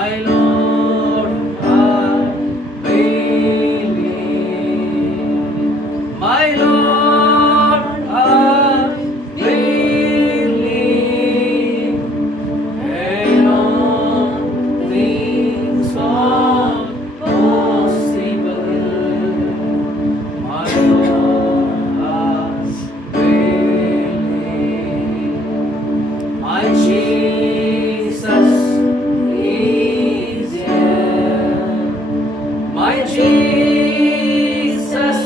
My Lord, I believe. My Lord, I believe. And all things are possible. My Lord, I believe. My Jesus is here. My Jesus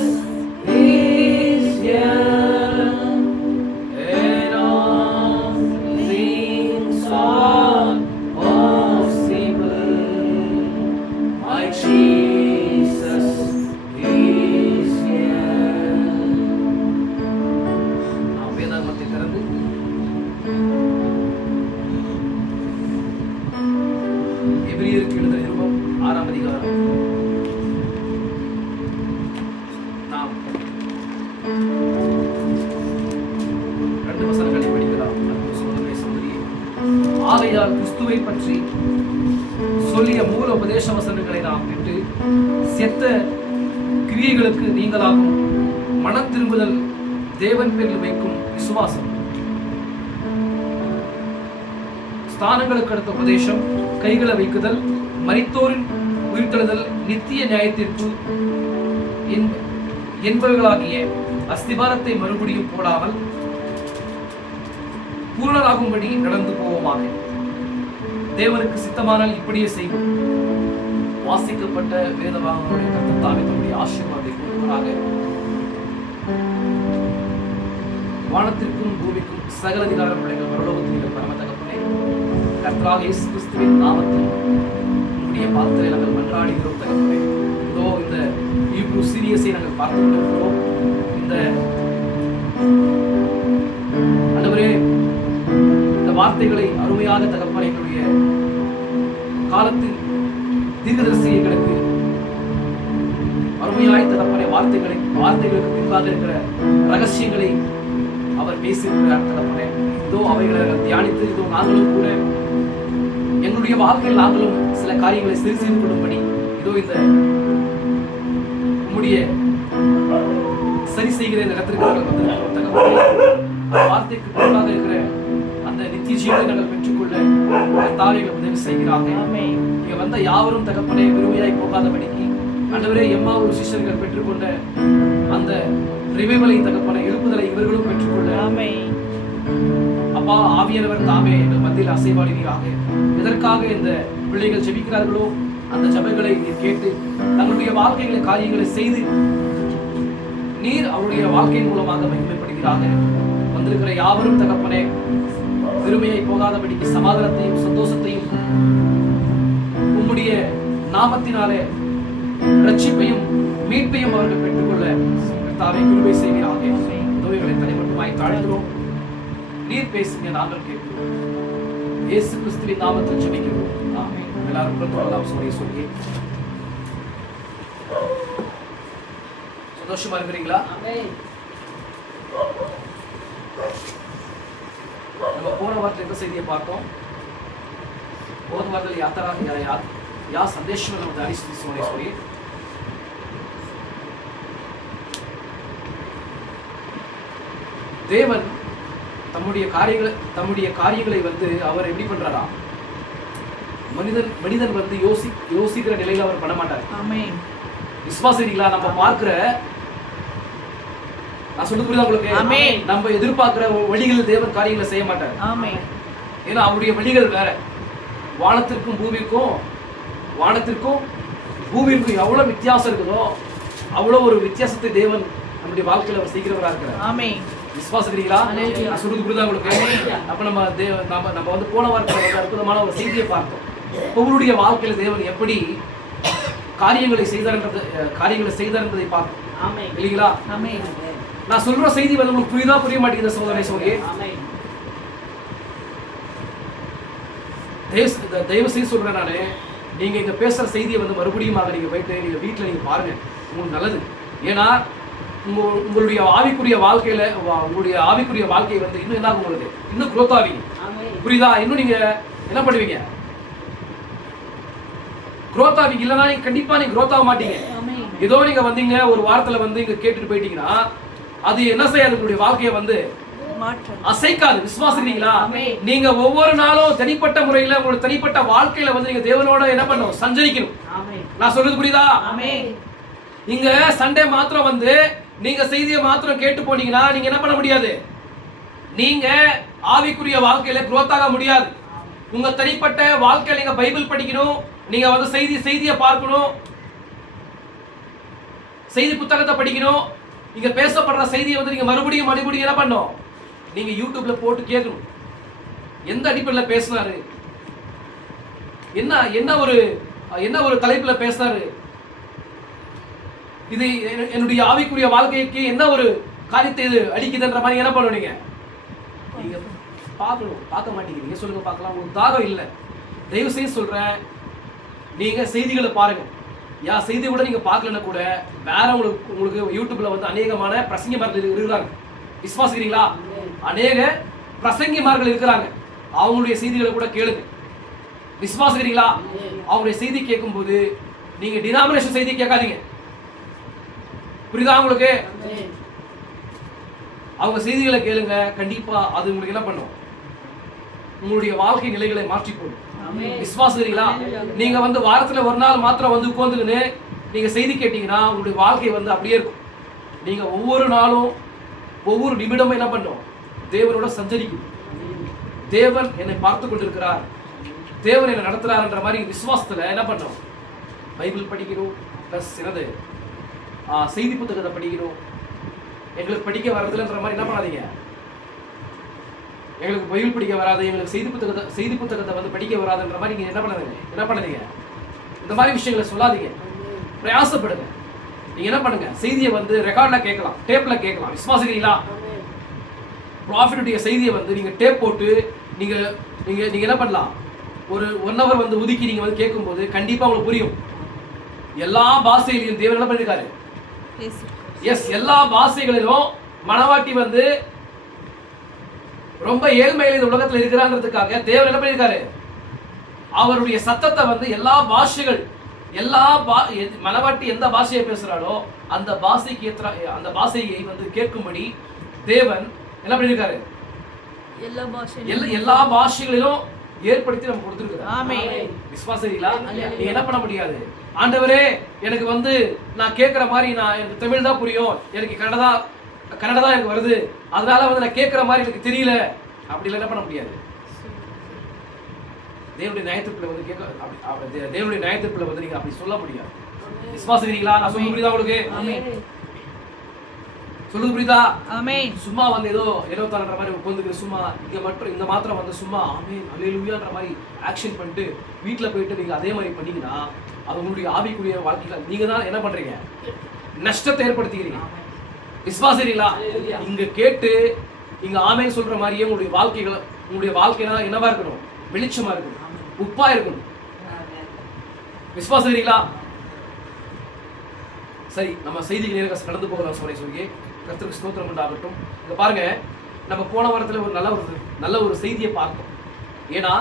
is here. And all things are possible. My Jesus is here. நாம் வேதாகமத்தை திறந்து எபிரேயருக்கு எழுதின நிருபம் 6ஆம் அதிகாரம் நாம் 2 வசனங்களை படிக்கலாம். அன்பு சகோதரனே, சகோதரியே, ஆகையால் கிறிஸ்துவை பற்றி சொல்லிய மூல உபதேச வசனங்களை நாம் விட்டு செத்த கிரியைகளுக்கு நீங்களாகும் மனம் திரும்புதல், தேவன் பேரில் வைக்கும் விசுவாசம், ஸ்தானங்களுக்கு அடுத்த உபதேசம், கைகளை வைக்குதல், மரித்தோரின் உயிர்த்தெழுதல், நித்திய நியாயத்திற்கு என்பவைகளாகிய அஸ்திபாரத்தை மறுபடியும் போடாமல் பூரணராகும்படி நடந்து போவோமாக. தேவனுக்கு சித்தமானால் இப்படியே செய்வோம். வாசிக்கப்பட்ட வேதவாகங்களுடைய கர்த்தத்தாவே தம்முடைய ஆசீர்வாதத்தை கொடுப்பதாக. வானத்திற்கும் பூமிக்கும் சகல அதிகாரம் உடைய பரலோகத்தில் பரம தகப்பனே, கர்த்தராகிய இயேசு கிறிஸ்துவின் நாமத்தில் உம்முடைய பாதத்திலே நாங்கள் மன்றாடுகிறோம் தகப்பனே. இதோ இந்த ஹீப்ரூ சீரியஸை நாங்கள் பார்த்து கொண்டிருக்கிறோம். இந்த ஆண்டவரே, இந்த வார்த்தைகளை அருமையாக தகப்பனே எங்களுடைய காலத்தில் தீர்க்கதரிசி எங்களுக்கு அருமையாய் தகப்பனே வார்த்தைகளுக்கு பின்பாக இருக்கிற ரகசியங்களை அவர் பேசியிருக்கிறார் தகப்பனே. இதோ அவைகளை தியானித்து இதோ நாங்களும் கூட எங்களுடைய வாழ்க்கையில் நாங்களும் சில காரியங்களை சரி செய்து கொள்ளும்படி இதோ இந்த உம்முடைய சரி செய்கிற இந்த இடத்திற்கு நாங்கள் வந்திருக்கிறோம் தகப்பனே. வார்த்தைக்கு பின்பாக இருக்கிற அந்த நித்திய ஜீவனை நாங்கள் பெற்றுக்கொள்ள தாவைகளை உதவி செய்கிறாங்க. இங்க வந்த யாவரும் தகப்பனே வெறுமையாய் போகாதபடிக்கு ஆண்டவரே, எம்மாவூர் சிஷ்யர்கள் பெற்றுக்கொண்ட அந்த ரிவைவலை தகப்பனை எழுப்புதலை இவர்களும் பெற்றுக்கொள்ள அப்பா ஆவியானவர் தாமே எங்கள் மத்தியில் அசைவாடுவீராக. எதற்காக இந்த பிள்ளைகள் ஜெபிக்கிறார்களோ அந்த ஜெபங்களை நீர் கேட்டு தங்களுடைய வாழ்க்கைகளை காரியங்களை செய்து நீர் அவருடைய வாழ்க்கையின் மூலமாக மகிமைப்படுகிறாக. வந்திருக்கிற யாவரும் தகப்பனே பெருமையை போகாதபடிக்கு சமாதானத்தையும் சந்தோஷத்தையும் உம்முடைய நாமத்தினாலே ரட்சிப்பையும் மீட்பையும் அவர்கள் பெற்றுக்கொள்ள தாவை கிருபை செய்வீராக. நோய்களை தனிமட்டமாய் தாழ்கிறோம். நீர் பேசுங்க, நாங்கள் கேட்கிறோம். இயேசு கிறிஸ்துவின் நாமத்தில் ஜெபிக்கிறோம். ஆமென். எல்லாரும் பிரதோலாம் சொல்லி சந்தோஷமா இருக்கிறீங்களா? நம்ம போன வாரத்தில் என்ன செய்தியை பார்த்தோம்? போன வாரத்தில் யாத்திராக யா சந்தேஷம் நம்ம தாரிசி சொல்லி தேவன் தம்முடைய காரியங்களை வந்து அவர் எப்படி பண்றாரா? மனிதன் வந்து யோசிக்கிற நிலையில அவர் பண்ண மாட்டார். விசுவாசிங்களா? நம்ம பார்க்கிற, நான் சொல்றது புரியுதா உங்களுக்கு? நம்ம எதிர்பார்க்கிற வழிகளில் தேவன் காரியங்களை செய்ய மாட்டார். ஏன்னா அவருடைய வழிகள் வேற. வானத்திற்கும் பூமிக்கும் எவ்வளவு வித்தியாசம் இருக்குதோ அவ்வளவு ஒரு வித்தியாசத்தை தேவன் நம்முடைய வாழ்க்கையில அவர் செய்கிறவரா இருக்கிறார். விசுவாசிக்கிறீங்களா? நான் சொல்றது புரியுதா உங்களுக்கு? அப்ப நம்ம வந்து போன வாரத்தில் அற்புதமான ஒரு செய்தியை பார்த்தோம். ஒவ்வொருடைய வாழ்க்கையில தேவன் எப்படி காரியங்களை செய்தார் என்பதை பார்த்தோம் இல்லைங்களா? நான் சொல்ற செய்தி வந்து உங்களுக்கு புரியுதா புரிய மாட்டேங்குது சகோதரனே சகோதரியே? தயவு செய்து சொல்றேன் நானு, நீங்க இங்க பேசுற செய்தியை வந்து மறுபடியும் நீங்க போயிட்டு நீங்க வீட்டுல நீங்க பாருங்க, உங்களுக்கு நல்லது. ஏன்னா உங்களுடைய ஆவிக்குரிய வாழ்க்கையில உங்களுடைய ஆவிக்குரிய வாழ்க்கை வந்து இன்னும் என்ன உங்களுக்கு இன்னும் குரோத் ஆவீங்க. புரியுதா? இன்னும் நீங்க என்ன பண்ணுவீங்க? growth ஆவீங்க. இல்லைன்னா நீங்க கண்டிப்பா நீங்க growth ஆக மாட்டீங்க. ஏதோ நீங்க வந்தீங்க ஒரு வாரத்துல வந்து இங்க கேட்டுட்டு போயிட்டீங்கன்னா அது என்ன செய்யாது, உங்களுடைய வாழ்க்கையை வந்து அசைக்காது. விசுவாசிக்கிறீங்களா? நீங்க ஒவ்வொரு நாளும் தனிப்பட்ட முறையில உங்களுடைய தனிப்பட்ட வாழ்க்கையில வந்து நீங்க தேவனோட என்ன பண்ணணும், சஞ்சரிக்கணும். நான் சொல்றது புரியுதா? இங்க சண்டே மாத்திரம் வந்து நீங்க செய்தியை மாத்திரம் கேட்டு போனீங்கன்னா நீங்க என்ன பண்ண முடியாது, நீங்க ஆவிக்குரிய வாழ்க்கையில growth ஆக முடியாது. உங்க தனிப்பட்ட வாழ்க்கையில நீங்க பைபிள் படிக்கணும், நீங்க வந்து செய்தியை பார்க்கணும், செய்தி புத்தகத்தை படிக்கணும். இங்க பேசப்படுற செய்தியை வந்து நீங்க மறுபடியும் என்ன பண்ணணும், நீங்க யூடியூப்ல போட்டு கேட்கணும். எந்த அடிப்படையில் பேசினாரு, என்ன ஒரு தலைப்புல பேசினாரு, இது என்னுடைய ஆவிக்குரிய வாழ்க்கைக்கு என்ன ஒரு காரியத்தை இது அளிக்குதுன்ற மாதிரி என்ன பண்ணுவீங்க, நீங்க பார்க்கணும். பார்க்க மாட்டேங்கிறீங்க. சொல்லுங்க பார்க்கலாம். உங்களுக்கு தாகம் இல்லை. தயவு செய்து சொல்றேன், நீங்க செய்திகளை பாருங்க. செய்தி கூட நீங்க பார்க்கலன்னா கூட வேற உங்களுக்கு யூடியூப்ல வந்து அநேகமான பிரசங்கிமார்கள் இருக்கிறாங்க. விசுவாசிக்கிறீங்களா? அநேக பிரசங்கிமார்கள் இருக்கிறாங்க. அவங்களுடைய செய்திகளை கூட கேளுங்க. விசுவாசிக்கிறீங்களா? அவங்களுடைய செய்தி கேட்கும் போது நீங்க டினாமினேஷன் செய்தி கேட்காதீங்க. புரியுதா உங்களுக்கு? அவங்க செய்திகளை கேளுங்க. கண்டிப்பா அது உங்களுக்கு என்ன பண்ணும், உங்களுடைய வாழ்க்கை நிலைகளை மாற்றி போடும். விசுவாசிக்கிறீங்களா? நீங்க வந்து வாரத்துல ஒரு நாள் மாத்திரம் வந்து உட்கார்ந்துக்கின்னு நீங்க செய்தி கேட்டீங்கன்னா உங்களுடைய வாழ்க்கை வந்து அப்படியே இருக்கும். நீங்க ஒவ்வொரு நாளும் ஒவ்வொரு நிமிடமும் என்ன பண்ணும், தேவனோட சஞ்சரிக்கும். தேவன் என்னை பார்த்து கொண்டிருக்கிறார், தேவன் என்னை நடத்துறாருன்ற மாதிரி விசுவாசத்துல என்ன பண்ணும், பைபிள் படிக்கணும், பிளஸ் என்னது செய்தி புத்தகத்தை படிக்கணும். எங்களுக்கு படிக்க வரதுலன்ற மாதிரி என்ன பண்ணாதீங்க, எங்களுக்கு பைபிள் படிக்க வராது, எங்களுக்கு செய்தி புத்தகத்தை வந்து படிக்க வராதுன்ற மாதிரி நீங்க என்ன பண்ணாதீங்க. இந்த மாதிரி விஷயங்களை சொல்லாதீங்க. பிரயாசப்படுங்க. நீங்க என்ன பண்ணுங்க, செய்தியை வந்து ரெக்கார்ட்ல கேட்கலாம், டேப்ல கேட்கலாம். விசுவாசிக்கிறீங்களா? ப்ராஃபிட்டுடைய செய்தியை வந்து நீங்க டேப் போட்டு நீங்க என்ன பண்ணலாம், ஒரு 1 hour வந்து ஒதுக்கி நீங்க வந்து கேட்கும்போது கண்டிப்பா உங்களுக்கு புரியும். எல்லா பாஷையிலையும் தேவன் என்ன பண்ணிருக்காரு, எல்லா பாஷைகளிலும் மனவாட்டி வந்து ரொம்ப ஏழ்மையில இந்த உலகத்துல இருக்கிறாங்கிறதுக்காக தேவன் என்ன பண்ணிருக்காரு, அவருடைய சத்தத்தை வந்து எல்லா பாஷைகள் மனவாட்டி எந்த பாஷையை பேசுறாளோ அந்த பாஷையை வந்து கேட்கும்படி தேவன் என்ன பண்ணிருக்காரு, எல்லா பாஷைகளிலும் ஏற்படுத்தி நம்ம கொடுத்திருக்கிறார். விசுவாசிக்கிறீங்களா? நீங்க என்ன பண்ண முடியாது, ஆண்டவரே எனக்கு வந்து நான் கேட்கிற மாதிரி எனக்கு தமிழ் தான் புரியும், எனக்கு கன்னடா தான் எனக்கு வருது, அதனால வந்து நான் கேட்கிற மாதிரி எனக்கு தெரியல, அப்படி என்ன பண்ண முடியாது. தேவனுடைய நியாயத்தீர்ப்புல வந்து தேவனுடைய நியாயத்தீர்ப்புல வந்து நீங்க அப்படி சொல்ல முடியாது. விசுவாசிக்கிறீங்களா? நான் சொல்ல புரியுதா உங்களுக்கு? சொல்லுது புரியுதா? சும்மா வந்து ஏதோ 24 மாதிரி உட்கார்ந்து சும்மா இங்க மாத்திரம் வந்து சும்மா ஆமென் அல்லேலூயான்ற மாதிரி ஆக்ஷன் பண்ணிட்டு வீட்டுல போயிட்டு நீங்க அதே மாதிரி பண்ணீங்கன்னா அது உங்களுடைய ஆவிக்குரிய வாழ்க்கையில நீங்க தான் என்ன பண்றீங்க, நஷ்டத்தை ஏற்படுத்திக்கிறீங்க. விசுவாசிக்கிறீங்களா? இங்க கேட்டு இங்க ஆமென் சொல்ற மாதிரியே உங்களுடைய வாழ்க்கையில என்னவா இருக்கணும், வெளிச்சமா இருக்கணும், உப்பா இருக்கணும். விசுவாசிக்கிறீங்களா? சரி, நம்ம செய்திக்கு நேரா கடந்து போகலாம். சொல்லி கர்த்தருக்கு ஸ்தோத்திரம் உண்டாகட்டும். இங்க பாருங்க, நம்ம போன வாரத்துல ஒரு நல்ல ஒரு செய்தியை பார்த்தோம். ஏன்னா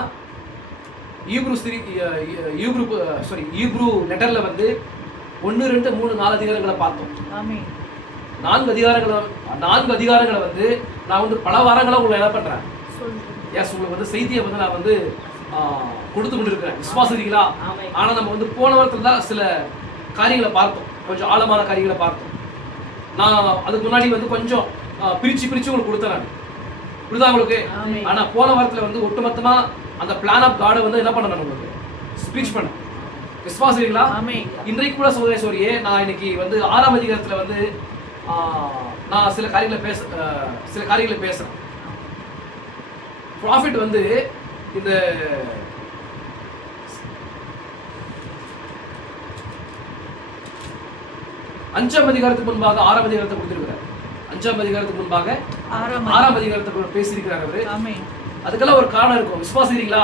ஈப்ரூ லெட்டர்ல வந்து 1, 2, 3, 4 அதிகாரங்களை பார்த்தோம். 4 அதிகாரங்களை வந்து நான் வந்து பல வாரங்களா உங்களுக்கு என்ன பண்றேன், உங்களுக்கு வந்து செய்தியை வந்து நான் வந்து கொடுத்து கொண்டிருக்கிறேன். விசுவாசிக்கிறீங்களா? ஆனா நம்ம வந்து போன வாரத்துல தான் சில காரியங்களை பார்த்தோம், கொஞ்சம் ஆழமான காரியங்களை பார்த்தோம். நான் அதுக்கு முன்னாடி வந்து கொஞ்சம் பிரிச்சு உங்களுக்கு கொடுத்தேன். புரியுதா உங்களுக்கு? ஆனா போன வாரத்துல வந்து ஒட்டுமொத்தமா அந்த பிளான் ஆஃப் காட் வந்து என்ன பண்ணணும், உங்களுக்கு ஸ்பீச் பண்ண. விசுவாசிக்கிறீங்களா? இன்றைக்கு கூட சோதரேஸ்வரியே நான் இன்னைக்கு வந்து 6ஆம் அதிகாரத்துல வந்து நான் சில காரியங்களை பேசுறேன். ப்ராஃபிட் வந்து இந்த 5ஆம் அதிகாரத்துக்கு முன்பாக 6ஆம் அதிகாரத்தை கொடுத்திருக்கிறார். 5ஆம் அதிகாரத்துக்கு முன்பாக 6ஆம் அதிகாரத்தை பேசியிருக்கிறார் அவரு. அதுக்கெல்லாம் ஒரு காரணம் இருக்கும். விசுவாசிக்கிறீங்களா?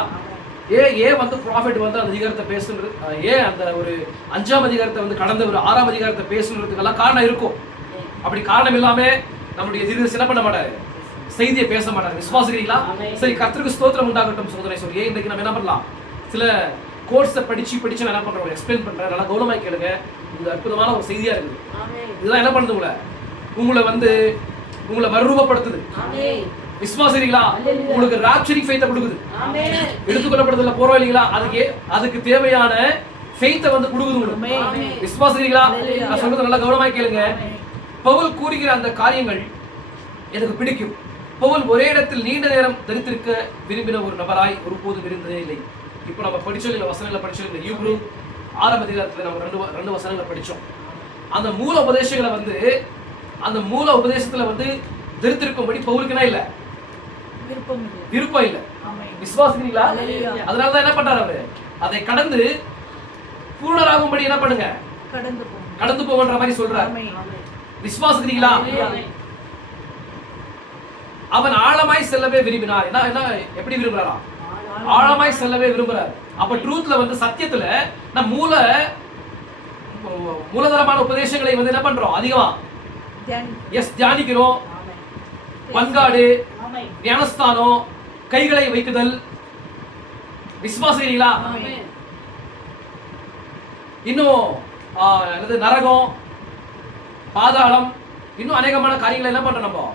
ஏன் வந்து ப்ராஃபிட் வந்து அந்த அதிகாரத்தை பேசுறது, ஏன் அந்த ஒரு 5ஆம் அதிகாரத்தை வந்து கடந்த ஒரு 6ஆம் அதிகாரத்தை பேசுறதுக்கெல்லாம் காரணம் இருக்கும். அப்படி காரணம் இல்லாம நம்மளுடைய தீர்க்கதரிசி என்ன பண்ண மாட்டாரு, செய்தியை பேச மாட்டாரு. விசுவாசிக்கிறீங்களா? சரி, கர்த்தருக்கு ஸ்தோத்திரம் உண்டாகட்டும். சோதனை சொல்லியே இன்றைக்கு நம்ம என்ன பண்ணலாம், சில கோர்ஸை படிச்சு நான் என்ன பண்றேன், எக்ஸ்பிளைன் பண்றேன். நல்லா கவனமாக கேளுங்க. இது அற்புதமான ஒரு செய்தியா இருக்குது. இதெல்லாம் என்ன பண்ணுது உங்களை வந்து உங்களை மறுரூபப்படுத்துது. விசுவாசிங்களா? உங்களுக்கு ராப்சரிங் ஃபெய்த்தை கொடுக்குது. எடுத்துக்கொள்ளப்படுறதுல போறோம் இல்லைங்களா? அதுக்கு தேவையான ஃபெய்த்தை வந்து கொடுக்குது உங்களுக்கு. விசுவாசிங்களா? நான் சொல்றது நல்லா கவனமாக கேளுங்க. பவுல் கூறுகிற அந்த காரியங்கள் எனக்கு பிடிக்கும். பவுல் ஒரே இடத்தில் நீண்ட நேரம் தரித்திருக்க விரும்பின ஒரு நபராய் ஒருபோதும் இருந்ததே இல்லை. இப்போ நம்ம படிச்சோம் வசனங்களை படிச்சோம். இந்த யூப்ரு 6ஆம் அதிகாரத்தில் நம்ம ரெண்டு வசனங்களை படிச்சோம். அந்த மூல உபதேசங்களை வந்து அந்த மூல உபதேசத்துல வந்து தரித்திருக்கும்படி பவுலுக்குனா இல்ல, விருப்பம் இல்ல. விசுவாசிக்கிறீங்களா? அதனாலதான் என்ன பண்றாரு அவரு, அதை கடந்து பூர்ணராகும்படி என்ன பண்ணுங்க, கடந்து போகின்ற மாதிரி சொல்றாரு. விசுவாசிக்கிறீங்களா? அவன் ஆழமாய் செல்லவே விரும்பினார். என்ன எப்படி விரும்புறாரா? ஆழமாய் செல்லவே விரும்புறாரு. அப்ப ட்ரூத்ல வந்து சத்தியத்துல நம்ம மூலதனமான உபதேசங்களை வந்து என்ன பண்றோம், அதிகமா தியானிக்கிறோம். பண்காடு, ஞானஸ்தானம், கைகளை வைக்குதல். விசுவாசிக்கிறீங்களா? இன்னும் நரகம், பாதாளம், இன்னும் அநேகமான காரியங்களை என்ன பண்றோம், நம்ம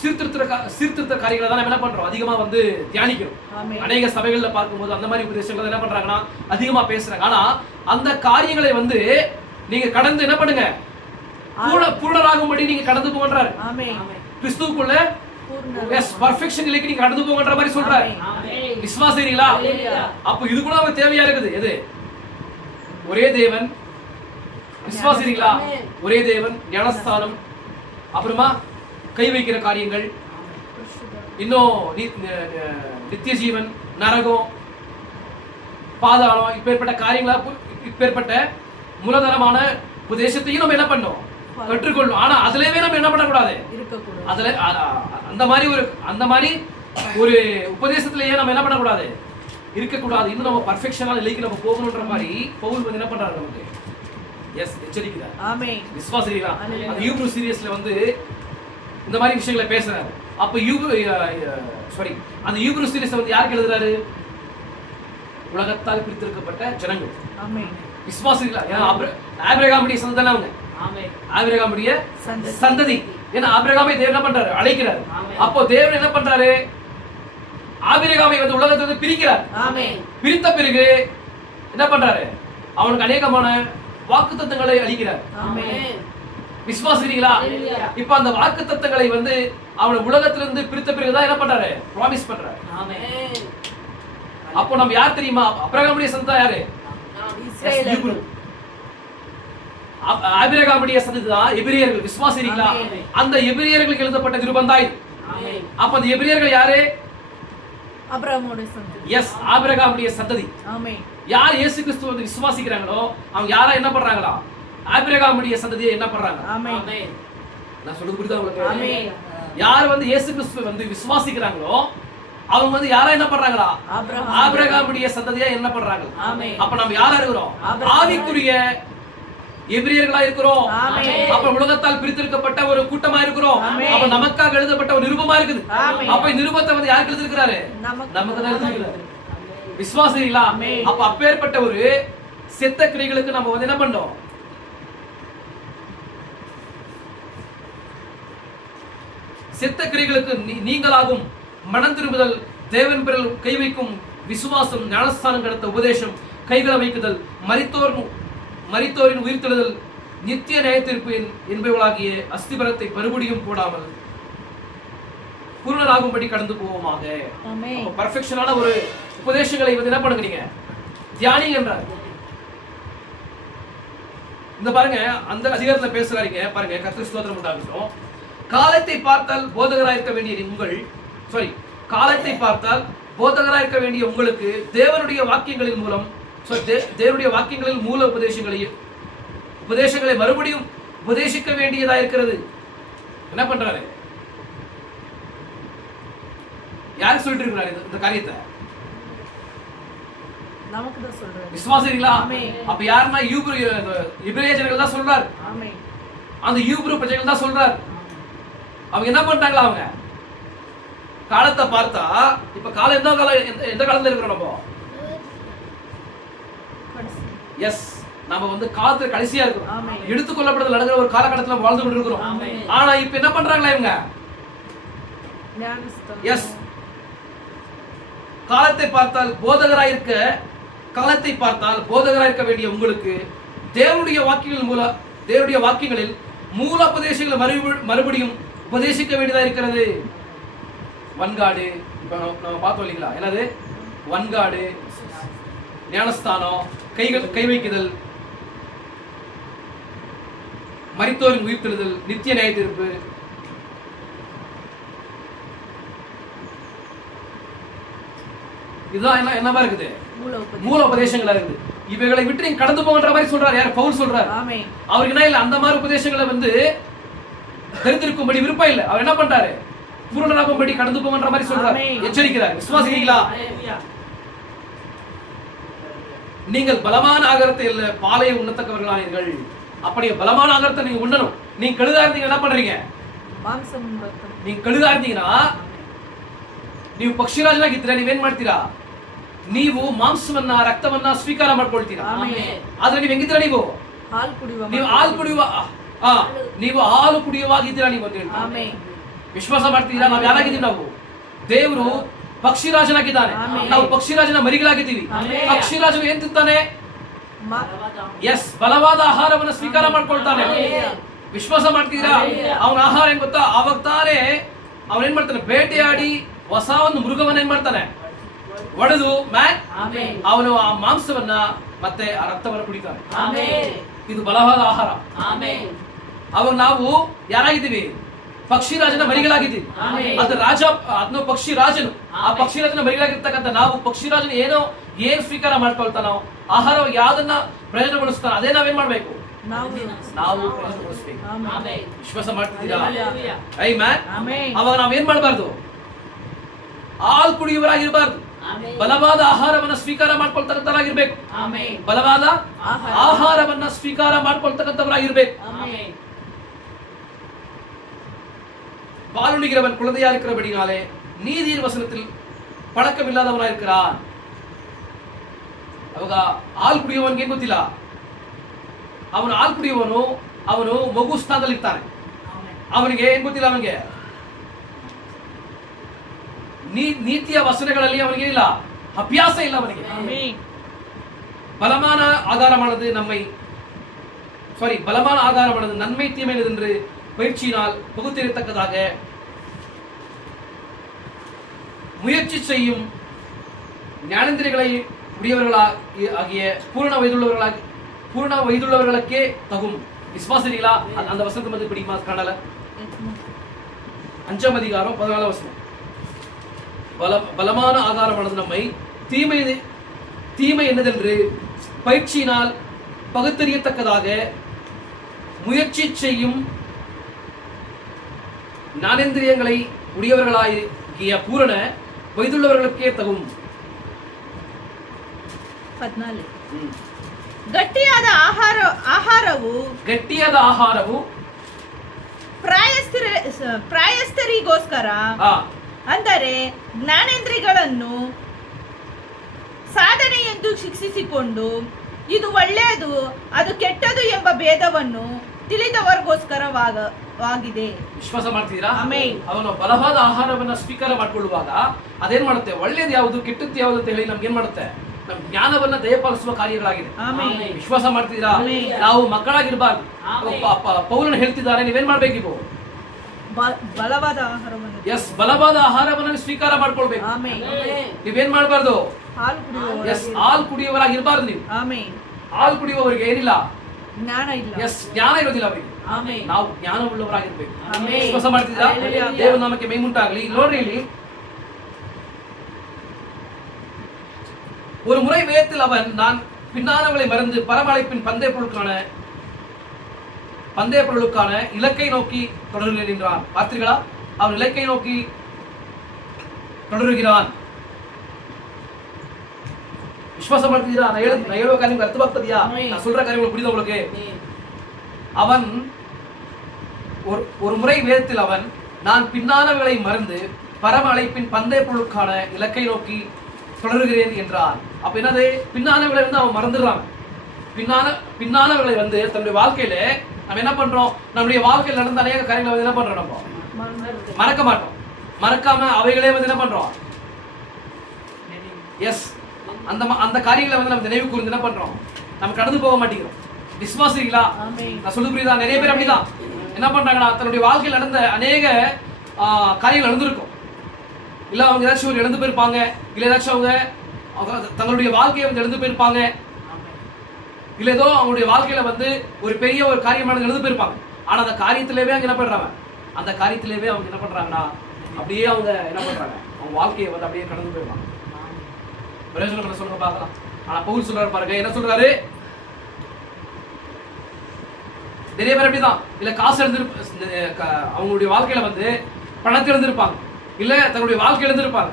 சீர்திருத்த காரியங்களை தான் நம்ம என்ன பண்றோம், அதிகமா வந்து தியானிக்கிறோம். அநேக சபைகள்ல பார்க்கும்போது அந்த மாதிரி உபதேசங்களை என்ன பண்றாங்கன்னா அதிகமா பேசுறாங்க. ஆனா அந்த காரியங்களை வந்து நீங்க கடந்து என்ன பண்ணுங்க, பூர்ணராகும்படி நீங்க கடந்து போங்கன்றாரு. கிறிஸ்துவுக்குள்ள பெர்ஃபெக்ஷன் நிலைக்கு நீங்க கடந்து போங்கன்ற மாதிரி சொல்றாரு. விசுவாசிக்கிறீங்களா? அப்ப இது கூட நமக்கு தேவையா இருக்குது. எது? ஒரே தேவன். விசுவாசிக்கிறீங்களா? ஒரே தேவன், ஞானஸ்தானம், அப்புறமா கை வைக்கிற காரியங்கள், இன்னும் நித்திய ஜீவன், நரகம், பாதாளம், இப்பேற்பட்ட காரியங்களா, இப்பேற்பட்ட மூலதனமான உபதேசத்தையும் நம்ம என்ன பண்ணோம், கற்றுக்கொள்ளும். ஆனா அதுலவே நம்ம என்ன பண்ணக்கூடாது, அதுல அந்த மாதிரி ஒரு உபதேசத்திலேயே நம்ம என்ன பண்ணக்கூடாது, இருக்கக்கூடாது. இன்னும் நம்ம பர்ஃபெக்ஷனான நிலைக்கு நம்ம போகணுன்ற மாதிரி பவுல் வந்து என்ன பண்றாரு, நமக்கு எச்சரிக்கிறார். விசுவாசிகளா? அந்த யூப்ரு சீரியஸ்ல வந்து இந்த மாதிரி விஷயங்களை பேசுறாரு. அப்ப அந்த யூப்ரு சீரியஸ் வந்து யாருக்கு எழுதுறாரு? உலகத்தால் பிரித்திருக்கப்பட்ட ஜனங்கள். விசுவாசிகளா? ஏன்னா ஆபிரகாமுடைய சந்ததி அவங்க, ஆபிரகாமுடைய சந்ததி. ஏன்னா ஆபிரகாமை தேவன் என்ன பண்றாரு, அழைக்கிறார். அப்போ தேவன் என்ன பண்றாரு, ஆபிரகாமை வந்து உலகத்தை பிரிக்கிறார். பிரித்த பிறகு என்ன பண்றாரு, அவனுக்கு அநேகமான வாக்குத்தத்தங்களை அளிக்கிறார். விசுவாசிக்கிறீங்களா? இப்ப அந்த வாக்குத்தத்தங்களை வந்து அவனை உலகத்திலிருந்து பிரித்த பிறகுதான் என்ன பண்றாரு, ப்ராமிஸ் பண்றாரு. அப்போ நம்ம யார் தெரியுமா? ஆபிரகாமுடைய சந்ததி யாரு? ஆபிரகாமுடைய சந்ததி தான் எபிரேயர்கள். விசுவாசிக்கிறீங்களா? அந்த எபிரேயர்களுக்கு எழுதப்பட்ட நிருபந்தாய். அப்ப அந்த எபிரேயர்கள் யாரு? ஆபிரகாமுடைய சந்ததி. யார் இயேசு கிறிஸ்துவை வந்து விசுவாசிக்கிறாங்களோ அவங்க யாரா என்ன பண்றாங்களா, ஆபிரகாமுடைய சந்ததியை என்ன பண்றாங்க. நான் சொல்றது புரியுதா உங்களுக்கு? யார் வந்து இயேசு கிறிஸ்துவை வந்து விசுவாசிக்கிறாங்களோ அவங்க வந்து யாரா என்ன பண்றாங்களா, ஆபிரகாமுடைய சந்ததியா என்ன பண்றாங்க. அப்ப நம்ம யாரா இருக்கிறோம், ஆவிக்குரிய எபிரேயர்களா இருக்கிறோம். அப்ப உலகத்தால் பிரித்திருக்கப்பட்ட ஒரு கூட்டமா இருக்கிறோம். அப்ப நமக்காக எழுதப்பட்ட ஒரு நிருபமா இருக்குது. அப்ப இந்த நிருபத்தை வந்து யாருக்கு எழுதிருக்கிறாரு, நமக்கு தான் எழுதிருக்கிறாரு. விசுவாசிகளா? அப்ப அப்பேற்பட்ட ஒரு செத்த கிரைகளுக்கு நம்ம வந்து என்ன பண்ணோம், செத்த கிரைகளுக்கு நீங்களாகும் மனம் திரும்புதல், தேவன் பிறல் கை வைக்கும் விசுவாசம், ஞானஸ்தானம் கடத்த உபதேசம், கைகளை வைக்குதல், மரித்தோரின் உயிர்த்தெழுதல், நித்திய நியாயத்தீர்ப்பு என்பவர்களாகிய அஸ்திபரத்தை மறுபடியும் போடாமல் பூர்ணராகும்படி கடந்து போவோமாக. பர்ஃபெக்ஷனான ஒரு உபதேசங்களை வந்து என்ன பண்ணுங்க, நீங்க தியானிங்க என்றார். இந்த பாருங்க, அந்த அதிகாரத்துல பேசுறாருங்க பாருங்க. கர்த்தருக்கு ஸ்தோத்திரம் உண்டாகட்டும். காலத்தை பார்த்தால் போதகராக இருக்க வேண்டிய உங்களுக்கு தேவனுடைய வாக்கியங்களின் மூலம், தேவனுடைய வாக்கியங்களில் மூல உபதேசங்களை மறுபடியும் உபதேசிக்க வேண்டியதா இருக்கிறது. என்ன பண்றாரு, யாருக்கு சொல்லிட்டு இருக்கிறாரு இந்த காரியத்தை? நமக்கு தான் சொல்றாரு. விசுவாசிகளா? அப்ப யாருன்னா எபிரேய ஜனங்கள் தான் சொல்றாரு. அந்த யூப்ரு பிரஜைகள் தான் சொல்றாரு. அவங்க என்ன பண்றாங்களா, அவங்க காலத்தை பார்த்தா, இப்ப காலம் எந்த காலத்துல இருக்கிறோம் நம்ம? எஸ், நம்ம வந்து காலத்துல கடைசியா இருக்கிறோம். ஆமென். எடுத்துக்கொள்ளப்படுதல் நடக்கிற ஒரு காலகட்டத்துல நம்ம வாழ்ந்து கொண்டிருக்கிறோம். ஆமென். ஆனா இப்ப என்ன பண்றாங்களா இவங்க? ஞானஸ்தானம். எஸ், காலத்தை பார்த்தால் போதகராயிருக்க, காலத்தை பார்த்தால் போதகராயிருக்க வேண்டிய உங்களுக்கு தேவனுடைய வாக்கியங்களில் மூல உபதேசங்களை மறுபடியும் உபதேசிக்க வேண்டியதா இருக்கிறது. வன்காடு, இப்ப நம்ம பார்த்தோம் இல்லைங்களா, என்னது வன்காடு, ஞானஸ்தானம், கை வைக்குதல், மரித்தோரின் உயிர்த்தெழுதல், நித்திய நியாய தீர்ப்பு, இதுதான் என்னவா இருக்குது? மூல உபதேசங்களா இருக்குது. இவைகளை விட்டு நீங்க கடந்து போகின்ற மாதிரி சொல்றாரு. யார்? பவுல் சொல்றாரு. அவருக்கு என்ன இல்ல, அந்த மாதிரி உபதேசங்களை வந்து தெரிந்திருக்கும்படி விருப்பம் இல்ல. அவர் என்ன பண்றாரு? பூரணராகும்படி கடந்து போகின்ற மாதிரி சொல்றாரு, எச்சரிக்கிறார். விசுவாசிக்கிறீங்களா? நீங்கள் பலமான ஆகாரத்தை இல்ல பாலையை உண்ணத்தக்கவர்களானீர்கள். அப்படி பலமான ஆகாரத்தை நீங்க உண்ணணும். நீங்க கழுதா இருந்தீங்க என்ன பண்றீங்க? நீங்க கழுதா இருந்தீங்கன்னா ನೀವು ಪಕ್ಷಿರಾಜನಾಗಿದ್ರೆ ನೀವೇನ್ ಮಾಡ್ತೀರಾ? ನೀವು ಮಾಂಸವನ್ನ ರಕ್ತವನ್ನ ಸ್ವೀಕಾರ ಮಾಡ್ಕೊಳ್ತೀರಾ. ಆದ್ರೆ ನೀವು ಹೆಂಗಿದ್ದೀರಾ? ನೀವು ಹಾಲು ಕುಡಿಯುವಾಗಿದ್ದೀರಾ ನೀವು ಅಂತ ಹೇಳಿ ವಿಶ್ವಾಸ ಮಾಡ್ತೀರಾ? ನಾವು ಯಾರಾಗಿದ್ದೀವಿ? ನಾವು ದೇವರು ಪಕ್ಷಿರಾಜನಾಗಿದ್ದಾನೆ, ನಾವು ಪಕ್ಷಿರಾಜನ ಮರಿಗಳಾಗಿದ್ದೀವಿ. ಪಕ್ಷಿರಾಜನು ಏನ್ ತಿಂತಾನೆ? ಎಸ್, ಬಲವಾದ ಆಹಾರವನ್ನು ಸ್ವೀಕಾರ ಮಾಡ್ಕೊಳ್ತಾನೆ. ವಿಶ್ವಾಸ ಮಾಡ್ತೀರಾ? ಅವನ ಆಹಾರ ಏನ್ ಗೊತ್ತಾ? ಅವಾಗ ತಾನೇ ಅವನೇನ್ ಮಾಡ್ತಾನೆ? ಬೇಟೆಯಾಡಿ ಹೊಸ ಒಂದು ಮೃಗವನ್ನ ಏನ್ ಮಾಡ್ತಾನೆ? ಒಡೆದು ಅವನು ಆ ಮಾಂಸವನ್ನ ಮತ್ತೆ ಆ ರಕ್ತವನ್ನು ಕುಡಿತಾನೆ. ಇದು ಬಲವಾದ ಆಹಾರ. ಅವಾಗ ನಾವು ಯಾರಾಗಿದ್ದೀವಿ? ಪಕ್ಷಿರಾಜನ ಮರಿಗಳಾಗಿದ್ದೀವಿ. ಅದು ರಾಜ, ಅದನ್ನು ಪಕ್ಷಿರಾಜನು, ಆ ಪಕ್ಷಿರಾಜನ ಮರಿಗಳಾಗಿರ್ತಕ್ಕಂಥ ನಾವು ಪಕ್ಷಿರಾಜನ ಏನ್ ಸ್ವೀಕಾರ ಮಾಡ್ಕೊಳ್ತಾನೋ ಆಹಾರ ಯಾವ್ದನ್ನ ಪ್ರಯೋಜನಗೊಳಿಸ್ತಾನ ಅದೇ ನಾವೇನ್ ಮಾಡ್ಬೇಕು? ನಾವು ಪ್ರಯೋಜನಗೊಳಿಸ್ಬೇಕು. ವಿಶ್ವಾಸ ಮಾಡ್ತಿದ್ದೀರಾ? ಅವಾಗ ನಾವೇನ್ ಮಾಡ್ಬಾರ್ದು? ಹಾಲು ಕುಡಿಯುವರಾಗಿರ್ಬಾರ್ದು. ಬಲವಾದ ಆಹಾರವನ್ನ ಸ್ವೀಕಾರ ಮಾಡ್ಕೊಳ್ತಕ್ಕಂಥವರಾಗಿರ್ಬೇಕು. ಬಲವಾದ ಆಹಾರವನ್ನ ಸ್ವೀಕಾರ ಮಾಡ್ಕೊಳ್ತಕ್ಕಂಥವರಾಗಿರ್ಬೇಕು. பாலுணிகிறவன் குழந்தையா இருக்கிறபடினாலே நீதியின் வசனத்தில் பழக்கம் இல்லாதவனா இருக்கிறான். ಅವಾಗ ಹಾಲು ಕುಡಿಯುವವನಿಗೆ ಏನ್ ಗೊತ್ತಿಲ್ಲ. ಅವನು ಹಾಲು ಕುಡಿಯುವವನು ಅವನು ಮಗು ಸ್ಥಾನದಲ್ಲಿ ಇರ್ತಾನೆ. ಅವನಿಗೆ ಏನ್ ಗೊತ್ತಿಲ್ಲ, ಅವನಿಗೆ ನೀತಿಯ ವಚನಗಳಲ್ಲಿ ಅವನಿಗೆ ಇಲ್ಲ, ಅಭ್ಯಾಸ ಇಲ್ಲ ಅವನಿಗೆ. பலமான ஆதாரமானது நன்மை தீமை என்று பயிற்சியினால் பகுத்தறியத்தக்கதாக முயற்சி செய்யும் ஞானேந்திரியங்களை உடையவர்களாகிய பூரண வயதுள்ளவர்களுக்கே தகும். விசுவாசிகளா? அந்த வசனத்தை வந்து பிடிக்குமா? காணல. 5ஆம் அதிகாரம் 14ஆம் வசனம். பலமான ஆதாரமானது நம்மை தீமை என்னதென்று பயிற்சியினால் பகுத்தறியத்தக்கதாக முயற்சி செய்யும் ஞானேந்திரியங்களை உடையவர்களாகிய பூரண ವೈದುಳ್ಳವர்களுக்கே ತகும். 14. ಗಟ್ಟಿಯಾದ ಆಹಾರವು ಪ್ರಾಯಸ್ಥರಿಗೋಸ್ಕರ, ಅಂದರೆ ಜ್ಞಾನೇಂದ್ರಿಯಗಳನ್ನು ಸಾಧನೆ ಎಂದು ಶಿಕ್ಷಿಸಿಕೊಂಡು ಇದು ಒಳ್ಳೆಯದು ಅದು ಕೆಟ್ಟದು ಎಂಬ ಭೇದವನ್ನು ತಿಳಿದವರಿಗೋಸ್ಕರವಾಗಿದೆ. ವಿಶ್ವಾಸ ಮಾಡ್ತೀರಾ? ಅವನು ಬಲವಾದ ಆಹಾರವನ್ನ ಸ್ವೀಕಾರ ಮಾಡ್ಕೊಳ್ಳುವಾಗ ಅದೇನ್ ಮಾಡುತ್ತೆ? ಒಳ್ಳೇದು ಯಾವುದು ಕೆಟ್ಟದ್ದು ಯಾವುದು ಅಂತ ಹೇಳಿ ನಮ್ಗೆ ಏನ್ ಮಾಡುತ್ತೆ? ನಮ್ ಜ್ಞಾನವನ್ನ ದಯಪಾಲಿಸುವ ಕಾರ್ಯಗಳಾಗಿದೆ. ವಿಶ್ವಾಸ ಮಾಡ್ತೀರಾ? ನಾವು ಮಕ್ಕಳಾಗಿರ್ಬಾರ್ದು. ಪೌಲನು ಹೇಳ್ತಿದ್ದಾರೆ, ನೀವೇನ್ ಮಾಡ್ಬೇಕು? ನೀವು ಬಲವಾದ ಆಹಾರವನ್ನು ಸ್ವೀಕಾರ ಮಾಡ್ಕೊಳ್ಬೇಕು. ನೀವೇನ್ ಮಾಡ್ಬಾರ್ದು? ಹಾಲು ಕುಡಿಯುವವರಾಗಿರ್ಬಾರ್ದು. ನೀವು ಹಾಲು ಕುಡಿಯುವವರಿಗೆ ಏನಿಲ್ಲ, ಜ್ಞಾನ ಇರೋದಿಲ್ಲ ಅವರಿಗೆ. ನಾವು ಜ್ಞಾನ ಉಳ್ಳವರಾಗಿರ್ಬೇಕು. ವಿಶ್ವಾಸ ಮಾಡ್ತಿದ್ದೀರಾ? ದೇವ ನಾಮಕ್ಕೆ ಮಹಿಮುಂಟಾಗಲಿ. ನೋಡ್ರಿ, ಇಲ್ಲಿ ஒரு முறை வேதத்தில் அவன் நான் பின்னானவளை மறந்து பரமழைப்பின் பந்தய பொருளுக்கான இலக்கை நோக்கி தொடருகிறேன் என்றான். பார்த்தீர்களா? அவன் இலக்கை நோக்கி தொடருகிறான். விசுவாசம் ಮಾಡ್ತಿದ್ದೀರಾ? நான் ಹೇಳುವ ಕಾರ್ಯ ನಿಮಗೆ ಅರ್ಥವಾಗ್ತದೆಯಾ? நான் சொல்ற காரியங்கள் புரியுதா உங்களுக்கு? அவன் ஒரு முறை வேதத்தில் அவன் நான் பின்னானவளை மறந்து பரம அழைப்பின் பந்தய பொருளுக்கான இலக்கை நோக்கி தொடருகிறேன் என்றான். அப்ப என்னது, பின்னானவர்களை வந்து அவன் மறந்துடுறான். பின்னானவர்களை வந்து தன்னுடைய வாழ்க்கையில நம்ம என்ன பண்றோம், நம்முடைய வாழ்க்கையில் நடந்த அநேக காரியங்களை வந்து என்ன பண்றோம், நம்ம மறக்க மாட்டோம். மறக்காம அவைகளே வந்து என்ன பண்றோம், எஸ் அந்த காரியங்களை வந்து நம்ம நினைவு கூர்ந்து என்ன பண்றோம், நம்ம கடந்து போக மாட்டேங்கிறோம். விசுவாசிங்களா? நான் சொல்லு புரியுதா? நிறைய பேர் அப்படிதான் என்ன பண்றாங்கன்னா, தன்னுடைய வாழ்க்கையில் நடந்த அநேக காரியங்கள் நடந்திருக்கும். இல்ல அவங்க ஏதாச்சும் ஒரு இழந்து போயிருப்பாங்க, இல்ல ஏதாச்சும் அவங்க தங்களுடைய வாழ்க்கையை வந்து இழந்து போயிருப்பாங்க, இல்ல ஏதோ அவங்களுடைய வாழ்க்கையில வந்து ஒரு பெரிய ஒரு காரியமானது இழந்து போயிருப்பாங்க. ஆனா அந்த காரியத்திலேயே அவங்க என்ன பண்றாங்க, அந்த காரியத்திலேயே அவங்க என்ன பண்றாங்கன்னா அப்படியே அவங்க என்ன பண்றாங்க, அவங்க வாழ்க்கையை வந்து அப்படியே கடந்து போயிருவாங்க. பிரயோஜனம் சொல்லுங்க பார்க்கலாம். ஆனா பவுல் சொல்றாரு பாருங்க, என்ன சொல்றாரு, நிறைய பேர் அப்படிதான். இல்ல காசு அவங்களுடைய வாழ்க்கையில வந்து பணத்தை இழந்திருப்பாங்க, இல்ல தங்களுடைய வாழ்க்கை இழந்திருப்பாங்க,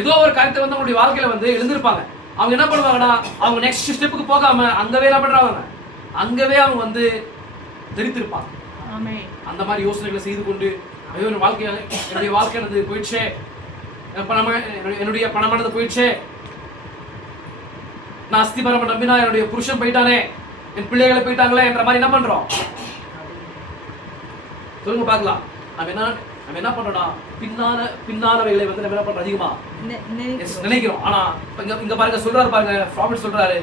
ஏதோ ஒரு காரியத்தை வந்து அவங்களுடைய வாழ்க்கையில வந்து இழந்திருப்பாங்க. அவங்க என்ன பண்ணுவாங்கன்னா, அவங்க நெக்ஸ்ட் ஸ்டெப்புக்கு போகாம அங்கவே என்ன பண்றாங்க, அங்கவே அவங்க வந்து தெரித்திருப்பாங்க. அந்த மாதிரி யோசனைகளை செய்து கொண்டு, ஐயோ என்னுடைய வாழ்க்கையானது போயிடுச்சே, என்னுடைய பணமானது போயிடுச்சே, நான் அஸ்திபரம் நம்பினா என்னுடைய புருஷன் போயிட்டானே, என் பிள்ளைகளை போயிட்டாங்களே என்ற மாதிரி என்ன பண்றோம், சொல்லுங்க பார்க்கலாம். நம்ம என்ன பண்றோம்னா, பின்னானவைகளை வந்து நம்ம என்ன பண்றோம், அதிகமா நினைக்கிறோம். ஆனா இங்க பாருங்க, சொல்றாரு பாருங்க, ப்ராஃபட் சொல்றாரு,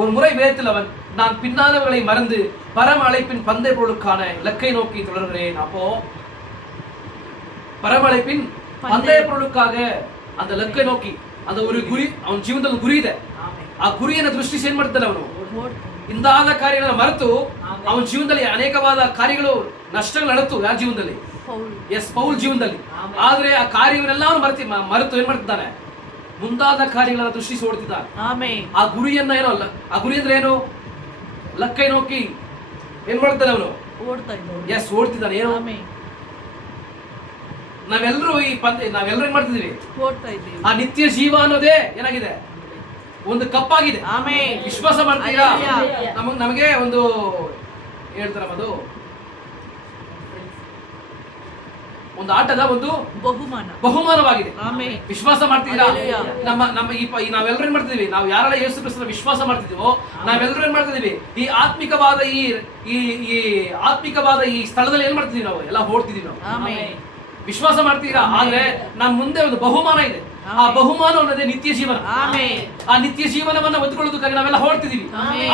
ஒரு முறை வேதத்தில் அவன், நான் பின்னானவர்களை மறந்து பரம அழைப்பின் பந்தய பொருளுக்கான இலக்கை நோக்கி தொடர்கிறேன். அப்போ பரம அழைப்பின் பந்தய பொருளுக்காக அந்த இலக்கை நோக்கி, அந்த ஒரு ಗುರಿ ಅವನ ಜೀವನದಲ್ಲಿ ಗುರಿ ಇದೆ. ಆ ಗುರಿಯನ್ನು ದೃಷ್ಟಿ ಏನ್ ಮಾಡ್ತಾನೆ ಅವನು, ಇಂದಾದ ಕಾರ್ಯಗಳನ್ನು ಮರೆತು ಅವನ ಜೀವನದಲ್ಲಿ ಅನೇಕವಾದ ಕಾರ್ಯಗಳು ನಷ್ಟಗಳು ನಡೆತು. ಯಾರ ಜೀವನದಲ್ಲಿ? ಎಸ್, ಪೌಲ್ ಜೀವನದಲ್ಲಿ. ಆದ್ರೆ ಆ ಕಾರ್ಯವನ್ನೆಲ್ಲವನ್ನು ಮರೆತು ಏನ್ ಮಾಡ್ತಿದ್ದಾನೆ, ಮುಂದಾದ ಕಾರ್ಯಗಳನ್ನ ದೃಷ್ಟಿಸಿ ಓಡ್ತಿದ್ದಾನೆ. ಆ ಗುರಿಯನ್ನ ಏನೋ ಅಲ್ಲ, ಆ ಗುರಿ ಅಂದ್ರೆ ಏನು, ಲಕ್ಕೈ ನೋಕಿ ಏನ್ ಮಾಡ್ತಾನೆ ಅವನು, ಎಸ್ ಓಡ್ತಿದ್ದಾನೆ. ಏನು, ನಾವೆಲ್ಲರೂ ನಾವೆಲ್ಲರೂ ಏನ್ ಮಾಡ್ತಿದೀವಿ, ಆ ನಿತ್ಯ ಜೀವ ಅನ್ನೋದೇ ಏನಾಗಿದೆ, ಒಂದು ಕಪ್ಪಾಗಿದೆ. ವಿಶ್ವಾಸ ಮಾಡ್ತೀರಾ? ನಮಗೆ ಒಂದು ಹೇಳ್ತಾರ, ಒಂದು ಆಟದ ಒಂದು ಬಹುಮಾನವಾಗಿದೆ. ವಿಶ್ವಾಸ ಮಾಡ್ತೀರಾ? ನಾವೆಲ್ಲರೂ ಏನ್ ಮಾಡ್ತಿದೀವಿ, ನಾವು ಯಾರೆಲ್ಲ ಯೇಸು ಕ್ರಿಸ್ತನ ವಿಶ್ವಾಸ ಮಾಡ್ತಿದೀವೋ ನಾವೆಲ್ಲರೂ ಏನ್ ಮಾಡ್ತಿದೀವಿ, ಈ ಆತ್ಮಿಕವಾದ ಈ ಸ್ಥಳದಲ್ಲಿ ಏನ್ ಮಾಡ್ತಿದೀವಿ, ನಾವು ಎಲ್ಲ ಓಡ್ತಿದೀವಿ. ನಾವು ವಿಶ್ವಾಸ ಮಾಡ್ತೀರಾ? ಆದ್ರೆ ನಮ್ಮ ಮುಂದೆ ಒಂದು ಬಹುಮಾನ ಇದೆ. ಆ ಬಹುಮಾನ ಅನ್ನೋದೇ ನಿತ್ಯ ಜೀವನ. ಆ ನಿತ್ಯ ಜೀವನವನ್ನ ಹೊಂದ್ಕೊಳ್ಳೋದಕ್ಕಾಗಿ ನಾವೆಲ್ಲ ಹೊರಡ್ತಿದೀವಿ.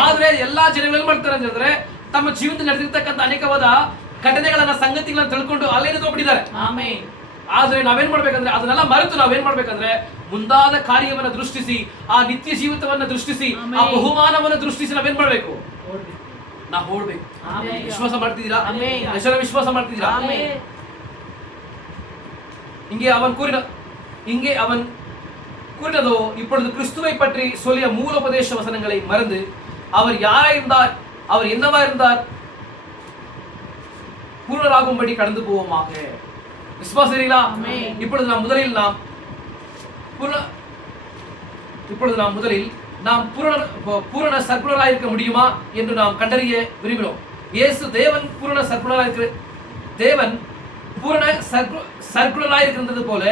ಆದ್ರೆ ಎಲ್ಲಾ ಜನಗಳು ಏನ್ ಮಾಡ್ತಾರೆ ಅಂತ ಹೇಳಿದ್ರೆ, ತಮ್ಮ ಜೀವನದಲ್ಲಿ ನಡೆದಿರ್ತಕ್ಕಂಥ ಅನೇಕವಾದ ಘಟನೆಗಳನ್ನ, ಸಂಗತಿಗಳನ್ನ ತಿಳ್ಕೊಂಡು ಅಲ್ಲೇ ನಿಂತ್ಕೊಂಡ್ಬಿಟ್ಟಿದ್ದಾರೆ. ಆದ್ರೆ ನಾವೇನ್ ಮಾಡ್ಬೇಕಂದ್ರೆ, ಅದನ್ನೆಲ್ಲ ಮರೆತು ನಾವೇನ್ ಮಾಡ್ಬೇಕಂದ್ರೆ, ಮುಂದಾದ ಕಾರ್ಯವನ್ನ ದೃಷ್ಟಿಸಿ, ಆ ನಿತ್ಯ ಜೀವಿತವನ್ನ ದೃಷ್ಟಿಸಿ, ಆ ಬಹುಮಾನವನ್ನ ದೃಷ್ಟಿಸಿ ನಾವೇನ್ ಮಾಡ್ಬೇಕು, ನಾವು ಓಡ್ಬೇಕು. ವಿಶ್ವಾಸ ಮಾಡ್ತಿದ್ದೀರಾ? ಹೆಸರ ವಿಶ್ವಾಸ ಮಾಡ್ತಿದ್ದೀರಾ? இங்கே அவன் கூறினதோ, இப்பொழுது கிறிஸ்துவை பற்றி சொல்லிய மூலோபதேச வசனங்களை மறந்து அவர் யாராயிருந்தார், அவர் என்னவா இருந்தார், பூரணராகும்படி கடந்து போவோமாக. விசுவாசிக்கிறீர்களா? இப்பொழுது நாம் பூரண சர்க்குலராக இருக்க முடியுமா என்று நாம் கண்டறிய விரும்பினோம். இயேசு தேவன் பூரண சர்க்குலராக இருக்கிற தேவன் பூரண சர்க்குலராக இருக்கின்றது போல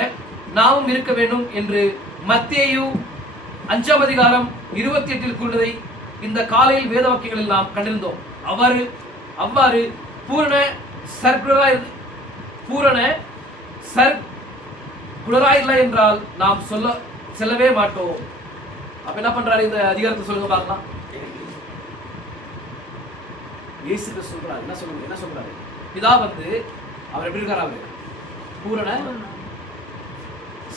நாமும் இருக்க வேண்டும் என்று மத்தேயு 5ஆம் அதிகாரம் 28 கூறினதை இந்த காலையில் வேத வாக்கியங்களில் நாம் கண்டிருந்தோம். அவ்வாறு பூரண சர்க்குலராக இல்லை என்றால் நாம் செல்லவே மாட்டோம். அப்ப என்ன பண்றாரு இந்த அதிகாரத்தை சொல்லுங்க பார்க்கலாம். இயேசு கிறிஸ்து சொல்றாரு, என்ன சொல்றாரு, பிதா வந்து அவர் எப்படி இருக்காரு, அவரு பூரண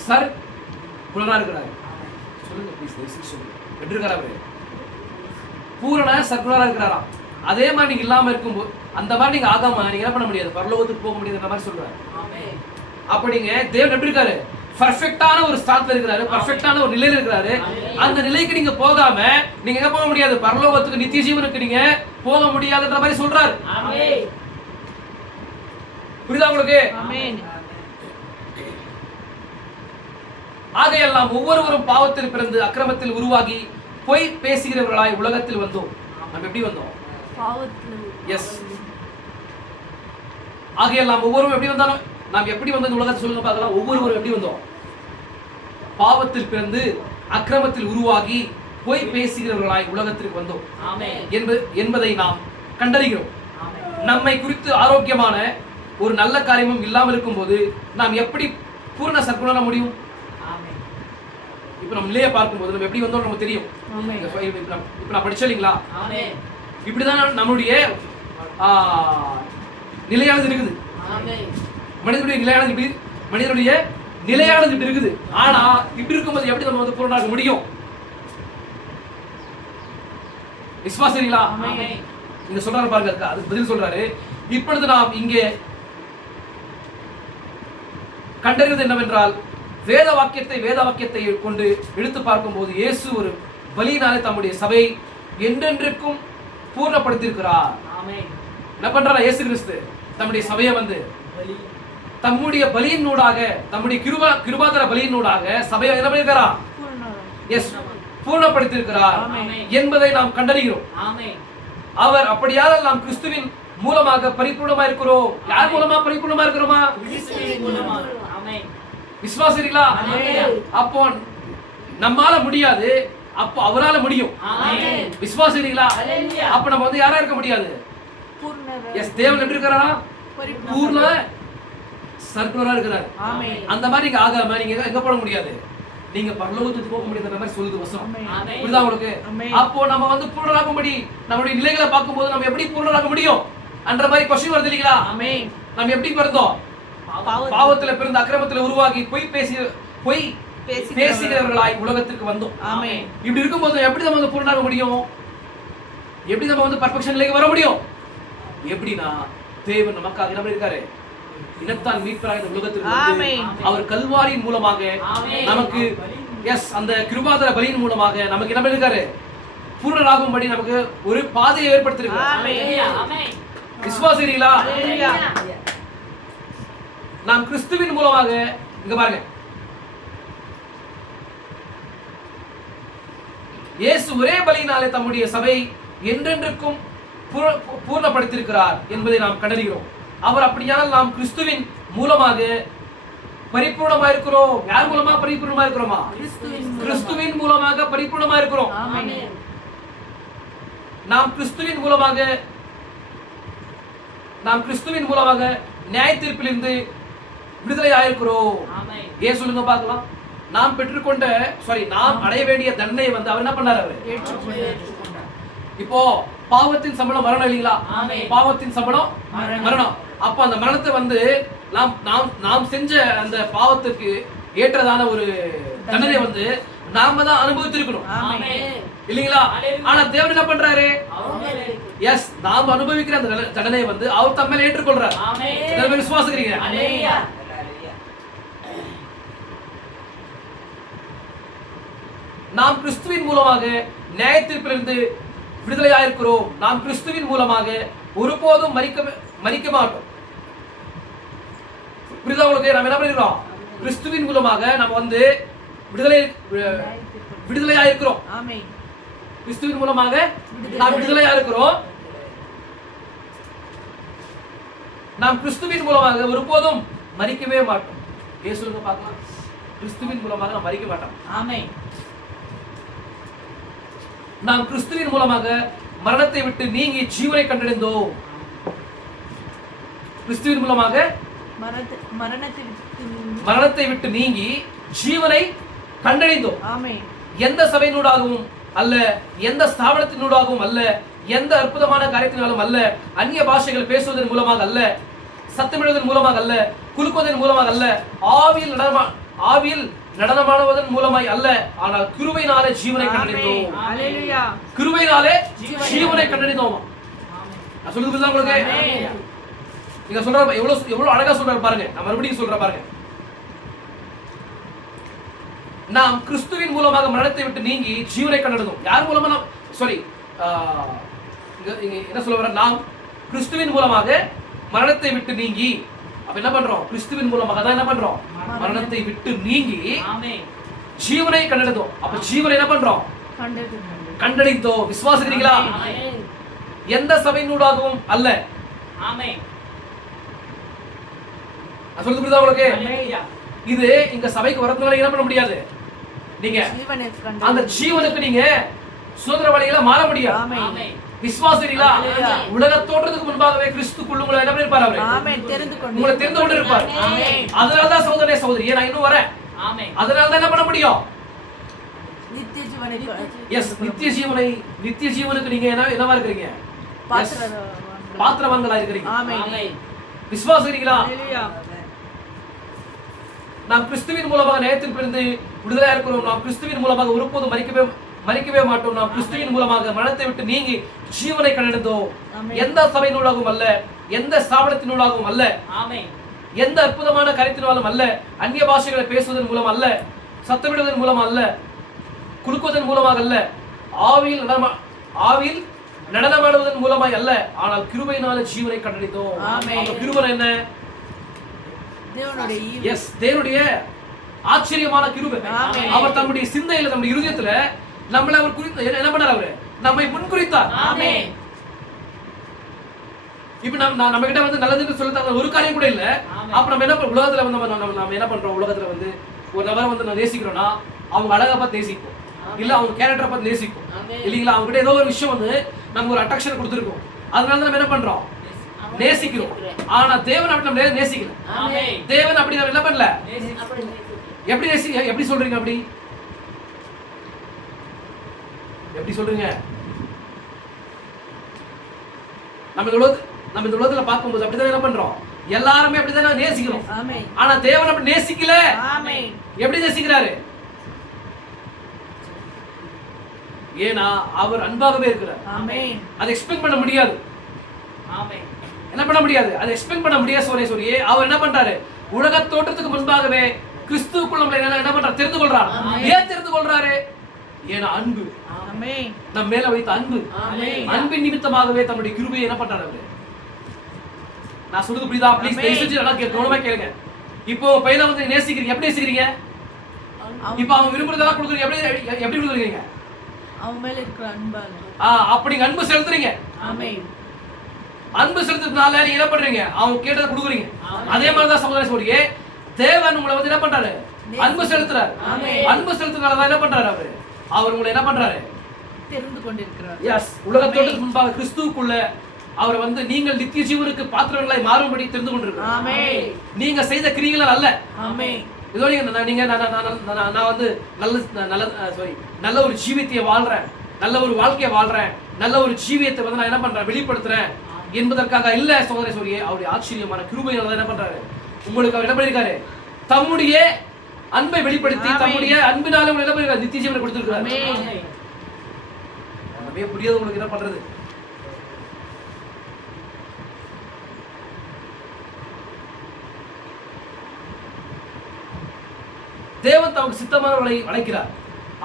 சர்க்குலரா இருக்கிறாரு. சொல்லுங்க ப்ளீஸ், சொல்லுங்க, எப்படி இருக்காரு அவரு, பூரண சர்க்குலரா இருக்கிறாராம். அதே மாதிரி நீங்க இல்லாம இருக்கும்போது, அந்த மாதிரி நீங்க ஆகாம நீங்க என்ன பண்ண முடியாது, பரலோகத்துக்கு போக முடியாதுன்ற மாதிரி சொல்றாரு. அப்ப நீங்க தேவன் எப்படி இருக்காரு, பர்ஃபெக்ட்டான ஒரு ஸ்தானத்துல இருக்கிறாரு, பர்ஃபெக்ட்டான ஒரு நிலையில இருக்கிறாரு. அந்த நிலைக்கு நீங்க போகாம நீங்க எங்க போக முடியாது, பரலோகத்துக்கு நித்திய ஜீவனுக்கு நீங்க போக முடியாதுன்ற மாதிரி சொல்றாரு. புரியுதா உங்களுக்கு? ஆகையெல்லாம் ஒவ்வொருவரும் பாவத்தில் பிறந்து அக்கிரமத்தில் உருவாகி பொய் பேசுகிறவர்களாய் உலகத்தில் வந்தோம். நம்ம எப்படி வந்தோம்? எஸ். ஆகையெல்லாம் ஒவ்வொருவரும் எப்படி வந்தாலும், நாம் எப்படி வந்தோம் உலகத்தை சொல்லுங்க பார்க்கலாம். ஒவ்வொருவரும் எப்படி வந்தோம்? பாவத்தில் பிறந்து அக்கிரமத்தில் உருவாகி பொய் பேசுகிறவர்களாய் உலகத்திற்கு வந்தோம் என்பதை நாம் கண்டறிகிறோம். நம்மை குறித்து ஆரோக்கியமான ஒரு நல்ல காரியமும் இல்லாமல் இருக்கும்போது நாம் எப்படி பூரண சற்குணம் முடியும்? இப்ப நம்ம நிலையை பார்க்கும்போது நம்ம எப்படி வந்தோம் நமக்கு தெரியும். இப்ப நான் படிச்சேன் இல்லைங்களா? இப்படிதான் நம்மளுடைய நிலையானது இருக்குது. மனிதனுடைய நிலையானது இப்படி மனிதனுடைய நிலையானது இப்படி இருக்குது. ஆனா இப்படி இருக்கும்போது எப்படி நம்ம வந்து பூரணாக முடியும்? விசுவாசிங்களா? நீங்க சொல்றாரு பாருங்க, அதுக்கு பதில் சொல்றாரு. இப்பொழுது நாம் இங்கே கண்டறிவது என்னவென்றால், வேத வாக்கியத்தை கொண்டு எடுத்து பார்க்கும்போது இயேசு ஒரு பலியினாலே தம்முடைய சபை என்றென்றைக்கும் பூர்ணப்படுத்தியிருக்கிறார். என்ன பண்றாரா இயேசு கிறிஸ்து? தம்முடைய சபையை வந்து தம்முடைய பலியினூடாக, தம்முடைய கிருபாதர பலியினூடாக சபையை என்ன பண்ணியிருக்கிறார்? எஸ், பூர்ணப்படுத்தியிருக்கிறார் என்பதை நாம் கண்டறிகிறோம். அவர் அப்படியானால் நாம் கிறிஸ்துவின் மூலமாக பரிபூர்ணமா இருக்கிறோம். யார் மூலமா பரிபூர்ணமா இருக்கிறோமா? விசுவாசிங்களா? அப்போ நம்மால முடியாது, அப்போ அவரால முடியும். விசுவாசிங்களா? அப்ப நம்ம வந்து யாரா இருக்க முடியாது. எஸ், தேவன் எப்படி இருக்கிறாரா? பூர்ண சர்க்குலரா இருக்கிறார். அந்த மாதிரி நீங்க ஆகாம நீங்க எங்க போட முடியாது. நீங்க பரலோகத்துக்கு போக முடியாத மாதிரி சொல்லுது வசனம். புரியுதா உங்களுக்கு? அப்போ நம்ம வந்து பூர்ணராகும்படி நம்மளுடைய நிலைகளை பார்க்கும்போது நம்ம எப்படி பூர்ணராக முடியும் என்ற மாதிரி क्वेश्चन வருது இல்லீங்களா? நம்ம எப்படி பிறந்தோம்? பாவத்துல பிறந்த அக்கிரமத்துல உருவாகி பொய் பேசுகிறவர்களாய் உலகத்துக்கு வந்தோம். இப்படி இருக்கும்போது எப்படி நம்ம வந்து பூர்ணராக முடியும்? எப்படி நம்ம வந்து பர்ஃபெக்ஷன் நிலைக்கு வர முடியும்? எப்படின்னா தேவன் நமக்காக என்ன பண்ணிருக்காரு? இனத்தால் மீட்பராக இந்த உலகத்துக்கு வந்து அவர் கல்வாரியின் மூலமாக நமக்கு எஸ் அந்த கிருபாதர பலியின் மூலமாக நமக்கு என்ன பண்ணிருக்காரு? பூர்ணராகும்படி நமக்கு ஒரு பாதையை ஏற்படுத்தியிருக்கிறார். விசுவாசிக்கிறீங்களா? நாம் கிறிஸ்துவின் மூலமாக இங்க பாருங்க, இயேசு ஒரே பலியினாலே தம்முடைய சபை என்றென்றைக்கும் பூர்ணப்படுத்தியிருக்கிறார் என்பதை நாம் கண்டறிகிறோம். அவர் அப்படியானால் நாம் கிறிஸ்துவின் மூலமாக பரிபூர்ணமா இருக்கிறோம். யார் மூலமா பரிபூர்ணமா இருக்கிறோமா? கிறிஸ்துவின் மூலமாக பரிபூர்ணமா இருக்கிறோம். நாம் கிறிஸ்துவின் மூலமாக நியாய தீர்ப்பிலிருந்து விடுதலை ஆயிருக்கிறோம். ஏன் சொல்லுங்க பார்க்கலாம். நாம் பெற்றுக்கொண்ட நாம் அடைய வேண்டிய தண்டனை வந்து அவர் என்ன பண்ணார்? அவர் இப்போ பாவத்தின் சம்பளம் மரணம் இல்லீங்களா? பாவத்தின் சம்பளம் மரணம். அப்ப அந்த மரணத்தை வந்து நாம் செஞ்ச அந்த பாவத்துக்கு ஏற்றதான ஒரு தண்டனை வந்து நாம தான் அனுபவித்திருக்கணும் இல்லீங்களா? ஆனா தேவன் என்ன பண்றாரு? எஸ், நாம் அனுபவிக்கிற அந்த தண்டனை வந்து அவர் தம்மேல ஏற்றுக்கொள்றார். விசுவாசிக்கிறீங்க? நாம் கிறிஸ்துவின் மூலமாக நியாய தீர்ப்பிலிருந்து விடுதலையாயிருக்கிறோம். நாம் கிறிஸ்துவின் மூலமாக ஒருபோதும் மரிக்க மாட்டோம். புரியுதா உங்களுக்கு? நம்ம என்ன பண்ணிருக்கோம்? கிறிஸ்துவின் மூலமாக நம்ம வந்து விடுதலையாயிருக்கிறோம். கிறிஸ்துவின் மூலமாக நாம் விடுதலையாயிருக்கிறோம். நாம் கிறிஸ்துவின் மூலமாக ஒருபோதும் மரிக்கவே மாட்டோம். சொல்லுங்க பார்க்கலாம். கிறிஸ்துவின் மூலமாக நாம் மரிக்க மாட்டோம். நாம் கிறிஸ்துவின் மூலமாக மரணத்தை விட்டு நீங்கி ஜீவனை கண்டடைந்தோம். கிறிஸ்துவின் மூலமாக மரணத்தை விட்டு நீங்கி ஜீவனை கண்டடைந்தோம். எந்த சபையினூடாகவும் அல்ல, எந்த ஸ்தாபனத்தினூடாகவும் அல்ல, எந்த அற்புதமான காரியத்தினாலும் அல்ல, அந்நிய பாஷைகள் பேசுவதன் மூலமாக அல்ல, சத்தமிடுவதன் மூலமாக அல்ல, குலுக்குவதன் மூலமாக அல்ல, ஆவியில் நடனமாடுவதன் மூலமாய் அல்ல, ஆனால் கிருபையினாலே ஜீவனை கண்டடைந்தோம். கிருபையினாலே ஜீவனை கண்டடைந்தோம். நான் சொல்றது புரியுதா உங்களுக்கு? நீங்க சொல்ற எவ்வளவு அழகா சொல்றாரு பாருங்க. நான் மறுபடியும் சொல்றேன் பாருங்க. நாம் கிறிஸ்துவின் மூலமாக மரணத்தை விட்டு நீங்கி ஜீவனை கண்டடைந்தோம். யார் மூலமா? என்ன சொல்ல வர? நாம் கிறிஸ்துவின் மூலமாக மரணத்தை விட்டு நீங்கி, அப்ப என்ன பண்றோம்? கிறிஸ்துவின் மூலமாக தான் என்ன பண்றோம்? மரணத்தை விட்டு நீங்கி ஜீவனை கண்டடைந்தோம். அப்ப ஜீவனை என்ன பண்றோம்? கண்டடைந்தோம். விசுவாசிக்கிறீங்களா? எந்த சபையினூடாகவும் அல்ல. சொல்றது புரியுதா உங்களுக்கு? இது இங்க சபைக்கு வரதுனால என்ன பண்ண முடியாது? நீங்க ஜீவனை கண்டு அந்த ஜீவனுக்கு நீங்க சுதந்திரவாளிகளா மாற முடியும். ஆமென். விசுவாசிக்கிறீங்களா? அல்லேலூயா. உலக தோற்றத்துக்கு முன்பாகவே கிறிஸ்துக்குள்ள உங்களை என்ன பண்ணிருப்பார்? அவரு ஆமென். தெரிந்து உங்களை தெரிந்து கொண்டு இருப்பார். ஆமென். அதனாலதான் சகோதரனே சகோதரி நான் இன்னும் வரேன். அதனாலதான் என்ன பண்ண முடியும்? நித்திய ஜீவனை எஸ், நித்திய ஜீவனுக்கு நீங்க என்னவா இருக்கிறீங்க? பாத்திரவான்களா இருக்கிறீங்க. ஆமென். விசுவாசிக்கிறீங்களா? அல்லேலூயா. நாம் கிறிஸ்துவின் மூலமாக நேயத்திலிருந்து விடுதலையா இருக்கிறோம். நாம் கிறிஸ்துவின் மூலமாக ஒருபோதும் மரிக்கவே மாட்டோம். நாம் கிறிஸ்துவின் மூலமாக மரணத்தை விட்டு நீங்கி ஜீவனை கண்டடைந்தோம். எந்த சபையினூடாகவும் அல்ல, எந்த ஸ்தாபனத்தினூடாகவும் அல்ல, எந்த அற்புதமான கருத்தினாலும் அல்ல, அந்நிய பாஷைகளை பேசுவதன் மூலம் அல்ல, சத்தமிடுவதன் மூலம் அல்ல, குலுக்குவதன் மூலமாக அல்ல, ஆவியில் நடனமாடுவதன் மூலமாய் அல்ல, ஆனால் கிருபையினால ஜீவனை கண்டடைந்தோம். அந்த கிருபை என்ன? தேவனுடைய ஆச்சரியமான கிருபை. அவர் தம்முடைய சிந்தையில, நம்முடைய இருதயத்துல நம்மள அவர் குறித்து என்ன பண்ணார்? அவரு நம்மை முன்குறித்தார். இப்ப நம்ம கிட்ட வந்து நல்லதுன்னு சொல்ல ஒரு காரியம் கூட இல்ல. அப்ப நம்ம என்ன உலகத்துல வந்து நம்ம என்ன பண்றோம்? உலகத்துல வந்து ஒரு நபரை வந்து நான் நேசிக்கிறோம்னா அவங்க அழகா பார்த்து நேசிப்போம், இல்ல அவங்க கேரக்டரை பார்த்து நேசிப்போம், இல்லீங்களா? அவங்க கிட்ட ஏதோ ஒரு விஷயம் வந்து நம்ம ஒரு அட்ராக்ஷன் கொடுத்துருக்கோம், அதனால நம்ம என்ன பண்றோம்? நேசிக்கிறோம். ஆனா தேவன் அப்படி நம்ம நேசிக்கல. தேவன் அப்படி நம்ம என்ன பண்ணல. எப்படி சொல்றீங்க? எப்படி சொல்றீங்க? நம்ம இந்த உலகத்துல பார்க்கும்போது அப்படிதான் என்ன பண்றோம்? எல்லாருமே அப்படிதான் நேசிக்கிறோம். ஆனா தேவன் அப்படி நேசிக்கல. எப்படி நேசிக்கிறாரு? ஏன்னா அவர் அன்பாகவே இருக்கிறார். அதை எக்ஸ்பெக்ட் பண்ண முடியாது. என்ன பண்ண முடியாது? அதை எக்ஸ்பெக்ட் பண்ண முடியாது. சோரே அவர் என்ன பண்றாரு? உலக தோற்றத்துக்கு முன்பாகவே கிறிஸ்துவுக்குள் நம்மளை என்ன பண்றாரு? தெரிந்து கொள்றாரு. ஏன் தெரிந்து கொள்றாரு? ஏன்னா அன்பு. நம்ம மேல வைத்த அன்பு. அன்பின் நிமித்தமாகவே தன்னுடைய கிருபையை என்ன பண்றாரு அவரு? நான் சொல்றது புரியுதா? ப்ளீஸ் பேசிட்டு நல்லா கவனமா கேளுங்க. இப்போ பையனை வந்து நேசிக்கிறீங்க. எப்படி நேசிக்கிறீங்க? இப்போ அவங்க விரும்புறதெல்லாம் கொடுக்குறீங்க. எப்படி கொடுக்குறீங்க? அவன் மேல இருக்கிற அன்பால. அப்படி அன்பு செலுத்துறீங்க. அன்பு செலுத்துறதுனால நீங்க என்ன பண்றீங்க? அவங்க கேட்டதை கொடுக்குறீங்க. அதே மாதிரிதான் சகோதர சகோதரியே, தேவன் உங்களை வந்து என்ன பண்றாரு? அன்பு செலுத்துறாரு. அன்பு செலுத்துறதுனால என்ன பண்றாரு? அவர் உங்களை என்ன பண்றாரு? தெரிந்து கொண்டிருக்கிறார். எஸ், உலகத்தோடு முன்பாக கிறிஸ்துவுக்குள்ள அவர் வந்து நீங்கள் நித்திய ஜீவனுக்கு பாத்திரங்களாய் மாறும்படி தெரிந்து கொண்டிருக்கிறார். ஆமென். நீங்க செய்த கிரியைகள் அல்ல. ஆமென். இதோ நீங்க நான் வந்து நல்ல ஒரு ஜீவியத்தை வாழ்றேன், நல்ல ஒரு வாழ்க்கையை வாழ்றேன், நல்ல ஒரு ஜீவியத்தை வந்து நான் என்ன பண்றேன்? வெளிப்படுத்துறேன் என்பதற்காக இல்ல சகோதர சகோதரியே. அவருடைய ஆச்சரியமான கிருபையால என்ன பண்றாரு? உங்களுக்கு அவர் என்ன பண்ணிருக்காரு? தம்முடைய அன்பை வெளிப்படுத்தி தம்முடைய அன்பினால உங்களுக்கு என்ன பண்ணிருக்காரு? நித்திய ஜீவனை கொடுத்திருக்காரு. ஆமென். ஒண்ணுமே புரியாது உங்களுக்கு என்ன பண்றது? தேவன் தமக்கு சித்தமானவர்களை அழைக்கிறார்.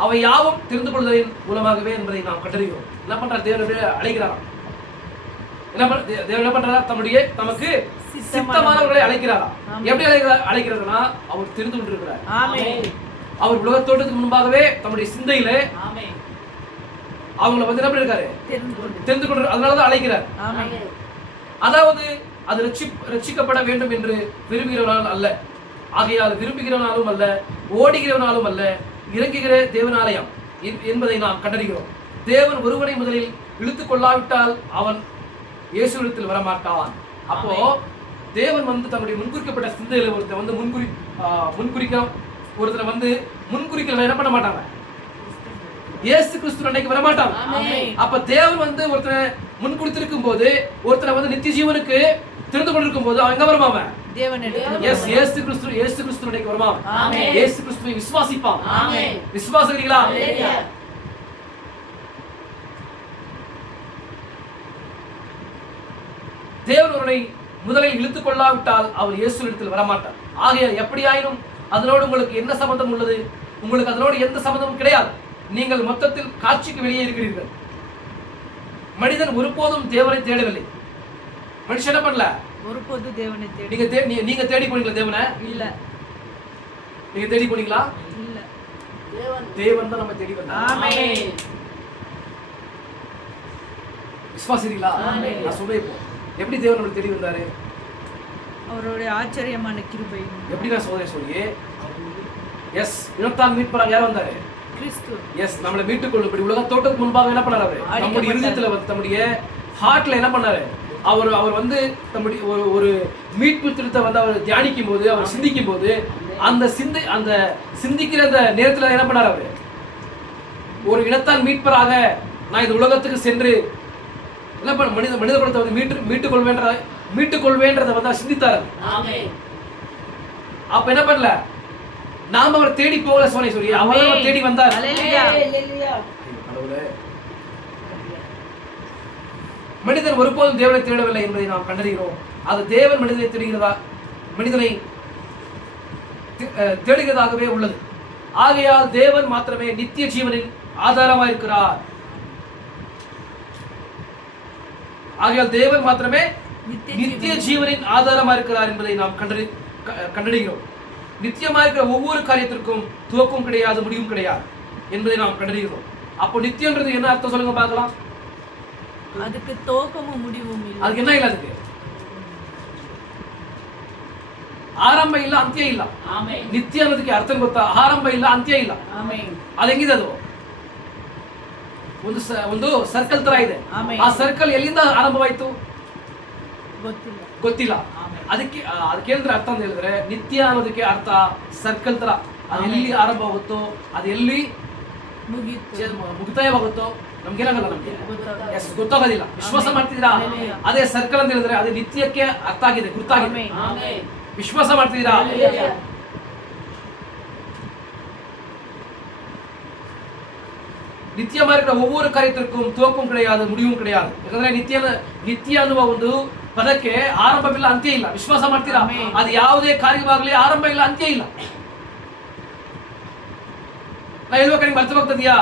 அவை யாவும் தெரிந்து கொள்வதன் மூலமாகவே என்பதை நாம் கண்டறிகிறோம். என்ன பண்றார்? தேவன் அழைக்கிறாராம். தேவன் என்ன பண்றாரா? தமக்கு சித்தமானவர்களை அழைக்கிறாரா? எப்படி அழைக்கிறார்னா அவர் தெரிந்து கொண்டிருக்கிறார். அவர் உலகத்தோட்டத்துக்கு முன்பாகவே தம்முடைய சிந்தையில அவங்களை வந்து என்ன பண்ணிருக்காரு? தெரிந்து கொண்டு, அதனாலதான் அழைக்கிறார். அதாவது அது ரட்சிக்கப்பட வேண்டும் என்று விரும்புகிறவனால் அல்ல, ஆகையால் விரும்புகிறவனாலும் அல்ல, ஓடுகிறவனாலும் அல்ல, இறங்குகிற தேவனாலயம் என்பதை நாம் கண்டறிகிறோம். தேவன் ஒருவனை முதலில் இழுத்துக் கொள்ளாவிட்டால் அவன் இயேசுவிடத்தில் வரமாட்டான். அப்போ தேவன் வந்து தன்னுடைய முன்குறிக்கப்பட்ட சிந்தையில ஒருத்தர் வந்து ஒருத்தரை வந்து முன்குறிக்கல என்ன பண்ண மாட்டாங்க? இயேசு கிறிஸ்து அன்னைக்கு வரமாட்டாங்க. அப்ப தேவன் வந்து ஒருத்தரை முன்குறித்திருக்கும் போது, ஒருத்தரை வந்து நித்திய ஜீவனுக்கு தெரிந்து கொண்டிருக்கும் போது அவன் எங்க வருமாவன்? இயேசு கிறிஸ்து அன்னைக்கு வருமாவன். இயேசு கிறிஸ்துவை விசுவாசிப்பான். விசுவாசிக்கிறீங்களா? தேவன் ஒருவனை முதலில் இழுத்துக் கொள்ளாவிட்டால் அவர் இயேசுவிடத்தில் வரமாட்டார். ஆகையால் எப்படியாயினும் அதனோடு உங்களுக்கு என்ன சம்பந்தம் உள்ளது? உங்களுக்கு அதனோடு எந்த சம்பந்தமும் கிடையாது. நீங்கள் மொத்தத்தில் காட்சிக்கு வெளியே இருக்கிறீர்கள். மனிதன் ஒருபோதும் தேவனை தேடவில்லை. மனுஷன் என்ன பண்ணல? ஒருபோதும் தேவனை தேடி. நீங்க தேடி போனீங்களா தேவனை? இல்ல. நீங்க தேடி போனீங்களா? இல்ல. தேவன் தான் நம்ம தேடி வந்தார். ஆமென். விசுவாசிக்கிறீங்களா? நான் சொல்றேன் இப்போ எப்படி தேவன் நம்மளை தேடி வந்தாரு? அவருடைய ஆச்சரியமான கிருபை. எப்படி நான் சொல்றேன் சொல்லியே எஸ், யோனத்தான் மீட்பராக யார் வந்தாரு? கிறிஸ்து. எஸ், நம்மளை மீட்டுக் கொள்ளும்படி உலக தோட்டத்துக்கு முன்பாக என்ன பண்ணாரு? அவரு நம்முடைய இருதயத்துல வந்து நம்முடைய ஹார்ட்ல என்ன பண்ணாரு? அவர் வந்து நம்முடைய ஒரு மீட்பு திட்டத்தை வந்து அவர் தியானிக்கும் போது, அவர் சிந்திக்கும் போது, அந்த சிந்திக்கிற அந்த நேரத்துல என்ன பண்ணாரு? அவரு ஒரு இனத்தான் மீட்பராக நான் இந்த உலகத்துக்கு சென்று என்ன பண்ண மனித குலத்தை வந்து மீட்டுக்கொள்வேன்றதை வந்து அவர் சிந்தித்தார். அப்ப என்ன பண்ணல? நாம அவர் தேடி போகல, சோனேஸ்வரி, அவர் தேடி வந்தார். மனிதன் ஒருபோதும் தேவனை தேடவில்லை என்பதை நாம் கண்டறிகிறோம். அது தேவன் மனிதனை தேடுகிறதாகவே உள்ளது. ஆகையால் தேவன் மாத்திரமே நித்திய ஜீவனின் ஆதாரமாக இருக்கிறார். நித்திய ஜீவனின் ஆதாரமா இருக்கிறார் என்பதை நாம் கண்டறிகிறோம். நித்தியமா இருக்கிற ஒவ்வொரு காரியத்திற்கும் துவக்கம் கிடையாது, முடிவும் கிடையாது என்பதை நாம் கண்டறிகிறோம். அப்போ நித்தியன்றது என்ன அர்த்தம் சொல்லுங்க பார்க்கலாம். அதுக்கு துவக்கமும் முடிவும் இல்லை. அதுக்கு என்ன இல்லை? அதுக்கு ஆரம்ப ಇಲ್ಲ ಅಂತ್ಯ ಇಲ್ಲ. ನಿತ್ಯ ಅನ್ನೋದಕ್ಕೆ ಅರ್ಥ ಗೊತ್ತಾ? ಆರಂಭ ಇಲ್ಲ, ಅಂತ್ಯ ಇಲ್ಲ. ಅದು ಹೆಂಗಿದೆ? ಅದು ಒಂದು ಸರ್ಕಲ್ ತರ ಇದೆ. ಆ ಸರ್ಕಲ್ ಎಲ್ಲಿಂದ ಆರಂಭವಾಯಿತು ಗೊತ್ತಿಲ್ಲ. ಅದಕ್ಕೆ ಅಂದ್ರೆ ಅರ್ಥ ಅಂತ ಹೇಳಿದ್ರೆ, ನಿತ್ಯ ಅನ್ನೋದಕ್ಕೆ ಅರ್ಥ ಸರ್ಕಲ್ ತರ. ಅದು ಎಲ್ಲಿ ಆರಂಭ ಆಗುತ್ತೋ, ಅದು ಎಲ್ಲಿ ಮುಕ್ತಾಯವಾಗುತ್ತೋ ನಮ್ಗೇನಾಗಲ್ಲ, ನಮ್ಗೆ ಗೊತ್ತಾಗೋದಿಲ್ಲ. ವಿಶ್ವಾಸ ಮಾಡ್ತಿದ್ದೀರಾ? ಅದೇ ಸರ್ಕಲ್ ಅಂತ ಹೇಳಿದ್ರೆ ಅದು ನಿತ್ಯಕ್ಕೆ ಅರ್ಥ ಆಗಿದೆ, ಗುರ್ತಾಗಿದೆ. ವಿಶ್ವಾಸ ಮಾಡ್ತಿದ್ದೀರಾ? நித்தியமா இருக்கிற ஒவ்வொரு காரியத்திற்கும் துவக்கம் கிடையாது, முடிவும் கிடையாது. ಯಾಕಂದ್ರೆ ನಿತ್ಯ ಅನ್ನುವ ಒಂದು ಪದಕ್ಕೆ ಆರಂಭವಿಲ್ಲ, ಅಂತ್ಯ ಇಲ್ಲ. ವಿಶ್ವಾಸ ಮಾಡ್ತೀರಾ? ಅದು ಯಾವುದೇ ಕಾರ್ಯವಾಗಲಿ ಆರಂಭ ಇಲ್ಲ, ಅಂತ್ಯ ಇಲ್ಲ. ನಾ ಹೇಳುವ ಕಡೆ ಅರ್ಥವಾಗ್ತದೆಯಾ?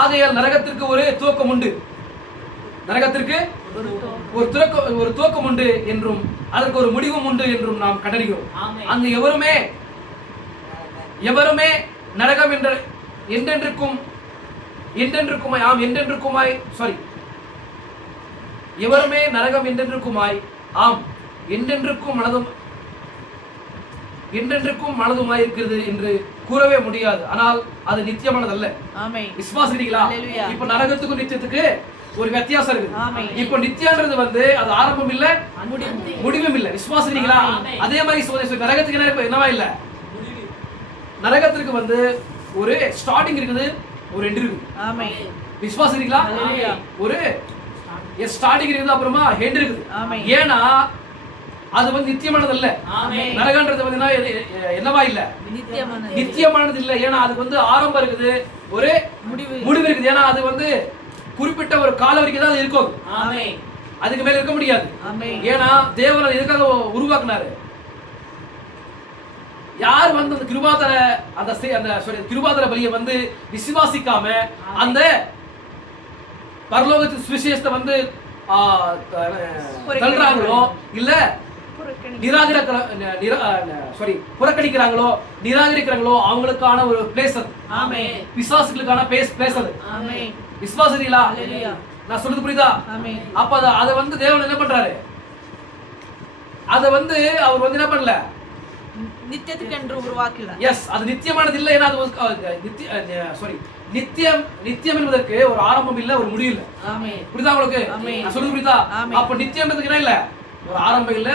ஆகையால் நரகத்திற்கு ஒரு துவக்கம் உண்டு, நரகத்திற்கு ஒரு துவக்கம் உண்டு என்றும் அதற்கு ஒரு முடிவும் உண்டு என்றும் நாம் கண்டறிகிறோம். அங்கு எவருமே நரகம் எவருமே நரகம் என்றென்றுக்குமாய் ஆம் என்றென்றுக்கும் மனதுமாய் இருக்கிறது என்று கூறவே முடியாது. ஆனால் அது நித்தியமானதல்ல. விசுவாசிக்கிறீங்களா? இப்ப நரகத்துக்கும் நித்தியத்துக்கு ஒரு வித்தியாசம் இருக்கு. இப்போ நித்தியன்றது வந்து அது ஆரம்பம் இல்ல, முடிவும் இல்ல. விசுவாசிக்கிறீங்களா? அதே மாதிரி நரகத்துக்கு என்னவா இல்ல? நரகத்திற்கு வந்து ஒரு ஸ்டார்டிங் இருக்குது, ஒரு எண்ட் இருக்குது. விசுவாசிக்கிறீங்களா? ஒரு ஸ்டார்டிங் இருக்குது, அப்புறமா எண்ட் இருக்குது. ஏன்னா அது வந்து நித்தியமானது இல்ல. நரகன்றது வந்து என்னவா இல்ல? நித்தியமானது இல்ல. ஏன்னா அதுக்கு வந்து ஆரம்பம் இருக்குது, ஒரு முடிவு இருக்குது. ஏன்னா அது வந்து குறிப்பிட்ட ஒரு கால வரைக்கும் தான் அது இருக்கும். அதுக்கு மேல இருக்க முடியாது. ஏன்னா தேவன் எதுக்காக உருவாக்குனாரு? யார் வந்து அந்த கிருபாதர பலியை வந்து விசுவாசிக்காம அந்த பரலோகத்தின் சுவிசேஷத்தை வந்து தள்ளுறாங்களோ, இல்ல புறக்கணிக்கிறாங்களோ, நிராகரிக்கிறாங்களோ, அவங்களுக்கான ஒரு பிளேஸ் அது. விசுவாசிகளுக்கான பிளேஸ் அது. விசுவாசிங்களா? நான் சொல்றது புரியுதா? அப்ப அதை வந்து தேவன் என்ன பண்றாரு? அதை வந்து அவர் வந்து என்ன பண்ணல? நித்தியத்துக்கு என்று உருவாக்கல. எஸ், அது நித்தியமானது இல்லை. ஏன்னா அது நித்தியம் என்பதற்கு ஒரு ஆரம்பம் இல்ல, ஒரு முடிவு இல்ல. புரியுதா உங்களுக்கு? நான் சொல்றது புரியுதா? அப்ப நித்தியம்ன்றதுக்கு என்ன இல்ல? ஒரு ஆரம்பம் இல்ல,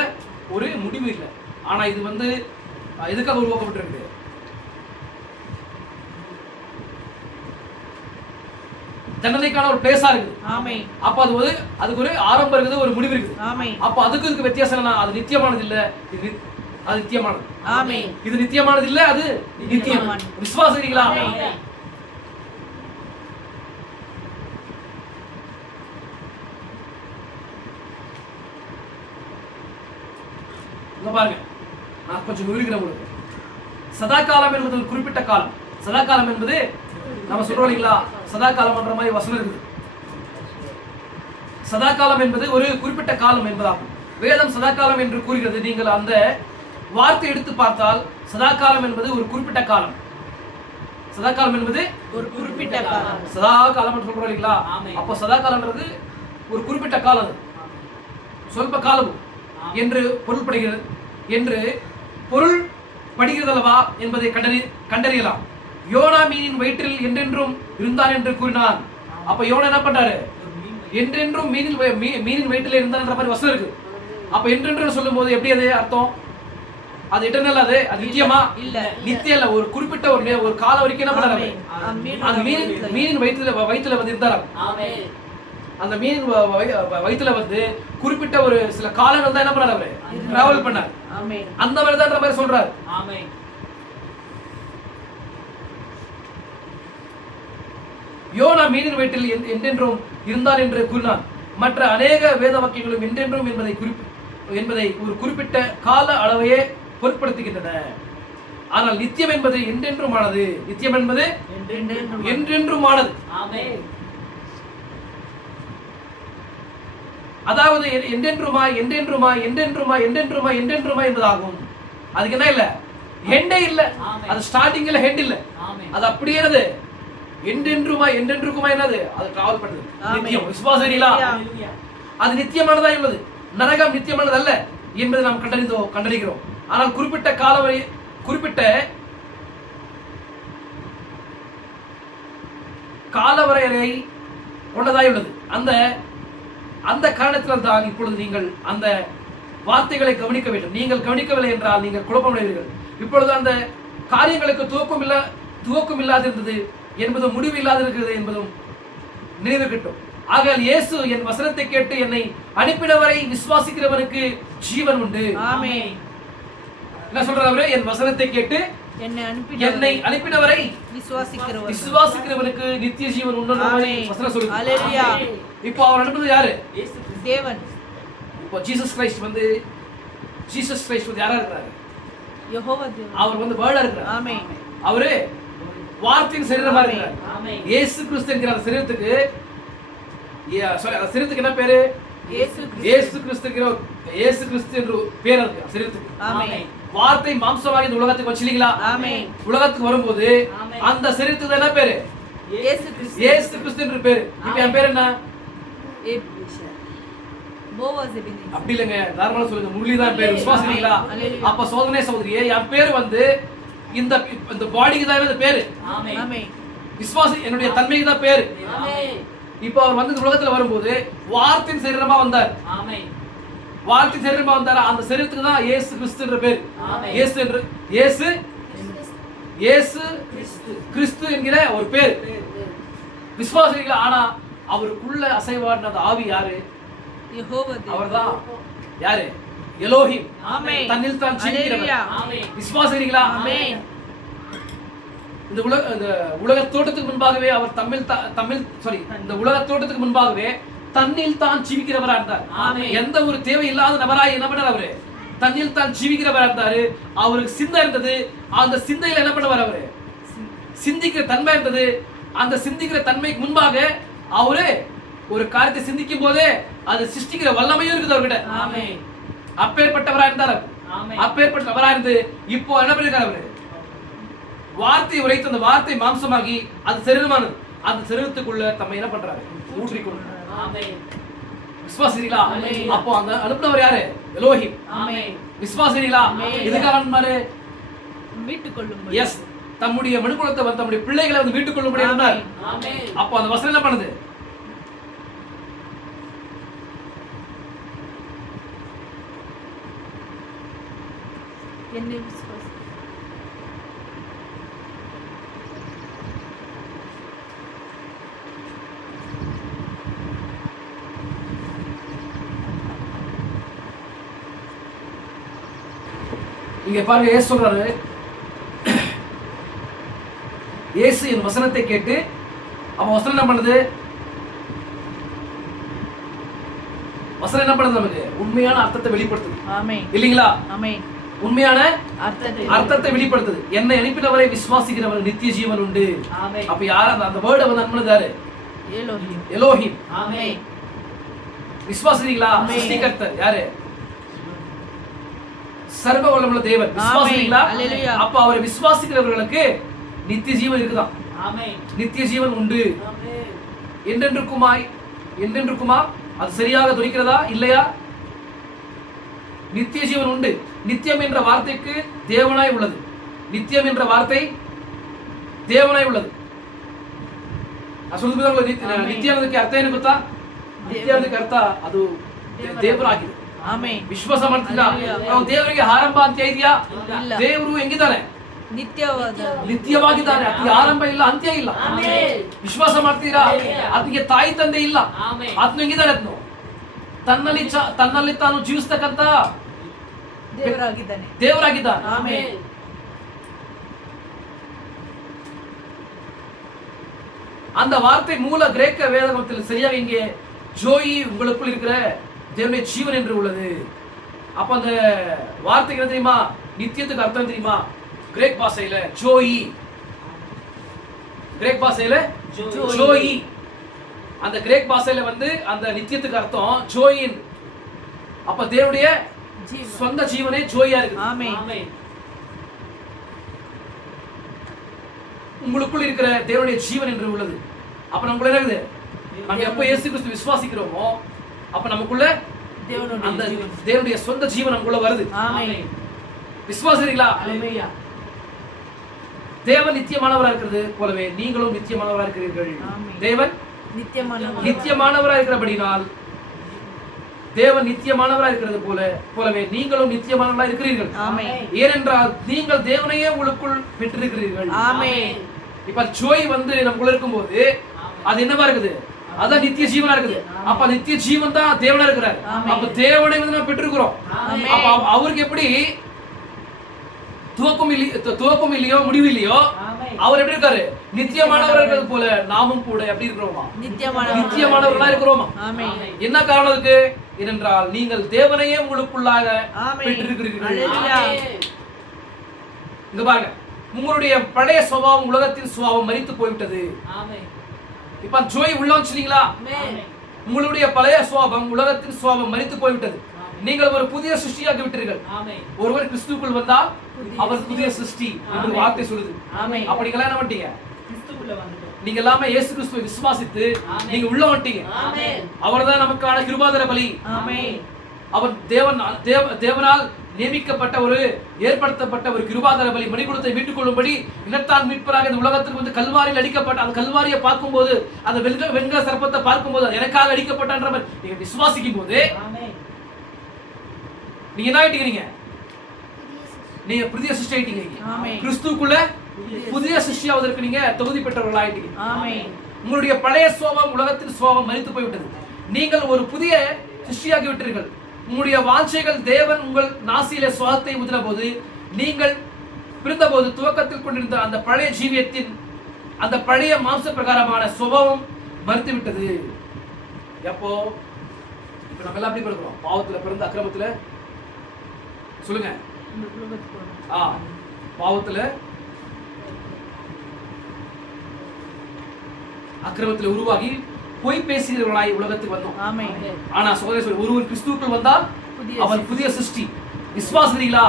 ஒரு முடிவு இல்ல. ஆனா இது வந்து எதுக்காக உருவாக்கப்பட்டிருக்கு? தண்டனைக்கான ஒரு பிளேஸா இருக்குது. அப்ப அதுக்கு ஒரு ஆரம்பம் இருக்குது, ஒரு முடிவு இருக்குது. அப்ப அதுக்கு வித்தியாசம் என்ன? அது நித்தியமானது இல்ல, அது நித்தியமானது. இது நித்தியமானது இல்ல, அது நித்தியம். விசுவாசிக்கிறீங்களா? பாருங்க, நான் கொஞ்சம் விவரிக்கிறேன் உங்களுக்கு. சதா காலம் என்பது ஒரு குறிப்பிட்ட காலம். சதா காலம் என்பது நம்ம சொல்றோம் இல்லைங்களா? சதா காலம் என்ற மாதிரி வசனம் இருக்குது. சதா காலம் என்பது ஒரு குறிப்பிட்ட காலம் என்பதாகும். வேதம் சதா காலம் என்று கூறுகிறது. நீங்கள் அந்த வார்த்தை எடுத்து பார்த்தால் சதா காலம் என்பது ஒரு குறிப்பிட்ட காலம். சதா காலம் என்பது ஒரு குறிப்பிட்ட காலம். சதா காலம் என்று சொல்றோம் இல்லைங்களா? அப்போ சதா காலம்ன்றது ஒரு குறிப்பிட்ட காலம், சொல்ப காலம். என்று பொருள்படுகிறது என்று பொருள் படுகிறதல்லவா என்பதை கண்டறியலாம். யோனா மீனின் வயிற்றில் என்றென்றும் இருந்தான் என்று கூறினான். அப்ப யோனா என்ன பண்றாரு? என்றென்றும் மீனின் வயிற்றில் இருந்தான்ற மாதிரி வசனம் இருக்கு. அப்ப என்றென்று சொல்லும் போது எப்படி அது அர்த்தம்? அது எட்டர்னல், அது நித்தியமா? இல்ல, நித்தியம் இல்ல. ஒரு குறிப்பிட்ட ஒரு கால வரைக்கும் என்ன பண்ணாரு? அந்த மீனின் வயிற்றுல வந்து இருந்தாராம். அந்த மீனின் வயிற்றுல வந்து குறிப்பிட்ட ஒரு சில காலங்கள் தான் என்ன பண்ணாரு? அவரு டிராவல் பண்ணார். அந்த மாதிரி தான் மாதிரி சொல்றாரு. யோனா மீனின் வயிற்றில் என்றென்றும் இருந்தான் என்று கூறினான். மற்ற அநேக வேத வாக்கியங்களும் என்றென்றும் என்பதை ஒரு குறிப்பிட்ட கால அளவையே பொருட்படுத்துகின்றன. ஆனால் நித்தியம் என்பது என்றென்றுமானது. நித்தியம் என்பது என்றென்றுமானது. அதாவது என்றென்றுமாய் என்பதாகும். அதுக்கு என்ன இல்ல? ஹெண்டே இல்ல. அது ஸ்டார்டிங் இல்ல, ஹெண்ட் இல்ல. அது அப்படியே என்னது? என்றென்றுக்குமா என்னது? அது டிராவல் பண்ணுது. நித்தியம். விசுவாசீங்களா? அது நித்தியமானதா உள்ளது. நரகம் நித்தியமானது அல்ல என்பதை நாம் கண்டறிகிறோம். ஆனால் குறிப்பிட்ட காலவரையறை கொண்டதாய் உள்ளது. அந்த காரணத்தினால் தான் இப்பொழுது நீங்கள் அந்த வார்த்தைகளை கவனிக்க வேண்டும். நீங்கள் கவனிக்கவில்லை என்றால் நீங்கள் குழப்பமடைவீர்கள். இப்பொழுது அந்த காரியங்களுக்கு துவக்கம் இல்லாதிருந்தது என்பதும் முடிவு இல்லாதிருக்கிறது என்பதும் நினைவுகட்டும். ஆகையால் இயேசு என் வசனத்தை கேட்டு என்னை அனுப்பினவரை விசுவாசிக்கிறவனுக்கு ஜீவன் உண்டு. என்ன சொல்றாரு அவரு? என் வசனத்தை கேட்டு என்னை அனுப்பினவரை விசுவாசிக்கிறவனுக்கு நித்திய ஜீவன் உண்டு. வசனம் சொல்லுது. ஹல்லேலூயா. இப்போ அவர் அனுப்புனது யாரு? தேவன். இப்போ ஜீசஸ் கிரைஸ்ட் வந்து யாரா இருக்கிறாரு? யெகோவா தேவன். அவர் வந்து வேர்டா இருக்கிறார். ஆமென். அவரு வார்த்தையின் சரீரமா இருக்கிறார். இயேசு கிறிஸ்து என்கிற அந்த சரீரத்துக்கு என்ன பேரு? இயேசு கிறிஸ்து என்று பேர் இருக்கு சரீரத்துக்கு. ஆமென். வார்த்தை மாம்சமாகி இந்த உலகத்துக்கு வந்துச்சீங்களா? ஆமென். உலகத்துக்கு வரும்போது அந்த சரீரத்துக்கு என்ன பேரு? இயேசு கிறிஸ்து என்று பேரு. இப்போ என் பேர் என்ன? அப்படி இல்லைங்க, நார்மலா சொல்லுங்க. முரளிதான் பேர். விசுவாசிங்களா? அப்ப சோதனை சகோதரியே, என் பேர் வந்து இந்த பாடிக்கு தான் இந்த பேரு. விசுவாசி என்னுடைய தன்மைக்கு தான் பேரு. இப்போ அவர் வந்து இந்த உலகத்துல வரும்போது வார்த்தையின் சரீரமா வந்தார். வார்த்தையின் சரீரமா வந்தார். அந்த சரீரத்துக்கு தான் இயேசு கிறிஸ்து என்ற பேர். இயேசு கிறிஸ்து என்கிற ஒரு பேர். விசுவாசிகளா? ஆனா அவருக்குள்ள அசைவாடின அந்த ஆவி யாரு? அவர்தான் யாரு? எலோஹிம். தன்னில் தான் ஜீவிக்கிறவர். விசுவாசிகளா? இந்த உலக தோட்டத்துக்கு முன்பாகவே அவர் இந்த உலக தோட்டத்துக்கு முன்பாகவே தன்னில் தான் ஜீவிக்கிறவரா இருந்தார். எந்த ஒரு தேவை இல்லாத நபராய் என்ன பண்ணார்? அவரு தன்னில் தான் ஜீவிக்கிறவரா இருந்தாரு. அவருக்கு சிந்தை இருந்தது. அந்த சிந்தையில என்ன பண்ணுவார்? அவரு சிந்திக்கிற தன்மை இருந்தது. அந்த சிந்திக்கிற தன்மைக்கு முன்பாக அவரு ஒரு காரியத்தை சிந்திக்கும் போதே அது சிருஷ்டிக்கிற வல்லமையும் இருக்குது அவர்கிட்ட. அப்பேற்பட்டவரா இருந்தார். அப்பேற்பட்டவரா இருந்து இப்போ என்ன பண்ணிருக்காரு? அவரு வார்த்தை உரைத்து அந்த வார்த்தை மாம்சமாகி அது சரீரமானது. அந்த சரீரத்துக்குள்ள தம்மை என்ன பண்றாரு? ஊற்றிக்கொள்றாரு. விசுவாசிகளா? அப்போ அந்த அனுப்புனவர் யாரு? எலோஹிம். விசுவாசிகளா? இதுக்காக மீட்டுக் கொள்ளும். எஸ், தம்முடைய மனுக்குலத்தை தம்முடைய பிள்ளைகளை வந்து மீட்டுக் கொள்ளும்படி இருந்தார். அப்போ அந்த வசனம் என்ன பண்ணுது? என்னை விசுவாசி. இங்க பாருங்க, இயேசு சொல்றாரு, இயேசு என் வசனத்தை கேட்டு, அவன் வசனம் என்ன பண்ணுது? வசனம் என்ன பண்ணுது? நமக்கு உண்மையான அர்த்தத்தை வெளிப்படுத்துது. இல்லீங்களா? உண்மையான அர்த்தத்தை வெளிப்படுத்துது. என்னை அனுப்பினவரை விசுவாசிக்கிறவர் நித்திய ஜீவன் உண்டு. அப்ப யார் அந்த வேர்டை வந்து அனுப்புனது? எலோஹிம். விசுவாசிக்கிறீங்களா? சிருஷ்டிகர்த்தர் யாரு? சர்வ வல்லமையுள்ள தேவன். விசுவாசிக்கிறீங்களா? அப்ப அவரை விசுவாசிக்கிறவர்களுக்கு நித்திய ஜீவன் இருக்குதான். நித்திய ஜீவன் உண்டு. என்றென்றுக்குமா? அது சரியாக துணிக்கிறதா இல்லையா? நித்திய ஜீவன் உண்டு. நித்தியம் என்ற வார்த்தைக்கு தேவனாய் உள்ளது. நித்தியம் என்ற வார்த்தை தேவனாய் உள்ளது. ನಿತ್ಯಕ್ಕೆ ಅರ್ಥ ಏನು ಗೊತ್ತಾ? ನಿತ್ಯಕ್ಕೆ ಅರ್ಥ ಅದು ದೇವರಾಗಿದೆ. ವಿಶ್ವಾಸ ಮಾಡ್ತಿಲ್ಲ ನಾವು ದೇವರಿಗೆ ಆರಂಭ ಅಂತ ಇದೆಯಾ? ದೇವರು ಹೆಂಗಿದ್ದಾನೆ? ನಿತ್ಯವಾಗಿದ್ದಾನೆ. ಅದಕ್ಕೆ ಆರಂಭ ಇಲ್ಲ, ಅಂತ್ಯ ಇಲ್ಲ. ವಿಶ್ವಾಸ ಮಾಡ್ತೀರಾ? ಅದಕ್ಕೆ ತಾಯಿ ತಂದೆ ಇಲ್ಲ. ಆತ್ಮ ಹೆಂಗಿದ್ದಾನೆ? ಅದನ್ನು ತನ್ನಲ್ಲಿ ತಾನು ಜೀವಿಸ್ತಕ್ಕಂತ ದೇವರಾಗಿದ್ದಾನೆ. அந்த வார்த்தை மூல கிரேக்க வேதத்தில் சரியாக இங்கே ஜோயி உங்களுக்குள் இருக்கிற தேவனுடைய ஜீவன் என்று உள்ளது. அப்ப அந்த வார்த்தைக்கு என்ன தெரியுமா? நித்தியத்துக்கு அர்த்தம் தெரியுமா? கிரேக் பாஷையில ஜோயி. கிரேக் பாஷையில ஜோயி. அந்த கிரேக் பாஷையில அந்த நித்தியத்துக்கு அர்த்தம் ஜோயின். அப்ப தேவனுடைய சொந்த ஜீவனே ஜோயா இருக்கு. உங்களுக்குள் இருக்கிற தேவனுடைய ஜீவன் என்று உள்ளது. அப்ப நமக்குள்ள என்ன இருக்குது? நம்ம எப்ப இயேசு கிறிஸ்து விசுவாசிக்கிறோமோ அப்ப நமக்குள்ள அந்த தேவனுடைய சொந்த ஜீவன் நமக்குள்ள வருது. விசுவாசிக்கிறீங்களா? தேவன் நித்தியமானவரா இருக்கிறது போலவே நீங்களும் நித்தியமானவரா இருக்கிறீர்கள். தேவன் நித்தியமானவரா இருக்கிறபடினால் தேவன் நித்தியமானவரா இருக்கிறது போலவே நீங்களும் நித்தியமானவரா இருக்கிறீர்கள். ஏனென்றால் நீங்கள் தேவனையே உங்களுக்குள் பெற்றிருக்கிறீர்கள். இப்ப ஜோய் நமக்குள்ள இருக்கும்போது அது என்னவா இருக்குது? அதான் நித்திய ஜீவனா இருக்குது. அப்ப நித்திய ஜீவன் தான் தேவனா இருக்கிறார். அப்ப தேவனை நம்ம பெற்றிருக்கிறோம். அப்ப அவருக்கு எப்படி துவக்கம் இல்லையோ முடிவு இல்லையோ அவர் எப்படி இருக்காரு? நித்தியமானவர்கள் போல நாமும் கூட எப்படி இருக்கிறோமா? நித்தியமானவர்களா இருக்கிறோமா? என்ன காரணம் இருக்கு? ஏனென்றால் நீங்கள் தேவனையே உங்களுக்குள்ளாக பெற்றிருக்கிறீர்கள். இங்க பாருங்க, உங்களுடைய பழைய சுபாவம் உலகத்தின் சுபாவம் மரித்து போய்விட்டது. இப்ப ஜோய் உள்ள வச்சுட்டீங்களா? உங்களுடைய பழைய சுபாவம் உலகத்தின் சுபாவம் மரித்து போய்விட்டது. நீங்கள் ஒரு புதிய சிருஷ்டியாகி விட்டீர்கள். ஒருவர் கிறிஸ்துவுக்குள் வந்தால் அவர் புதிய சிருஷ்டி என்று வார்த்தை சொல்லுது. அப்படி நீங்க என்ன பண்ணிட்டீங்க? நீங்க எல்லாமே இயேசு கிறிஸ்துவை விசுவாசித்து நீங்க உள்ள வந்துட்டீங்க. அவர்தான் நமக்கான கிருபாதார பலி. அவர் தேவனால் நியமிக்கப்பட்ட ஏற்படுத்தப்பட்ட ஒரு கிருபாதார பலி. மணிக்குலத்தை மீட்டுக் கொள்ளும்படி இனத்தான் மீட்பராக இந்த உலகத்திற்கு கல்வாரியில் அடிக்கப்பட்ட அந்த கல்வாரியை பார்க்கும்போது அந்த வெண்கல சர்ப்பத்தை பார்க்கும்போது எனக்காக அடிக்கப்பட்ட நீங்க விசுவாசிக்கும் போது நீங்க என்ன ஆயிட்டீங்க? நீங்க புதிய சிருஷ்டி ஆயிட்டீங்க. கிறிஸ்துவுக்குள்ள புதிய சிருஷ்டியாவதற்கு நீங்க தகுதி பெற்றவர்கள் ஆயிட்டீங்க. உங்களுடைய பழைய சுபாவம் உலகத்தின் சுபாவம் மரித்து போய்விட்டது. நீங்கள் ஒரு புதிய சிருஷ்டியாகி விட்டீர்கள். உங்களுடைய வாஞ்சைகள் தேவன் உங்கள் நாசியிலே சுவாசத்தை ஊதின போது நீங்கள் பிறந்தபோது துவக்கத்தில் கொண்டிருந்த அந்த பழைய ஜீவியத்தின் அந்த பழைய மாம்ச பிரகாரமான சுபாவம் மரித்து விட்டது. எப்போ? இப்ப நம்ம எல்லாம் எப்படி பிறக்கிறோம்? பாவத்துல பிறந்த அக்கிரமத்துல சொல்லுங்க. பாவத்துல அக்கிரமத்துல உருவாகி பொய் பேசுகிறவர்களாய் உலகத்துக்கு வந்தோம். ஆனா சகோதரர் ஒருவர் கிறிஸ்துவுக்குள் வந்தால் அவன் புதிய சிருஷ்டி. விசுவாசிக்கிறீங்களா?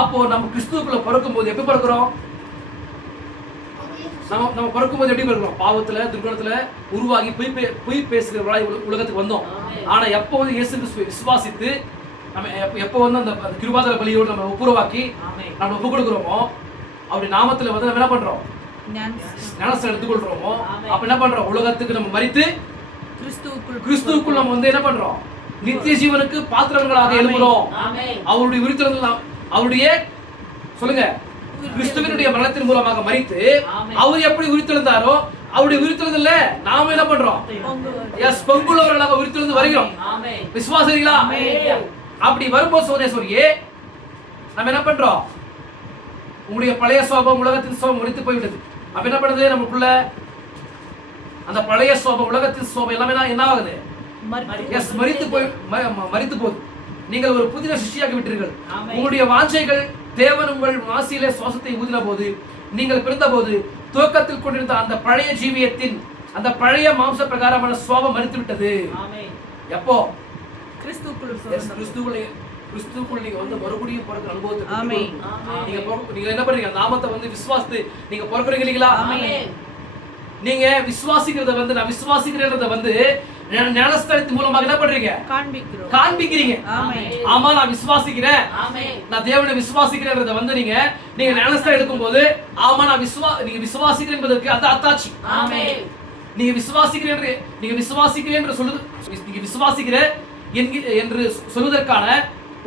அப்போ நம்ம கிறிஸ்துவுக்குள்ள பிறக்கும் போது எப்படி பிறக்கிறோம்? நம்ம பிறக்கும் போது எப்படி பிறக்கிறோம்? பாவத்துல துர்குணத்துல உருவாகி பொய் பேசுகிறவர்களாய் உலகத்துக்கு வந்தோம். ஆனா எப்போ இயேசு கிறிஸ்துவை விசுவாசித்து நம்ம எப்போ அந்த கிருபாதார பலியோடு நம்ம ஒப்புரவாக்கி நம்ம ஒப்பு கொடுக்கிறோமோ அப்படி நாமத்துல நம்ம என்ன பண்றோம்? ஞானஸ்நானம் எடுத்துக்கொள்றோமோ அப்ப என்ன பண்றோம்? உலகத்துக்கு நம்ம மரித்து கிறிஸ்துவுக்குள் நம்ம என்ன பண்றோம்? நித்திய ஜீவனுக்கு பாத்திரங்களாக எழுப்புறோம். அவருடைய உயிர்த்தெழுதல் அவருடைய சொல்லுங்க கிறிஸ்துவினுடைய மரணத்தின் மூலமாக மரித்து அவர் எப்படி உயிர்த்தெழுந்தாரோ அவருடைய உயிர்த்தெழுதல்ல நாம என்ன பண்றோம்? எஸ், பங்குள்ளவர்களாக உயிர்த்தெழுந்து வருகிறோம். விசுவாசிக்கிறீங்களா? அப்படி வரும்போது சோதரே நம்ம என்ன பண்றோம்? உங்களுடைய பழைய சுபாவம் உலகத்தின் சுபாவம் மரித்து போய்விட்டது. அப்ப என்ன பண்ணுது? நமக்குள்ள அந்த பழைய சுபாவம் உலகத்தின் சுபாவம் எல்லாமே என்ன ஆகுது? எஸ், மரித்து போகுது. நீங்கள் ஒரு புதிய சிருஷ்டியாகி விட்டீர்கள். உங்களுடைய வாஞ்சைகள் தேவன் உங்கள் நாசியிலே சுவாசத்தை ஊதின போது நீங்கள் பிறந்தபோது துவக்கத்தில் கொண்டிருந்த அந்த பழைய ஜீவியத்தின் அந்த பழைய மாம்ச பிரகாரமான சுபாவம் மரித்து விட்டது. எப்போ? கிறிஸ்துவுக்குள் நீங்க மறுபடியும் பிறக்கிற அனுபவத்தை நீங்க என்ன பண்றீங்க? நாமத்தை விசுவாசித்து நீங்க பிறக்கிறீங்க இல்லீங்களா? நீங்க விசுவாசிக்கிறத நான் விசுவாசிக்கிறேன்றத ஞானஸ்தானத்தின் மூலமாக என்ன பண்றீங்க? காண்பிக்கிறீங்க. ஆமா, நான் விசுவாசிக்கிறேன், நான் தேவனை விசுவாசிக்கிறேன்றத வந்து நீங்க ஞானஸ்தானம் எடுக்கும்போது ஆமா நான் நீங்க விசுவாசிக்கிறேன் என்பதற்கு அது அத்தாட்சி. நீங்க விசுவாசிக்கிறேன் என்று சொல்லுது, நீங்க விசுவாசிக்கிற என்று சொல்வதற்கான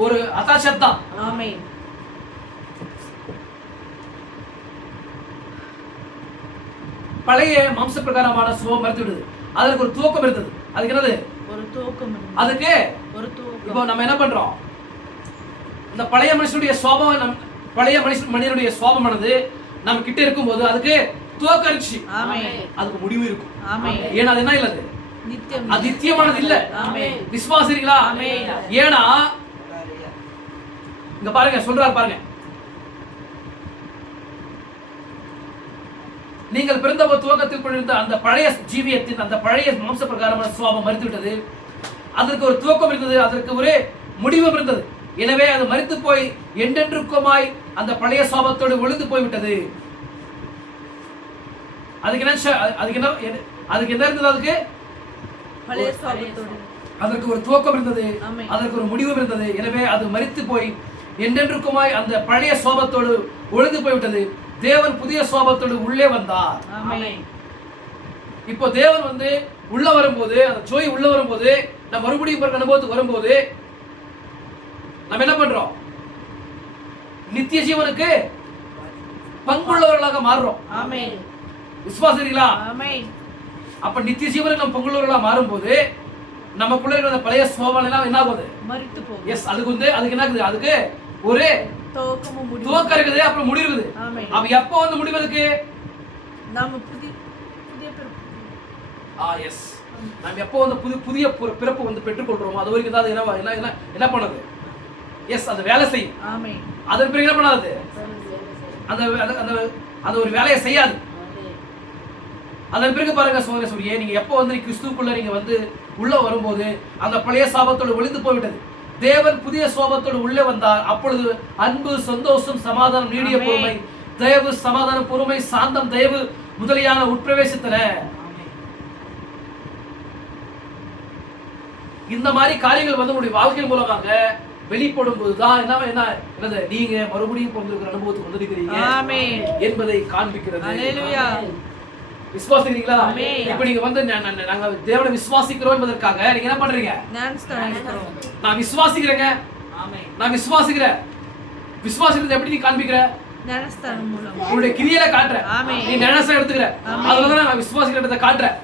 ஒரு அத்தாட்சி தான். பழைய மாம்ச பிரகாரமான சுபாவம் மறுத்து விடுது. அதற்கு ஒரு துவக்கம் இருந்தது. அதுக்கு என்னது? ஒரு துவக்கம். அதுக்கு ஒரு துவக்கம். இப்போ நம்ம என்ன பண்றோம்? இந்த பழைய மனுஷனுடைய சுபாவம், பழைய மனிதனுடைய சுபாவமானது நம்ம கிட்ட இருக்கும்போது அதுக்கு துவக்கம் இருந்துச்சு. அதுக்கு முடிவு இருக்கும். ஏன்னா அது என்ன இல்லது? அது நித்தியமானது இல்ல. விசுவாசிக்கிறீங்களா? ஏன்னா இங்க பாருங்க, சொல்றாரு பாருங்க, நீங்கள் பிறந்த துவக்கத்தில் கொண்டிருந்த அந்த பழைய ஜீவியத்தின் அந்த பழைய மாம்ச பிரகாரமான சுபாவம் மரித்து விட்டது. அதற்கு ஒரு துவக்கம் இருந்தது, அதற்கு ஒரு முடிவும் இருந்தது. எனவே அது மரித்து போய் என்றென்றுக்குமாய் அந்த பழைய சுபாவத்தோடு ஒளிந்து போய்விட்டது. அதுக்கு என்ன இருந்தது? அதுக்கு பழைய சுபாவத்தோடு அதற்கு ஒரு துவக்கம் இருந்தது, அதற்கு ஒரு முடிவும் இருந்தது. எனவே அது மரித்து போய் என்றென்றுக்குமாய் அந்த பழைய சுபாவத்தோடு ஒளிந்து போய்விட்டது. தேவன் புதிய சுபாவத்தோடு உள்ளே வந்தார். இப்போ தேவன் வந்து உள்ள வரும்போது, அந்த ஜோய் உள்ள வரும்போது, நம்ம மறுபடியும் பிறகு அனுபவத்துக்கு வரும்போது நம்ம என்ன பண்றோம்? நித்திய ஜீவனுக்கு பங்குள்ளவர்களாக மாறுறோம். விசுவாசிக்கிறீங்களா? அப்ப நித்திய ஜீவனுக்கு நம்ம பங்குள்ளவர்களாக மாறும்போது நமக்குள்ள இருக்கிற பழைய சுபாவம் எல்லாம் என்ன ஆகுது? மரித்து போகுது. எஸ், அதுக்கு என்ன இருக்குது? அதுக்கு ஒரு துவக்கம் இருக்குது, அப்புறம் முடிவு இருக்குது. அப்ப எப்ப வந்து முடிவதுக்கு? நாம எஸ், நாம எப்போ வந்து புதிய பிறப்பு வந்து பெற்றுக்கொள்றோமோ அது வரைக்கும் தான் என்ன பண்ணுது? எஸ், அது வேலை செய்யும். அதன் பிறகு என்ன பண்ணாது? அந்த ஒரு வேலையை செய்யாது. அதன் பிறகு பாருங்க சோதனை சொல்லியே, நீங்க எப்போ வந்து கிறிஸ்துக்குள்ள நீங்க வந்து உள்ள வரும்போது அந்த பழைய சாபத்தோடு ஒளிந்து போய்விட்டது. தேவன் புதிய சுபாவத்தோடு உள்ளே வந்தார். அப்பொழுது அன்பு, சந்தோஷம், சமாதானம், நீடிய பொறுமை, தயவு, சமாதானம், பொறுமை, சாந்தம், தயவு முதலியான உட்பிரவேசித்தன. இந்த மாதிரி காரியங்கள் வந்து உங்களுடைய வாழ்க்கை மூலமாக வெளிப்படும் போதுதான் என்னது? நீங்க மறுபடியும் பிறந்திருக்கிற அனுபவத்துக்கு வந்திருக்கிறீங்க என்பதை காண்பிக்கிறது. விசுவாசிக்கிறீங்களா? இப்ப நீங்க வந்து நாங்க தேவனை விசுவாசிக்கிறோம் என்பதற்காக நீங்க என்ன பண்றீங்க? நான் விசுவாசிக்கிறேங்க, நான் விசுவாசிக்கிறேன். விசுவாசிக்கிறது எப்படி நீ காண்பிக்கிற? ஞானஸ்தானம் மூலம் உங்களுடைய கிரியையில காட்டுற. நீ ஞானஸ்தானம் எடுத்துக்கிற, அதுலதான் நான் விசுவாசிக்கிறத காட்டுறேன்.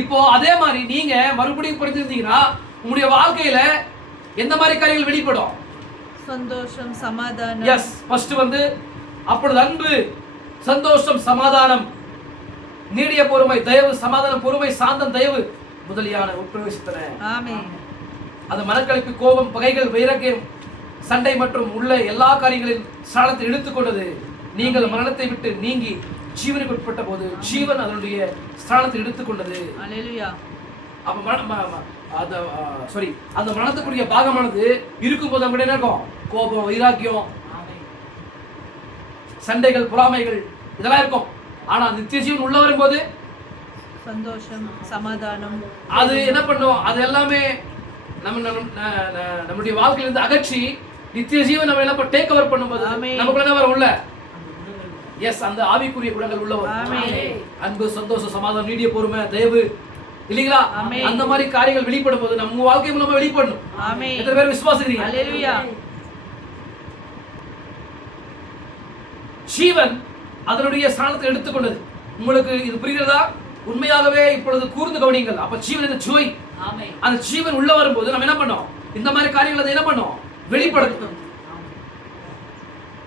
இப்போ அதே மாதிரி நீங்க மறுபடியும் புரிஞ்சிருந்தீங்கன்னா உங்களுடைய வாழ்க்கையில எந்த மாதிரி காரியங்கள் வெளிப்படும்? சந்தோஷம், சமாதானம். எஸ், ஃபர்ஸ்ட் வந்து அப்பொழுது அன்பு, சந்தோஷம், சமாதானம், நீடிய பொறுமை, தயவு, சமாதானம், பொறுமை, சாந்தம், தயவு முதலியான உட்பிரவேசித்தன. அது மனக்களிப்பு, கோபம், பகைகள், வைராக்கியம், சண்டை மற்றும் உள்ள எல்லா காரியங்களின் ஸ்தானத்தை எடுத்துக்கொண்டது. நீங்கள் மரணத்தை விட்டு நீங்கி ஜீவனுக்கு உட்பட்ட போது ஜீவன் அதனுடைய ஸ்தானத்தை எடுத்துக்கொண்டது. அந்த மரணத்துக்குரிய பாகமானது இருக்கும்போது நம்ம என்ன இருக்கும்? கோபம், வைராக்கியம், சண்டைகள், பொறாமைகள் இதெல்லாம் இருக்கும். ஆனா நித்திய ஜீவன் உள்ள வரும்போது சந்தோஷம், சமாதானம் அது என்ன பண்ணும்? அது எல்லாமே நம்முடைய வாழ்க்கையில இருந்து அகற்றி நித்திய ஜீவன் நம்ம என்ன டேக் ஓவர் பண்ணும்போது நமக்குள்ள என்ன வரும்? உள்ள எஸ், அந்த ஆவிக்குரிய குணங்கள் உள்ள வரும். அன்பு, சந்தோஷம், சமாதானம், நீடிய பொறுமை, தயவு, இல்லீங்களா? அந்த மாதிரி காரியங்கள் வெளிப்படும் போது நம்ம வாழ்க்கை மூலமா வெளிப்படணும். எத்தனை பேர் விசுவாசிக்கிறீங்க? அல்லேலூயா. ஜீவன் அதனுடைய ஸ்தானத்தை எடுத்துக்கொண்டது. உங்களுக்கு இது புரிகிறதா? உண்மையாகவே இப்பொழுது கூர்ந்து கவனிங்கள். அப்ப ஜீவன் இந்த ஜோய், அந்த ஜீவன் உள்ள வரும்போது நம்ம என்ன பண்ணோம்? இந்த மாதிரி காரியங்களை என்ன பண்ணோம்? வெளிப்படுத்தணும்.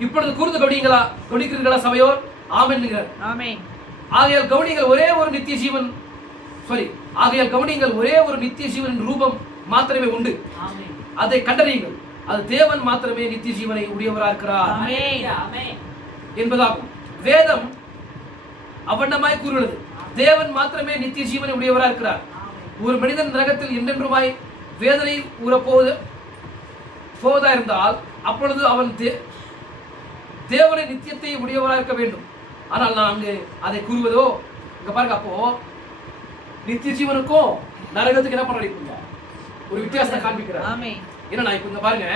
இப்பொழுது கூர்ந்து கவனிக்கிறீர்களா சபையோர்? ஆமென். ஆகையால் கவனிங்கள், ஒரே ஒரு நித்திய ஜீவன் ஒரே ஒரு நித்திய ஜீவனின் ரூபம் மாத்திரமே உண்டு. அதை கண்டறியுங்கள். அது தேவன் மாத்திரமே நித்திய ஜீவனை உடையவராக இருக்கிறார் என்பதாகும். வேதம் அவண்டமாய் கூறுகிறது, தேவன் மாத்திரமே நித்திய ஜீவனை உடையவராக இருக்கிறார். ஒரு மனிதன் நரகத்தில் என்றென்றுமாய் வேதனை போவதா இருந்தால் அப்பொழுது அவன் தேவனை நித்தியத்தை உடையவராக இருக்க வேண்டும். ஆனால் நான் அங்கு அதை கூறுவதோ, இங்க பாருங்க, அப்போ நித்திய ஜீவனுக்கும் நரகத்துக்கு என்ன பண்ண ஒரு வித்தியாசத்தை காண்பிக்கிறார். ஆமென். ஏன்னா நான் இப்ப இங்க பாருங்க,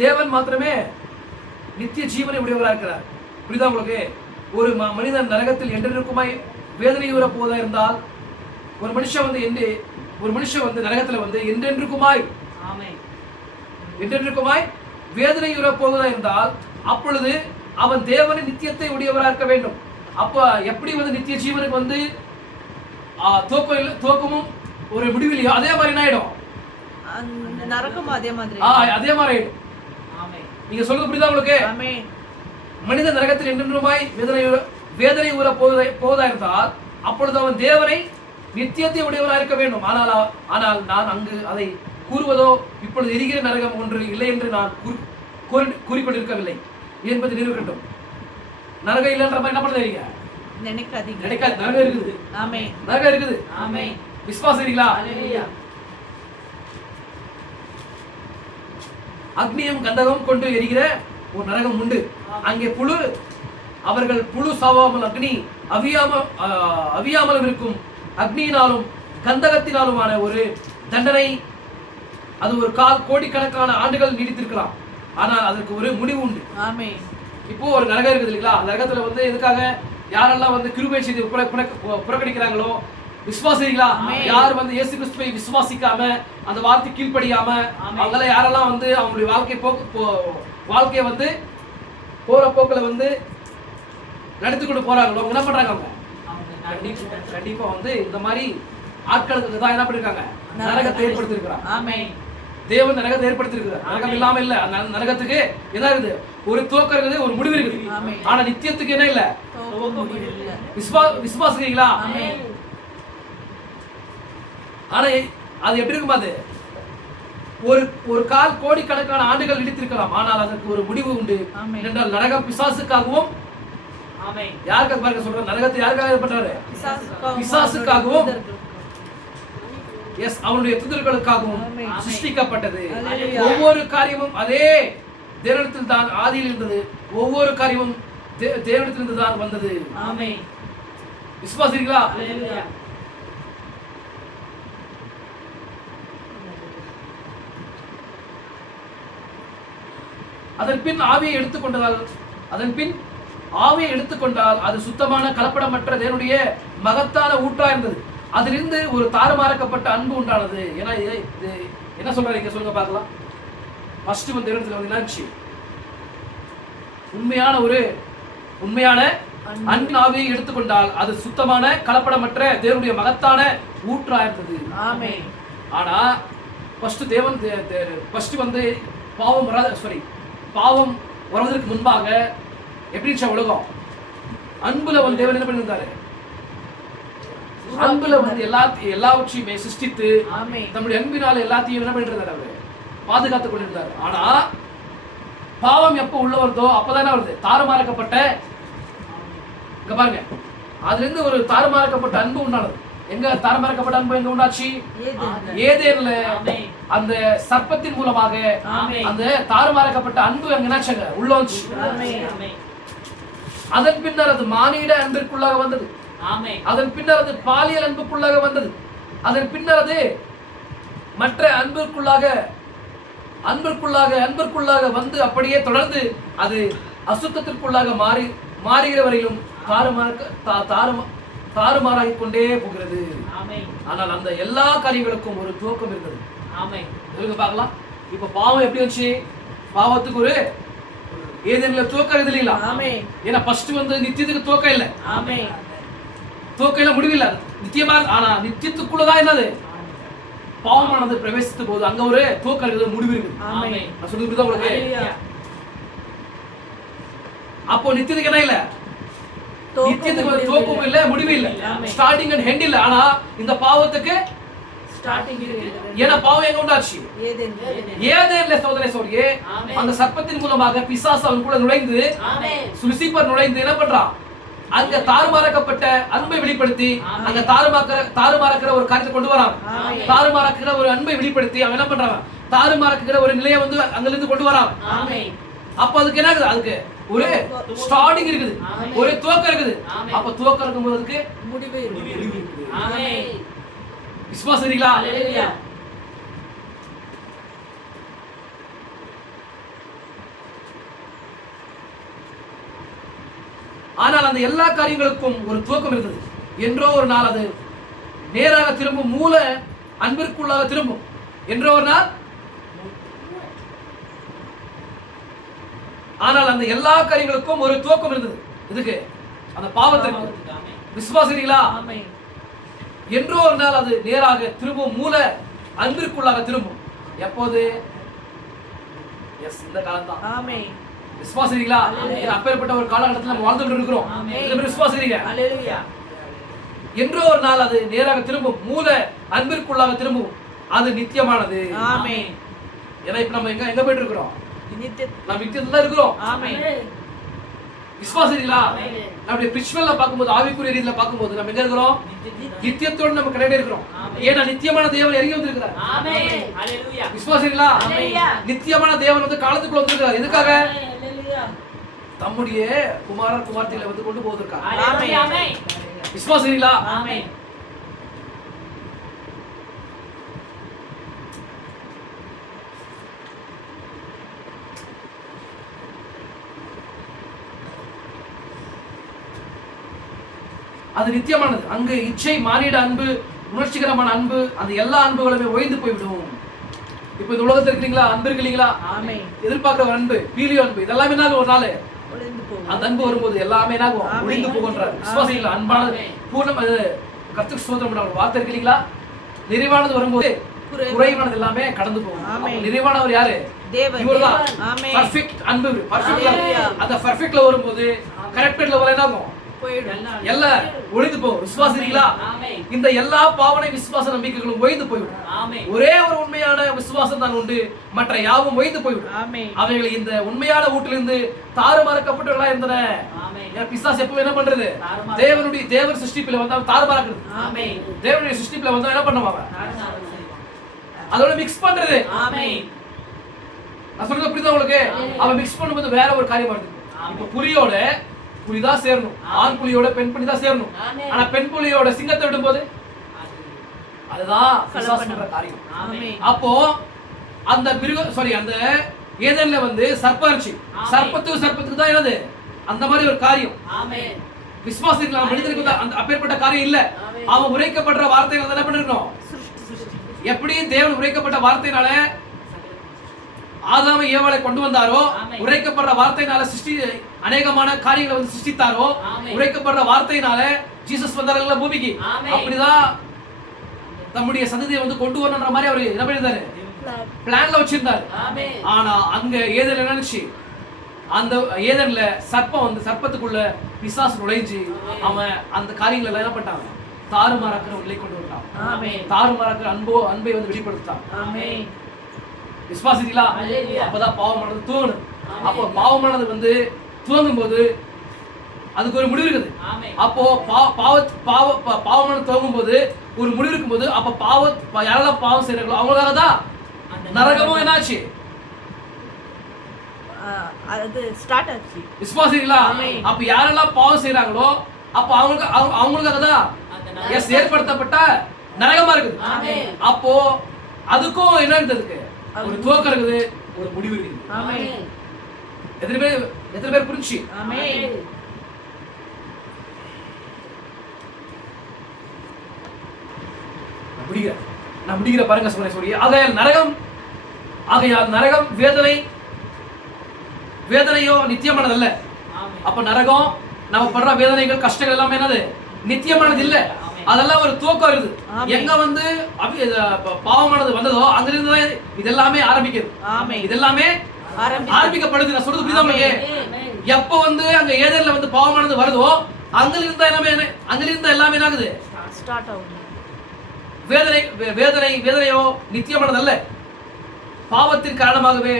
தேவன் மாத்திரமே நித்திய ஜீவனை உடையவராக இருக்கிறார். புரியுதா உங்களுக்கு? ஒரு மனிதன் நரகத்தில் என்றென்றுக்குமாய் வேதனையுற போதா இருந்தால், ஒரு மனுஷன் வந்து நரகத்துல வந்து என்றென்றுக்குமாய் வேதனையுற போவதா இருந்தால், அப்பொழுது அவன் தேவனை நித்தியத்தை உடையவராக இருக்க வேண்டும். அப்ப எப்படி வந்து நித்திய ஜீவனுக்கு வந்து தோக்கமும் ஒரு முடிவில்லையோ அதே மாதிரி என்ன ஆயிடும்? நரகம் அதே மாதிரி ஆயிடும். நீங்க சொல்றது புரியுதா உங்களுக்கு? மனித நரகத்தில் என்றென்றுமாய் வேதனை உற போவதா இருந்தால், அப்பொழுது அவன் தேவனை நித்தியத்தை உடையவராக இருக்க வேண்டும். ஆனால் நான் அங்கு அதை கூறுவதோ இப்பொழுது எரிகிற நரகம் ஒன்று இல்லை என்று நான் கூறிக்கொண்டிருக்கவில்லை என்பது நினைவுகட்டும். நரகம் இல்லைன்ற மாதிரி என்ன பண்ணுறீங்க? நினைக்காது. நரகம் இருக்குது. நரகம் இருக்குது. விசுவாசிக்கிறீங்களா? அக்னியும் கந்தகம் கொண்டு எரிகிற ஒரு நரகம் உண்டு. அங்கே அவர்கள் புழு சாவாமல் அக்னி அவியாமலும் இருக்கும். அக்னியினாலும் கந்தகத்தினாலுமான ஒரு தண்டனை. அது ஒரு கோடிக்கணக்கான ஆண்டுகள் நீடித்திருக்கலாம். ஆனால் அதற்கு ஒரு முடிவு உண்டு. இப்போ ஒரு நரகம் இருக்குது இல்லைங்களா? அந்த நரகத்துல வந்து எதுக்காக யாரெல்லாம் வந்து கிருபை செய்து புறக்கணிக்கிறாங்களோ, விசுவாசிங்களா? யார் வந்து இயேசு கிறிஸ்துவை விசுவாசிக்காம அந்த வார்த்தை கீழ்ப்படியாம அவங்கள யாரெல்லாம் வந்து அவங்களுடைய வாழ்க்கையை வந்து போற போக்குல வந்து நடத்தி கொண்டு போறாங்களோ, என்ன பண்றாங்க? அவங்க கண்டிப்பா வந்து இந்த மாதிரி ஆட்களுக்கு தான் என்ன பண்ணிருக்காங்க? நரகத்தை ஏற்படுத்திருக்கிறாங்க. தேவன் நரகத்தை ஏற்படுத்திருக்கிறார். நரகம் இல்லாம இல்ல. நரகத்துக்கு என்ன இருக்குது? ஒரு துவக்கம் இருக்குது, ஒரு முடிவு இருக்குது. ஆனா நித்தியத்துக்கு என்ன இல்ல? விசுவாசிக்கிறீங்களா? ஆனா அது எப்படி இருக்கும்? அது ஒரு கோடிக்கணக்கான ஆண்டுகள் நீடித்திருக்கலாம். ஆனால் அதற்கு ஒரு முடிவு உண்டு. என்றால் நரகம் பிசாசுக்காகவும், யாருக்காக பாருங்க சொல்ற, நரகத்தை யாருக்காக பண்றாரு? பிசாசுக்காகவும், அவனுடைய தூதர்களுக்காகவும் சிருஷ்டிக்கப்பட்டது. ஒவ்வொரு காரியமும் அதே தேவனிடத்தில் தான் ஆதியில் இருந்தது. ஒவ்வொரு காரியமும் தேவனிடத்திலிருந்து தான் வந்தது. விசுவாசிக்கிறீங்களா? அதன் பின் ஆவியை எடுத்துக்கொண்டால் அது சுத்தமான கலப்படமற்ற தேவனுடைய மகத்தான ஊற்றா இருந்தது. அதிலிருந்து ஒரு தாறுமாறக்கப்பட்ட அன்பு உண்டானது. ஏன்னா என்ன சொல்றாரு இங்க சொல்லுங்க பார்க்கலாம். ஃபர்ஸ்ட் வந்து என்னாச்சு? உண்மையான அன்பின் ஆவியை எடுத்துக்கொண்டால் அது சுத்தமான கலப்படமற்ற தேவனுடைய மகத்தான ஊற்றா இருந்தது. ஆனா ஃபர்ஸ்ட் வந்து பாவம் வருவதற்கு முன்பாக எப்படி உலகம் அன்புல வந்து தேவன் என்ன பண்ணிருந்தாரு? அன்புல வந்து எல்லாவற்றையுமே சிருஷ்டித்து நம்முடைய அன்பினால எல்லாத்தையும் என்ன பண்ணிட்டு இருந்தாரு? அவரு பாதுகாத்துக் கொண்டிருந்தாரு. ஆனா பாவம் எப்ப உள்ள வருதோ அப்பதான் வருது தாறுமாறக்கப்பட்ட. இங்க பாருங்க, அதுல இருந்து ஒரு தாறுமாறக்கப்பட்ட அன்பு உண்டானது. எங்க தாறுமாறக்கப்பட்ட அன்பு எங்க உண்டாச்சு? ஏதேன்ல அந்த சர்ப்பத்தின் மூலமாக அந்த தாறுமாறக்கப்பட்ட அன்பு அங்க என்னாச்சாங்க? உள்ள வந்துச்சு. அதன் பின்னர் அது மானிட அன்பிற்குள்ளாக வந்தது. அதன் பின்னர் அது பாலியல் அன்புக்குள்ளாக வந்தது. அதன் பின்னர் அது மற்ற அன்பிற்குள்ளாக வந்து அப்படியே தொடர்ந்து அது அசுத்தத்திற்குள்ளாக மாறுகிற வரையிலும் தாறுமாறாகி கொண்டே போகிறது. ஆனால் அந்த எல்லா காரியங்களுக்கும் ஒரு துவக்கம் இருந்தது. பார்க்கலாம். இப்ப பாவம் எப்படி வந்துச்சு? பாவத்துக்கு ஒரு ஏதேன்ல துவக்கம் இருக்குது இல்லைங்களா? ஏன்னா ஃபர்ஸ்ட் வந்து நித்தியத்துக்கு துவக்கம் இல்லை. துவக்கம் முடிவில்லை, நித்தியமா. ஆனா நித்தியத்துக்குள்ளதான் என்னது? பாவமானது பிரவேசித்த போது அங்க ஒரு துவக்கம் இருக்குது, முடிவு இருக்குது. நான் சொல்லிட்டு உங்களுக்கு. அப்போ நித்தியத்துக்கு என்ன இல்ல? நித்தியத்துக்கு ஒரு துவக்கம் இல்ல, முடிவு இல்ல, ஸ்டார்டிங் அண்ட் எண்ட் இல்ல. ஆனா இந்த பாவத்துக்கு ஏன்னா பாவம் எங்க உண்டாச்சு? ஏதேன்ல சோதரியே அந்த சர்ப்பத்தின் மூலமாக பிசாசு அவன் கூட நுழைந்து, லூசிபர் நுழைந்து என்ன பண்றான்? அங்க தாறுமாறக்கப்பட்ட அன்பை வெளிப்படுத்தி அங்க தாறுமாறக்கிற ஒரு காரியத்தை கொண்டு வரான். தாறுமாறக்கிற ஒரு அன்பை வெளிப்படுத்தி அவன் என்ன பண்றான்? தாறுமாறக்கிற ஒரு நிலையை வந்து அங்கிருந்து கொண்டு வரான். அப்ப அதுக்கு என்ன இருக்குது? அதுக்கு ஒரு ஸ்டார்டிங் இருக்குது, ஒரு துவக்கம் இருக்குது. அப்ப துவக்கம் இருக்கும்போது அதுக்கு முடிவு இருக்குது. ஆமென். விசுவாசிக்கிறீங்களா? ஹalleluya. ஆனால் அந்த எல்லா காரியங்களுக்கும் ஒரு துவக்கம் இருந்தது. என்றோ ஒரு நாள் அது நேராக திரும்பும், மூல அன்பிற்குள்ளாக திரும்பும். என்றோ ஒரு நாள். ஆனால் அந்த எல்லா காரியங்களுக்கும் ஒரு துவக்கம் இருந்தது. இதுக்கு அந்த பாவத்திற்கு. விசுவாசிக்கிறீங்களா? ஆமென். என்றோ ஒரு நாள் அது நேராக திரும்பும், மூல அன்பிற்குள்ளாக திரும்பும். எப்போது? எஸ், இந்த காலம் தான். ஆமென். விசுவாசிக்கிறீங்களா? அப்பேற்பட்ட ஒரு காலகட்டத்தில் நம்ம வாழ்ந்துட்டு இருக்கிறோம். விசுவாசிக்கிறீங்க? ஹalleluya. என்றோ ஒரு நாள் அது நேராக திரும்பும், மூல அன்பிற்குள்ளாக திரும்பும். அது நித்தியமானது. ஆமென். ஏன்னா இப்ப நம்ம எங்க போயிட்டு இருக்கிறோம்? நித்திய நம்ம நித்தியத்துல தான் இருக்கிறோம். ஆமென். விசுவாசிக்கிறீங்களா? நம்முடைய பிரிச்சுவல்ல பார்க்கும்போது, ஆவிக்குரிய ரீதியில பார்க்கும்போது நம்ம எங்க இருக்கிறோம்? நித்தியத்தோடு நம்ம கனெக்ட் இருக்கிறோம். ஏன்னா நித்தியமான தேவன் இறங்கி வந்திருக்கிறார். ஆமென். ஹalleluya. விசுவாசிக்கிறீங்களா? ஹalleluya. நித்தியமான தேவன் வந்து காலத்துக்குள்ள வந்திருக்கிறார். எதுக்காக? ஹalleluya. தம்முடைய குமாரர் குமார்த்திகளை வந்து கொண்டு போவதற்காக. ஆமென். ஆமென். விசுவாசிக்கிறீங்களா? ஆமென். அது நித்தியமானது. அங்கு இச்சை, மானிட அன்பு, உணர்ச்சிகரமான அன்பு, அந்த எல்லா அன்புகளுமே ஓய்ந்து போய்விடும். இப்ப இந்த உலகத்துல இருக்கிறீங்களா? அன்பு இருக்கிறீங்களா? ஆமென். எதிர்பார்க்கிற ஒரு அன்பு, பீலியோ அன்பு, இதெல்லாம் என்ன ஆகும்? ஒரு நாள் ஒளிந்து போகும். அந்த அன்பு வரும்போது எல்லாமே என்ன ஆகும்? ஆமென். ஒழிந்து போகின்றார். விசுவாசிகளா? அன்பானது பூர்ணம். கர்த்தருக்கு ஸ்தோத்திரம் பண்ண ஒரு வார்த்தை இருக்கிறீங்களா? நிறைவானது வரும்போது குறைவானது எல்லாமே கடந்து போகும். ஆமென். அப்ப நிறைவானவர் யாரு? தேவன். இவர்தான். ஆமென். பெர்ஃபெக்ட் அன்பு, பெர்ஃபெக்ட் லவ். ஹalleluya. அந்த பெர்ஃபெக்ட்ல வரும்போது கரெக்டட் லெவல் என்ன ஆகும்? போய்டும். எல்லாம் ஒழிந்து போகும். விசுவாசிக்கிறீங்களா? ஆமென். இந்த எல்லா பாவனை, விசுவாச நம்பிக்கைகளும் ஒழிந்து போய்விடும். ஆமென். ஒரே ஒரு உண்மையான விசுவாசம் தான் உண்டு, மற்ற யாவும் ஒழிந்து போய்விடும். ஆமென். அவைகள் இந்த உண்மையான ஊட்டிலிருந்து தாறுமாறக்கப்பட்டவர்களா இருந்தன. ஆமென். ஏன்னா பிசாசு எப்பவும் என்ன பண்றது? தேவன் சிருஷ்டிப்பில வந்தா தாறுமாறாக்குறது. ஆமென். தேவனுடைய சிருஷ்டிப்பில வந்தா என்ன பண்ணுவாங்க? அதோட மிக்ஸ் பண்றது. ஆமென். நான் சொல்றது புரியுதா உங்களுக்கு? அவன் மிக்ஸ் பண்ணும்போது வேற ஒரு காரியம் வருது. இப்ப புலியோட புலிதான் சேரணும், ஆண் புலியோட பெண் புலி தான் சேரணும். ஆனா பெண் புலியோட சிங்கத்தை விடும்போது அதுதான் பிசாசு பண்ற காரியம். ஆமென். அப்போ அந்த அந்த ஏதேன்ல வந்து சர்ப்பம் இருந்துச்சு. சர்ப்பத்துக்கு தான் என்னது? அந்த மாதிரி ஒரு காரியம். ஆமென். விசுவாசிக்கலாம். மனிதனுக்கு தான் அந்த அப்பேற்பட்ட காரியம் இல்ல. அவன் உரைக்கப்படுற வார்த்தைகளை என்ன பண்ணிருக்கணும்? எப்படி தேவன் உரைக்கப்பட்ட வார்த்தையினால ஆதாமை ஏவாளை கொண்டு வந்தாரோ, உரைக்கப்படுற வார்த்தையினால அநேகமான காரியங்களை வந்து சிருஷ்டித்தாரோ, உரைக்கப்படுற வார்த்தையினால ஜீசஸ் வந்தாருல பூமிக்கு. அப்படிதான் தம்முடைய சந்ததியை வந்து கொண்டு வரணும்ன்ற மாதிரி அவர் என்ன பண்ணிருந்தாரு? பிளான்ல வச்சிருந்தாரு. ஆனா அங்க ஏதேன்ல நினைச்சு அந்த ஏதேன்ல சர்ப்பம் வந்து சர்ப்பத்துக்குள்ள பிசாசு நுழைஞ்சு அவன் அந்த காரியங்களை எல்லாம் என்ன பண்ணிட்டாங்க? தாறுமாறாக்கிற ஒரு நிலை கொண்டு வந்தான். தாறுமாறாக்கிற அன்பை வந்து வெளிப்படுத்தான். விசுவாசிங்களா? அப்பதான் பாவமானது துவங்கணும். அப்போ பாவமானது வந்து துவங்கும் போது அதுக்கு ஒரு முடிவு இருக்குது. அப்போ பாவமானது துவங்கும் போது ஒரு முடிவு இருக்கும் போது அப்ப யாரெல்லாம் பாவம் செய்யறாங்களோ அவங்களுக்காக தான் நரகமும் என்னாச்சு? அது ஸ்டார்ட் ஆச்சு. விசுவாசிங்களா? அப்ப யாரெல்லாம் பாவம் செய்யறாங்களோ அப்ப அவங்களுக்காக தான் ஏற்படுத்தப்பட்ட நரகமா இருக்குது. அப்போ அதுக்கும் என்ன இருக்கு? ஒரு துவக்கம் இருக்குது, ஒரு முடிவு இருக்குது. எத்தனை பேர் புரிஞ்சு? நான் முடிகிற பாருங்க சொல்லி. ஆகையால் நரகம் வேதனையோ நித்தியமானதல்ல. அப்ப நரகம் நம்ம படுற வேதனைகள், கஷ்டங்கள் எல்லாமே என்னது? நித்தியமானது இல்ல. அதெல்லாம் ஒரு துவக்கம் இருக்குது. எங்க வந்து பாவமானது வந்ததோ அங்கிருந்து தான் இதெல்லாமே ஆரம்பிக்குது. இதெல்லாமே ஆரம்பிக்கப்படுது. நான் சொல்றது புரியுதா உங்களுக்கு? எப்ப வந்து அங்க ஏதேன்ல வந்து பாவமானது வருதோ அங்கிருந்து எல்லாமே என்ன ஆகுது? ஸ்டார்ட் ஆகும். வேதனையோ நித்தியமானதல்ல. பாவத்தின் காரணமாகவே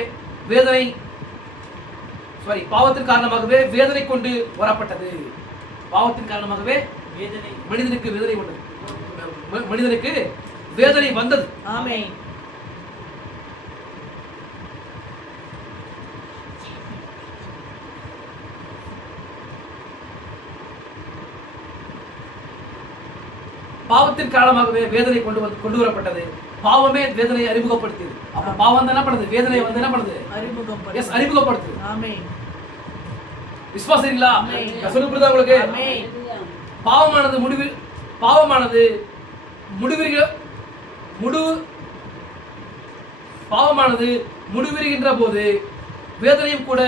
வேதனை கொண்டு வரப்பட்டது. பாவத்தின் காரணமாகவே மனிதனுக்கு வேதனை வந்தது. ஆமென். பாவத்தின் காரணமாகவே வேதனை கொண்டு வரப்பட்டது. பாவமே வேதனையை அறிமுகப்படுத்தியது. அப்ப பாவம் வந்து என்ன பண்ணுது? வேதனையை வந்து என்ன பண்ணுது? அறிமுகப்படுத்துது. ஆமென். விசுவாசிங்களா? நான் சொல்ல புரியுதா உங்களுக்கு? பாவமானது முடிவுறுகின்ற போது வேதனையும் கூட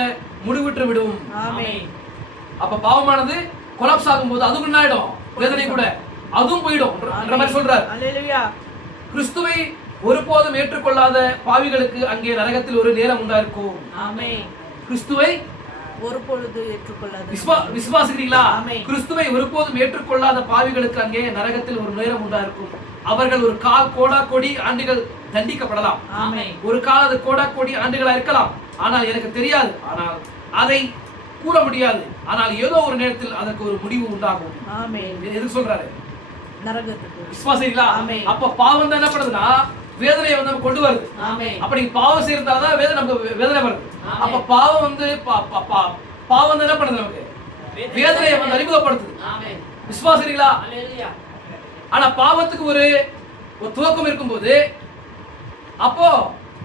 முடிவுற்று விடும். அப்ப பாவமானது கொலாப்ஸ் ஆகும்போது அதுவும் என்ன ஆயிடும்? வேதனை கூட அதுவும் போயிடும் என்ற மாதிரி சொல்றார். கிறிஸ்துவை ஒருபோதும் ஏற்றுக்கொள்ளாத பாவிகளுக்கு அங்கே நரகத்தில் ஒரு நேரம் உண்டாயிருக்கும். கிறிஸ்துவை ஒருபொழுது ஏற்றுக்கொள்ளாத விசுவாசிக்கிறீங்களா? கிறிஸ்துவை ஒருபோதும் ஏற்றுக்கொள்ளாத பாவிகளுக்கு அங்கே நரகத்தில் ஒரு நேரம் உண்டாயிருக்கும். அவர்கள் ஒரு கோடி ஆண்டுகள் தண்டிக்கப்படலாம். ஒரு கால அது கோடி ஆண்டுகளா இருக்கலாம். ஆனால் எனக்கு தெரியாது. ஆனால் அதை கூற முடியாது. ஆனால் ஏதோ ஒரு நேரத்தில் அதற்கு ஒரு முடிவு உண்டாகும். எதுக்கு சொல்றாரு? நரகத்துக்கு. விசுவாசிங்களா? அப்ப பாவம் தான் என்ன பண்ணுதுன்னா வேதனையை வந்து நம்ம கொண்டு வருது. அப்ப நீங்க பாவம் செய்யறதாலதான் நமக்கு வேதனை வருது. அப்ப பாவம் வந்து பாவம் தான் என்ன பண்ணுது? நமக்கு வேதனையை வந்து அறிமுகப்படுத்துது. விசுவாசிங்களா? ஆனா பாவத்துக்கு ஒரு துவக்கம் இருக்கும்போது அப்போ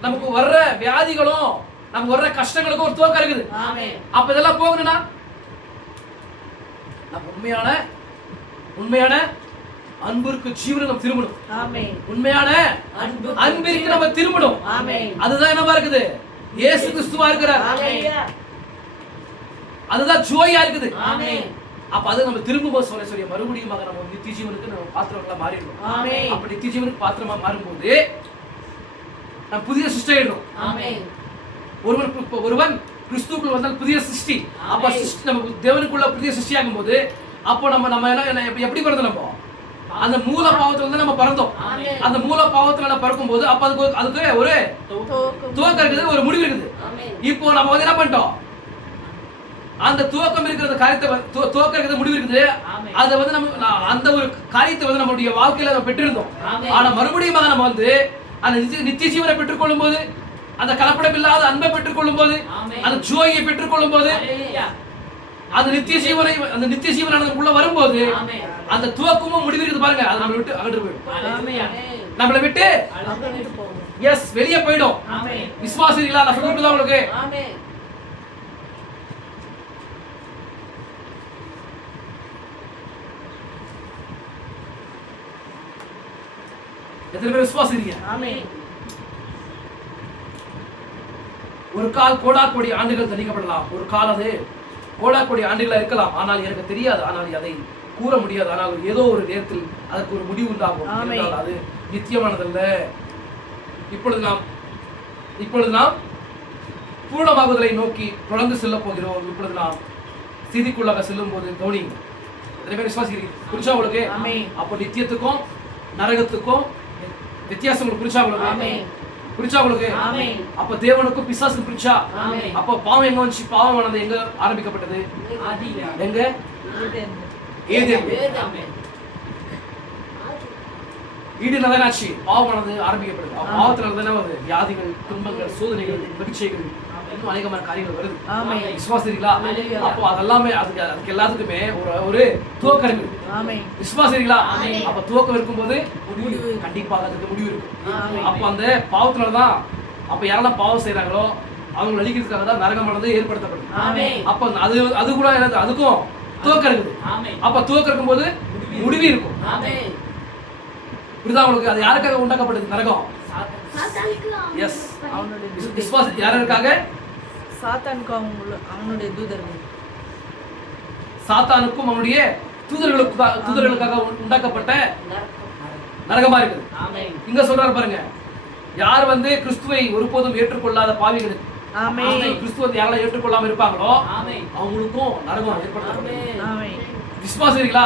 நமக்கு வர்ற வியாதிகளும் நமக்கு வர்ற கஷ்டங்களுக்கும் ஒரு துவக்கம் இருக்குது. அப்ப இதெல்லாம் போகணும்னா நம்ம உண்மையான அன்பிற்கு ஜீவனுக்கு நம்ம திரும்பணும். உண்மையான அன்பிற்கு நம்ம திரும்பணும். அதுதான் என்னவா இருக்குது? இயேசு கிறிஸ்துவா இருக்கிறார். அதுதான் ஜோயா இருக்குது. அப்ப அது நம்ம திரும்பும்போது சொல்ல மறுபடியும் நம்ம நித்திய ஜீவனுக்கு நம்ம பாத்திரங்களா மாறிடுவோம். அப்ப நித்திய ஜீவனுக்கு பாத்திரமா மாறும்போது நம்ம புதிய சிருஷ்டி ஆயிடும். ஒருவன் கிறிஸ்துவுக்குள் வந்தால் புதிய சிருஷ்டி. அப்ப நம்ம தேவனுக்குள்ள புதிய சிருஷ்டி ஆகும் போது அப்போ நம்ம எப்படி பிறந்தோம்? நம்ம அந்த மூல பாவத்துல இருந்து நம்ம பிறந்தோம். அந்த மூல பாவத்துல நம்ம பிறக்கும் போது அப்ப அதுக்கு ஒரு துவக்கம் இருக்குது, ஒரு முடிவு இருக்குது. இப்போ நம்ம வந்து என்ன பண்ணிட்டோம்? அந்த துவக்கம் இருக்கிற காரியத்தை துவக்கம் இருக்கிற முடிவு இருக்குது. அதை வந்து நம்ம அந்த ஒரு காரியத்தை வந்து நம்மளுடைய வாழ்க்கையில நம்ம பெற்றிருந்தோம். ஆனா மறுபடியும் நம்ம வந்து அந்த நித்திய ஜீவனை பெற்றுக்கொள்ளும் போது, அந்த கலப்படம் இல்லாத அன்பை பெற்றுக்கொள்ளும் போது, அந்த ஜோயை பெற்றுக்கொள்ளும் போது, அந்த நித்திய ஜீவனானது உள்ள வரும்போது அந்த துவக்கமும் முடிவு இருக்குது பாருங்க. அது நம்மளை விட்டு அகன்று போயிடும். நம்மளை விட்டு வெளியே போயிடும். விசுவாசிகளா? நான் சொல்லிட்டு உங்களுக்கு எத்தனை பேர் விசுவாசிக்கிறீங்க? ஒரு கால் கோடி ஆண்டுகள் தண்டிக்கப்படலாம். ஒரு கால் அது கோடி ஆண்டுகளா இருக்கலாம். ஆனால் எனக்கு தெரியாது. ஆனால் அதை கூற முடியாது. ஆனால் ஏதோ ஒரு நேரத்தில் அதற்கு ஒரு முடிவு உண்டாகும். அது நித்தியமானதல்ல. இப்பொழுது நாம் பூர்ணமாகுதலை நோக்கி தொடர்ந்து செல்ல போகிறோம். இப்பொழுது நாம் சிதிக்குள்ளாக செல்லும் போது கவனிங்க. எத்தனை பேர் விசுவாசிக்கிறீங்க? புரிச்சா உங்களுக்கு? அப்போ நித்தியத்துக்கும் நரகத்துக்கும் வித்தியாசம் உங்களுக்கு புரிச்சா உங்களுக்கு? அப்ப தேவனுக்கும் பிசாசுக்கும் பிரிச்சா? அப்ப பாவம் எங்க வந்துச்சு? பாவமானது எங்க ஆரம்பிக்கப்பட்டது? எங்க? ஈடுல தான் ஆச்சு பாவமானது ஆரம்பிக்கப்படுது. பாவத்தினால தானே வருது வியாதிகள், துன்பங்கள், சோதனைகள், பரீட்சைகள், இன்னும் அநேகமான காரியங்கள் வருது. விசுவாசிங்களா? அப்போ அதெல்லாமே அதுக்கு எல்லாத்துக்குமே ஒரு துவக்கம் இருக்கு. விசுவாசிங்களா? அப்ப துவக்கம் இருக்கும்போது கண்டிப்பாக அதுக்கு முடிவு இருக்கும். அப்ப அந்த பாவத்தினாலதான் அப்ப யாரெல்லாம் பாவம் செய்யறாங்களோ அவங்க அழிக்கிறதுக்காக தான் நரகமானது ஏற்படுத்தப்படுது. அப்ப அது கூட அதுக்கும் துவக்கம் இருக்குது. அப்ப துவக்கம் இருக்கும்போது முடிவு இருக்கும். புரியுதா உங்களுக்கு? அது யாருக்காக உண்டாக்கப்படுது நரகம்? எஸ், விசுவாசி யாருக்காக? சாத்தானுக்கும் அவனுடைய தூதர்கள். சாத்தானுக்கும் அவனுடைய தூதர்களுக்காக உண்டாக்கப்பட்ட நரகமா இருக்குது. இங்க சொல்றாரு பாருங்க, யார் வந்து கிறிஸ்துவை ஒருபோதும் ஏற்றுக்கொள்ளாத பாவிகளுக்கு, கிறிஸ்துவை யாரெல்லாம் ஏற்றுக்கொள்ளாம இருப்பாங்களோ அவங்களுக்கும் நரகம் ஏற்படுத்தப்படுது. விசுவாசிங்களா?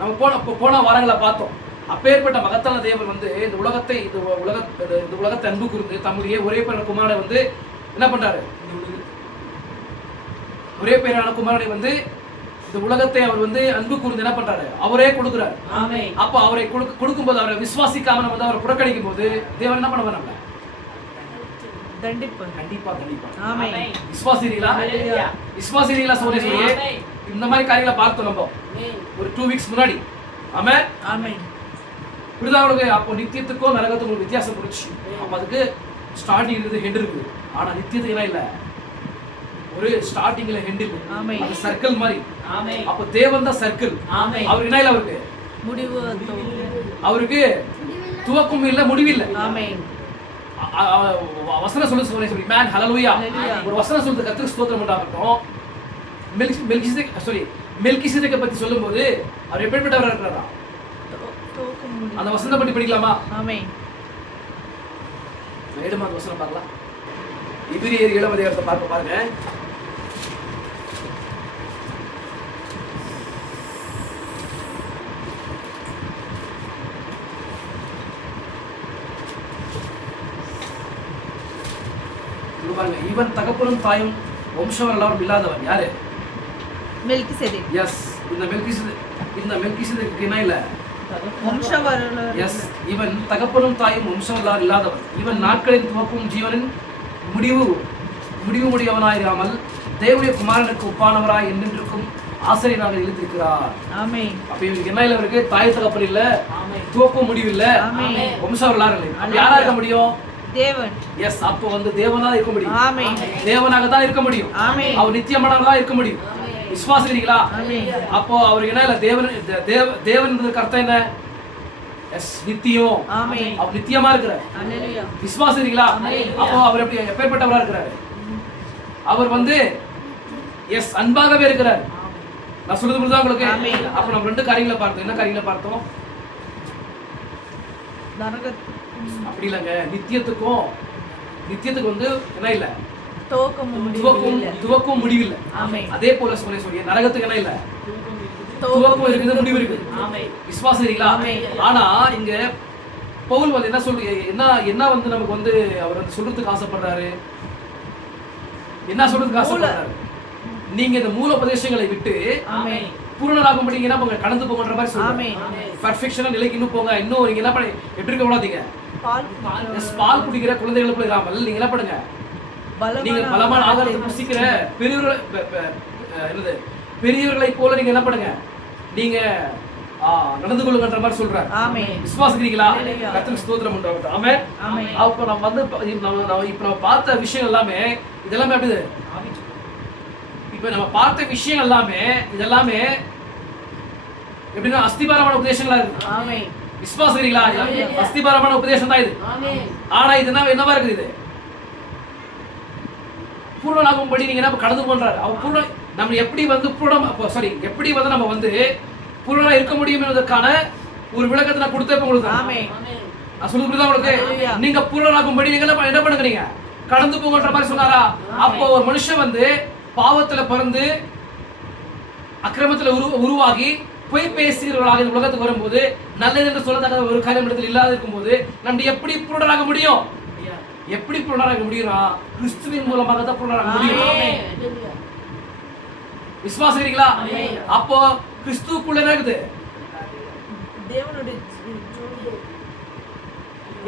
நம்ம போன வாரங்களை பார்த்தோம். அப்பேற்பட்ட மகத்தான தேவன் வந்து இந்த உலகத்தை அன்பு கூர்ந்து தம்முடைய ஒரே பேரான குமாரனை வந்து என்ன பண்றாரு? ஒரே பேரான குமாரனை வந்து இந்த உலகத்தை அவர் வந்து அன்பு கூர்ந்து என்ன பண்றாரு? அவரே கொடுக்கிறார். அப்ப அவரை கொடுக்கும்போது அவரை விசுவாசிக்காம நம்ம வந்து அவரை புறக்கணிக்கும் போது தேவன் என்ன பண்ணுவார்? நம்ம கண்டிப்பா விசுவாசிங்களா? விசுவாசிங்களா? சோதனை இந்த மாதிரி காரியங்களை பார்த்தோம் நம்ம ஒரு 2 வீக்ஸ் முன்னாடி. ஆமென். ஆமென். புரியுதா உங்களுக்கு? அப்போ நித்தியத்துக்கும் நரகத்துக்கும் வித்தியாசம் புரிச்சு. அப்ப அதுக்கு ஸ்டார்டிங் இருக்குது, ஹெட் இருக்குது. ஆனா நித்தியத்துக்கு என்ன இல்ல, ஒரு ஸ்டார்டிங்ல ஹெட் இருக்கு. ஆமென். அது சர்க்கிள் மாதிரி. ஆமென். அப்ப தேவன் தான் சர்க்கிள். ஆமென். அவருக்கு என்ன இல்ல, முடிவு அவருக்கு துவக்கம் இல்ல, முடிவு இல்ல. ஆமென். வசனம் சொல்லி மேன் ஹalleluya. ஒரு வசனம் சொல்றது கர்த்தருக்கு ஸ்தோத்திரம் உண்டாகட்டும். மெல்கிசேதேக்கை பத்தி சொல்லும்போது அவர் எப்படிப்பட்டவரா இருக்கிறாரா? அந்த வசனத்தை பற்றி படிக்கலாமா? ஆமென். வேடுமா அந்த வசனம் பார்க்கலாம். எபிரேயர் 7ஆம் அதிகாரத்தை பாருங்க. பாருங்க, இவன் தகப்பனும் தாயும் வம்சம் எல்லாரும் இல்லாதவன் யாரு? மெல்கிசேதேக். எஸ். இந்த மெல்கிசேதேக்கு என்ன இல்ல, வம்சவரலாறு. எஸ். இவன் தகப்பனும் தாயும் வம்சம் எல்லாரும் இல்லாதவன். இவன் நாட்களின் துவக்கும் ஜீவனின் முடியவனாயிராமல் தேவனுடைய குமாரனுக்கு ஒப்பானவராய் என்றென்றுக்கும் ஆசிரியராக இருந்திருக்கிறார். ஆமென். அப்ப இவனுக்கு என்ன இல்ல, இவருக்கு தாய் தகப்பன் இல்ல, துவக்கும் முடிவு இல்ல, வம்சம் வரலாறு இல்லை. அப்ப யாரா இருக்க முடியும்? தேவன். எஸ். அப்போ வந்து தேவனா இருக்க முடியும். ஆமென். தேவனாக தான் இருக்க முடியும். ஆமென். அவர் நித்தியமானவரா இருக்க முடியும். விசுவாசிக்கிறீங்களா? அப்போ அவருக்கு என்ன இல்ல, தேவன் அர்த்தம் என்ன? எஸ், நித்தியம். ஆமென். அவர் நித்தியமா இருக்கிறார். ஹalleluya. விசுவாசிக்கிறீங்களா? அப்போ அவர் எப்பேற்பட்டவரா இருக்கிறார்? அவர் வந்து எஸ், அன்பாகவே இருக்கிறார். நான் சொல்றது புரியுதா உங்களுக்கு? அப்ப நம்ம 2 காரியங்களை பார்த்தோம். என்ன காரியங்களை பார்த்தோம்? அப்படி இல்லங்க, நித்தியத்துக்கு வந்து என்ன இல்ல, துவக்கம் முடிவு இல்ல. அதே போல சொல்லி நரகத்துக்கு என்ன இல்ல, துவக்கம் இருக்குது, முடிவு இருக்குது. விசுவாசிக்கிறீங்களா? ஆனா இங்க பவுல் வந்து என்ன சொல்லு, என்ன வந்து நமக்கு வந்து அவர் வந்து சொல்றதுக்கு ஆசைப்படுறாரு, என்ன சொல்றதுக்கு ஆசைப்படுறாரு? நீங்க இந்த மூல உபதேசங்களை விட்டு பூரணராகும்படி என்ன போங்க, கடந்து போங்கன்ற மாதிரி சொல்றாரு. பெர்ஃபெக்ஷனா நிலைக்கு இன்னும் போங்க. இன்னும் நீங்க என்ன பண்ணி எப்படி இருக்க கூடாதீங்க, பால் குடிக்கிற குழந்தைகளை போல இராமல் நீங்க என்ன பண்ணுங்க, நீங்க பலமான ஆகாரத்தை புசிக்கிற பெரியவர்களை போல நீங்க என்ன பண்ணுங்க, நீங்க நடந்து கொள்ளுங்கன்ற மாதிரி சொல்றாரு. விசுவாசிக்கிறீங்களா? கர்த்தருக்கு ஸ்தோத்திரம் உண்டாகட்டும். ஆமென். அப்ப நம்ம வந்து இப்ப நம்ம பார்த்த விஷயம் எல்லாமே இதெல்லாமே அப்படிது. இப்ப நம்ம பார்த்த விஷயம் எல்லாமே இதெல்லாமே எப்படின்னா அஸ்திபாரமான உபதேசங்களா இருக்கு. விசுவாசிக்கிறீங்களா? அஸ்திபாரமான உபதேசம் தான் இது. ஆனா இது என்னவா இருக்குது? இது பூர்ணனாகும்படி நீங்க என்ன கடந்து போன்றாரு. அவர் பூர்ண நம்ம எப்படி வந்து எப்படி வந்து நம்ம வந்து பூர்ணனா இருக்க முடியும் என்பதற்கான ஒரு விளக்கத்தை நான் கொடுத்தேன் உங்களுக்கு. நான் சொல்றது புரியுதா உங்களுக்கு? நீங்க பூர்ணனாகும்படி நீங்க என்ன பண்ணுங்க, கடந்து போங்கன்ற மாதிரி சொன்னாரா? அப்போ ஒரு மனுஷன் வந்து பாவத்துல பிறந்து அக்கிரமத்துல உருவாகி பொய் பேசுகிறவர்களாக இந்த உலகத்துக்கு வரும்போது நல்லது என்று சொல்லத்தக்க ஒரு காரியம் இடத்தில் இல்லாத இருக்கும்போது நம்ம எப்படி பூரணராக முடியும்? எப்படி பூரணராக முடியும்னா கிறிஸ்துவின் மூலமாக தான் பூரணராக முடியும். விசுவாசிக்கிறீங்களா? அப்போ கிறிஸ்துவுக்குள்ள என்ன இருக்குது?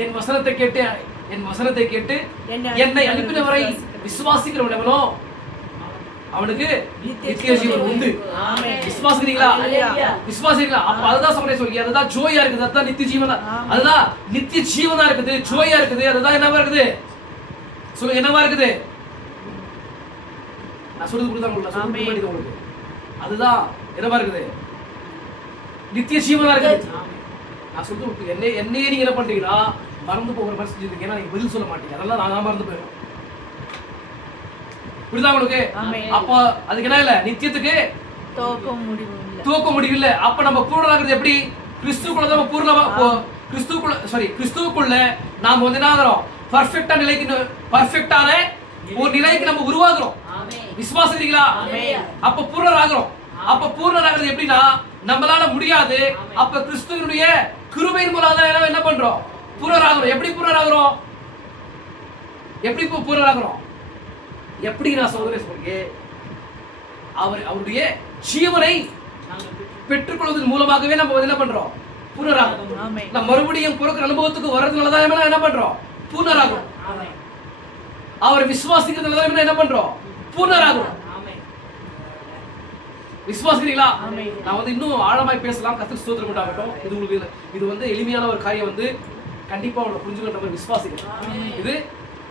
என் வசனத்தை கேட்டு என்னை அனுப்பினவரை விசுவாசிக்கிறவன் எவனோ அவனுக்கு நித்திய ஜீவன் உண்டு. விசுவாசிக்கிறீங்களா? விசுவாசிக்கிறீங்களா? அப்ப அதுதான் சொல்லி அதுதான் ஜோயா இருக்குது. அதுதான் நித்திய ஜீவனா, அதுதான் நித்திய ஜீவனா இருக்குது, ஜோயா இருக்குது. அதுதான் என்னவா இருக்குது? சொல்லுங்க, என்னவா இருக்குது? நான் சொல்றது புரியுதா உங்களுக்கு? அதுதான் என்னவா இருக்குது? நித்திய ஜீவனா இருக்குது. நான் சொல்றது என்னையே நீங்க என்ன பண்றீங்கன்னா மறந்து போகிற மாதிரி செஞ்சிருக்கீங்க. ஏன்னா நீங்க பதில் சொல்ல மாட்டீங்க. அதெல்லாம் நான் மறந்து போயிடும். புரியுதா உங்களுக்கு? அப்ப அதுக்கு என்ன இல்ல, நித்தியத்துக்கு துவக்கம் முடிவு இல்ல. அப்ப நம்ம பூர்ணராகிறது எப்படி? கிறிஸ்துவுக்குள்ள தான் பூர்ணமா கிறிஸ்துவுக்குள்ள நாம வந்து என்ன ஆகிறோம்? பர்ஃபெக்டான ஒரு நிலைக்கு நம்ம உருவாகிறோம். விசுவாசிக்கிறீங்களா? அப்ப பூர்ணராகிறோம். அப்ப பூர்ணராகிறது எப்படின்னா நம்மளால முடியாது. அப்ப கிறிஸ்துவினுடைய கிருபையின் மூலம் என்ன பண்றோம்? பூர்ணராகிறோம். எப்படி பூர்ணராகிறோம்? எப்படி நான் சொல்றேன், அவருடைய ஜீவனை பெற்றுக்கொள்வதன் மூலமாகவே நம்ம என்ன பண்றோம்? பூர்ணராகிறோம். நம்ம மறுபடியும் பிறக்கிற அனுபவத்துக்கு வர்றதுனாலதான் என்ன பண்றோம்? பூர்ணராகிறோம். அவரை விசுவாசிக்கிறதுனால என்ன பண்றோம்? பூர்ணராகிறோம். விசுவாசிக்கிறீங்களா? ஆமென். நான் வந்து இன்னும் ஆழமாய் பேசலாம். கர்த்தருக்கு ஸ்தோத்திரம் உண்டாகட்டும். இது உங்களுக்கு இது வந்து எளிமையான ஒரு காரியம் வந்து கண்டிப்பா உங்களை புரிஞ்சுக்கிற மாதிரி விசுவாசிக்கிறேன். இது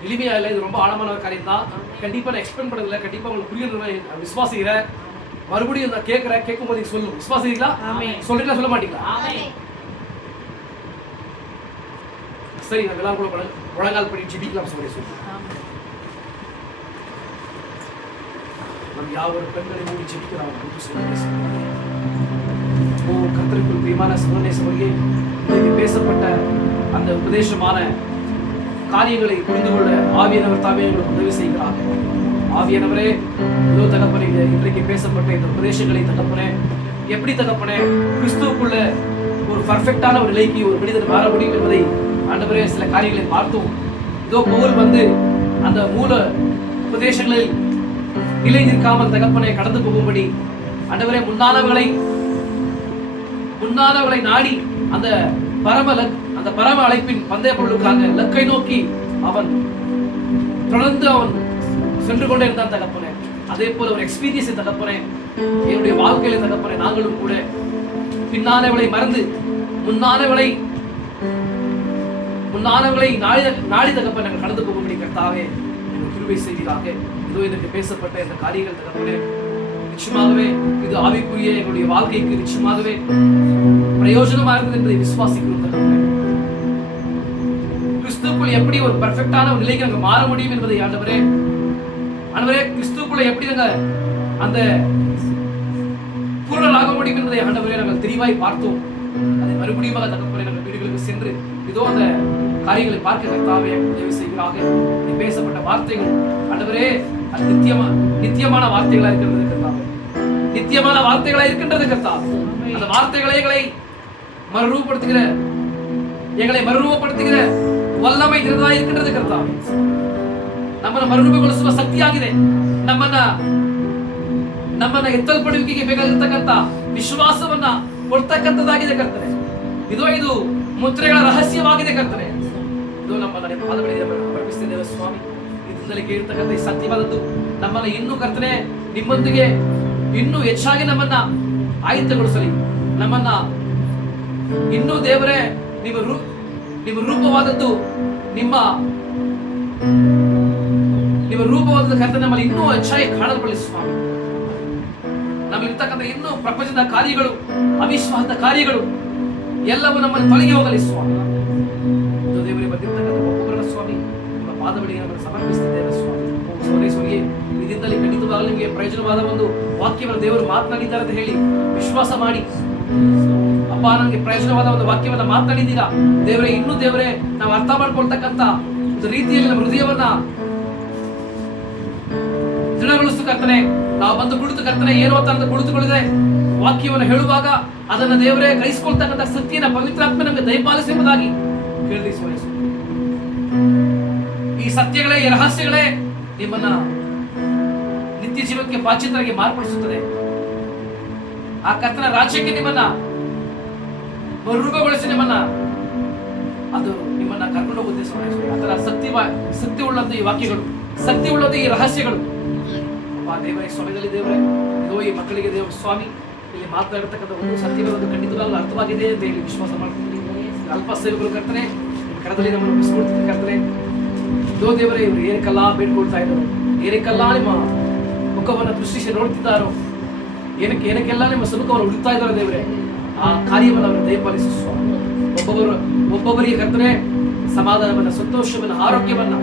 எளிமையா இல்லை, இது ரொம்ப ஆழமான ஒரு காரியம் தான். கண்டிப்பா நான் எக்ஸ்பிளைன் பண்ணதில்லை, கண்டிப்பா உங்களுக்கு புரியுற மாதிரி நான் விசுவாசிக்கிறேன். மறுபடியும் நான் கேட்கும்போது நீங்க சொல்லணும். விசுவாசிக்கிறீங்களா? சொல்றீங்களா சொல்ல மாட்டீங்களா? சரி, நான் எல்லாம் கூட முழங்கால் படி ஜெபிக்கலாம். சொல்லி நம் யாவரும் பெண்களை மூடி ஜெபிக்கலாம். ஓ கர்த்தருக்குள் பிரியமான சகோதரனே சகோதரியே, இன்றைக்கு பேசப்பட்ட அந்த உபதேசமான காரியங்களை புரிந்து கொள்ள ஆவியானவர் தாமே எங்களுக்கு உதவி செய்கிறார். ஆவியானவரே, இதோ தகப்பனே, இன்றைக்கு பேசப்பட்ட இந்த உபதேசங்களை தகப்பனே, எப்படி தகப்பனே கிறிஸ்துவுக்குள்ள ஒரு பர்ஃபெக்டான ஒரு நிலைக்கு ஒரு மனிதன் வர முடியும் என்பதை ஆண்டவரே சில காரியங்களை பார்த்தோம். இதோ பவுல் வந்து அந்த மூல உபதேசங்களில் நிலை நிற்காமல் தகப்பனை கடந்து போகும்படி ஆண்டவரே முன்னானவர்களை நாடி அந்த பரம அழைப்பின் பந்தய பொருளுக்காக லக்கை நோக்கி அவன் தொடர்ந்து அவன் சென்று கொண்டே இருந்தான் தகப்பனே. அதே போல ஒரு எக்ஸ்பீரியன்ஸ் தகப்பனே என்னுடைய வாழ்க்கையில தகப்பனே, நாங்களும் கூட பின்னானவளை மறந்து முன்னானவளை நாடி தகப்பனை நாங்கள் கடந்து போகும்படி கர்த்தாவே கிருபை செய்வீராக. இதோ இதற்கு பேசப்பட்ட இந்த காரியங்கள் தகப்பனே, நிச்சயமாகவே இது ஆவிக்குரிய எங்களுடைய வாழ்க்கைக்கு நிச்சயமாகவே பிரயோஜனமா இருந்தது என்பதை விசுவாசிக்கிறோம் தகப்பனே. கிறிஸ்துக்குள் எப்படி ஒரு பெர்ஃபெக்டான ஒரு நிலைக்கு நாங்கள் மாற முடியும் என்பதை ஆண்டவரே கிறிஸ்துக்குள்ள எப்படி நாங்கள் அந்த பூரணராக முடியும் என்பதை ஆண்டவரே நாங்கள் தெளிவாய் பார்த்தோம். அதை மறுபடியும் தகப்பனே நாங்கள் வீடுகளுக்கு சென்று இதோ அந்த காரியங்களை பார்க்க கர்த்தாவே உதவி செய்கிறாக. பேசப்பட்ட வார்த்தைகள் ஆண்டவரே அது நித்தியமான வார்த்தைகளா இருக்கிறது கர்த்தாவே, நித்தியமான வார்த்தைகளா இருக்கின்றது கர்த்தாவே. அந்த வார்த்தைகளை எங்களை மறுரூபப்படுத்துகிற ವಲ್ಲಮೆ ಇರದಾ ಇರಕಿಂದ್ರದೆ ಕರ್ತಾವೆ. ನಮ್ಮನ್ನು ಮರುರೂಪಗೊಳಿಸುವ ಶಕ್ತಿಯಾಗಿದೆ. ನಮ್ಮನ್ನ ಎತ್ತಲ್ಪಡುವಿಕೆಗೆ ಬೇಕಾಗಿರ್ತಕ್ಕಂಥ ವಿಶ್ವಾಸವನ್ನ ಕೊಡ್ತಕ್ಕಂಥದ್ದಾಗಿದೆ ಕರ್ತನೆ. ಇದು ಮುದ್ರೆಗಳ ರಹಸ್ಯವಾಗಿದೆ ಕರ್ತನೆ. ಇದು ನಮ್ಮನ್ನ ಪಾದಗಳಿಗೆ ಅರ್ಪಿಸುತ್ತೇವೆ ಸ್ವಾಮಿ. ಇದರಿಂದಲೇ ಕೇಳಿರ್ತಕ್ಕಂಥ ಈ ಸತ್ಯವಾದದ್ದು ನಮ್ಮನ್ನ ಇನ್ನೂ ಕರ್ತನೆ ನಿಮ್ಮೊಂದಿಗೆ ಇನ್ನೂ ಹೆಚ್ಚಾಗಿ ನಮ್ಮನ್ನ ಆಯುಧಗೊಳಿಸಲಿ. ನಮ್ಮನ್ನ ಇನ್ನೂ ದೇವರೇ ನಿಮ್ಮ ರೂಪವಾದದ್ದು ನಿಮ್ಮ ರೂಪವಾದದ್ದು ಕರ್ತನೆ ನಮ್ಮಲ್ಲಿ ಇನ್ನೂ ಹೆಚ್ಚಾಗಿ ಕಾಣಲ್ಪಡಲಿ ಸ್ವಾಮಿ. ನಮ್ಮಲ್ಲಿರ್ತಕ್ಕಂಥ ಇನ್ನೂ ಪ್ರಪಂಚದ ಕಾರ್ಯಗಳು, ಅವಿಶ್ವಾಸದ ಕಾರ್ಯಗಳು ಎಲ್ಲವೂ ನಮ್ಮನ್ನು ತೊಲಗಿ ಹೋಗಲಿ ಸ್ವಾಮಿ. ದೇವರೇ ಬಂದಿರ್ತಕ್ಕಂಥ ಒಬ್ಬೊಬ್ಬರ ಸ್ವಾಮಿ ನಿಮ್ಮ ಪಾದಗಳಿಗೆ ನಮ್ಮನ್ನು ಸಮರ್ಪಿಸುತ್ತಿದ್ದೇವೆ ಸ್ವಾಮಿ. ಸೋನೆ ಇದರಿಂದಲೇ ಖಂಡಿತವಾಗಲೂ ನಿಮಗೆ ಪ್ರಯೋಜನವಾದ ಒಂದು ವಾಕ್ಯವನ್ನು ದೇವರು ಮಾತನಾಡಿದ್ದಾರೆ ಅಂತ ಹೇಳಿ ವಿಶ್ವಾಸ ಮಾಡಿ, ಅಪ್ಪ ನನಗೆ ಪ್ರಯೋಜನವಾದ ಒಂದು ವಾಕ್ಯವನ್ನು ಮಾತನಾಡಿದ್ದೀರಾ ದೇವರೇ. ಇನ್ನೂ ದೇವರೇ ನಾವು ಅರ್ಥ ಮಾಡ್ಕೊಳ್ತಕ್ಕಂಥ ಒಂದು ರೀತಿಯಲ್ಲಿ ನಮ್ಮ ಹೃದಯವನ್ನ ದೃಢಗೊಳಿಸು ಕರ್ತನೆ. ನಾವು ಬಂದು ಕುಳಿತು ಕರ್ತನೆ ಏನು ಅಂತ ಕುಳಿತುಕೊಳ್ಳಿದ್ರೆ ವಾಕ್ಯವನ್ನು ಹೇಳುವಾಗ ಅದನ್ನ ದೇವರೇ ಗ್ರಹಿಸಿಕೊಳ್ತಕ್ಕಂಥ ಶಕ್ತಿಯನ್ನ ಪವಿತ್ರಾತ್ಮ ನಮಗೆ ದಯಪಾಲಿಸಿ ಎಂಬುದಾಗಿ ಕೇಳಿ ಸ್ವಾಮಿ. ಈ ಸತ್ಯಗಳೇ, ಈ ರಹಸ್ಯಗಳೇ ನಿಮ್ಮನ್ನ ನಿತ್ಯ ಜೀವಕ್ಕೆ ಪಾಚಿತರಾಗಿ ಮಾರ್ಪಡಿಸುತ್ತದೆ. ಆ ಕರ್ತನ ರಾಜ್ಯಕ್ಕೆ ನಿಮ್ಮನ್ನ ಮರುರೂಪಗೊಳಿಸಿ ಅದು ನಿಮ್ಮನ್ನ ಕರ್ಕೊಂಡು ಹೋಗುತ್ತೆ ಸ್ವಾಮಿ. ಅದರ ಶಕ್ತಿ ಉಳ್ಳದ್ದು ಈ ವಾಕ್ಯಗಳು, ಶಕ್ತಿ ಉಳ್ಳದ್ದು ಈ ರಹಸ್ಯಗಳು. ದೇವರೇ ಸ್ವರ್ಗದಲ್ಲಿ ದೇವರೇ ಇದೋ ಈ ಮಕ್ಕಳಿಗೆ ದೇವ ಸ್ವಾಮಿ ಇಲ್ಲಿ ಮಾತನಾಡತಕ್ಕಂಥ ಒಂದು ಸತ್ಯವಾದ ಖಂಡಿತವಾಗಲೂ ಅರ್ಥವಾಗಿದೆ ಅಂತ ಹೇಳಿ ವಿಶ್ವಾಸ ಮಾಡ್ತೀನಿ. ಅಲ್ಪ ಸೇವಕರು ಕರ್ತನೆ ಕರದಲ್ಲಿ ನಮ್ಮನ್ನು ಬಿಸ್ಕೊಡ್ತೀನಿ ಕರ್ತನೆ. ಇದೋ ದೇವರೇ ಇವರು ಏನಕ್ಕೆಲ್ಲ ಬೇಡ್ಕೊಳ್ತಾ ಇದ್ದಾರೆ, ಏನಕ್ಕೆಲ್ಲ ನಿಮ್ಮ ಮುಖವನ್ನು ದೃಷ್ಟಿಸಿ ನೋಡ್ತಿದ್ದಾರೋ, ಏನಕ್ಕೆಲ್ಲ ನಿಮ್ಮ ಸಮ್ಮುಖವನ್ನು ಹುಡುಕ್ತಾ ಇದ್ದಾರೆ ದೇವರೇ, ಆ ಕಾರ್ಯವನ್ನು ಅವರು ದಯಪಾಲಿಸು ಸ್ವಾಮಿ. ಒಬ್ಬೊಬ್ಬರಿಗೆ ಕರ್ತನೆ ಸಮಾಧಾನವನ್ನ, ಸಂತೋಷವನ್ನ, ಆರೋಗ್ಯವನ್ನ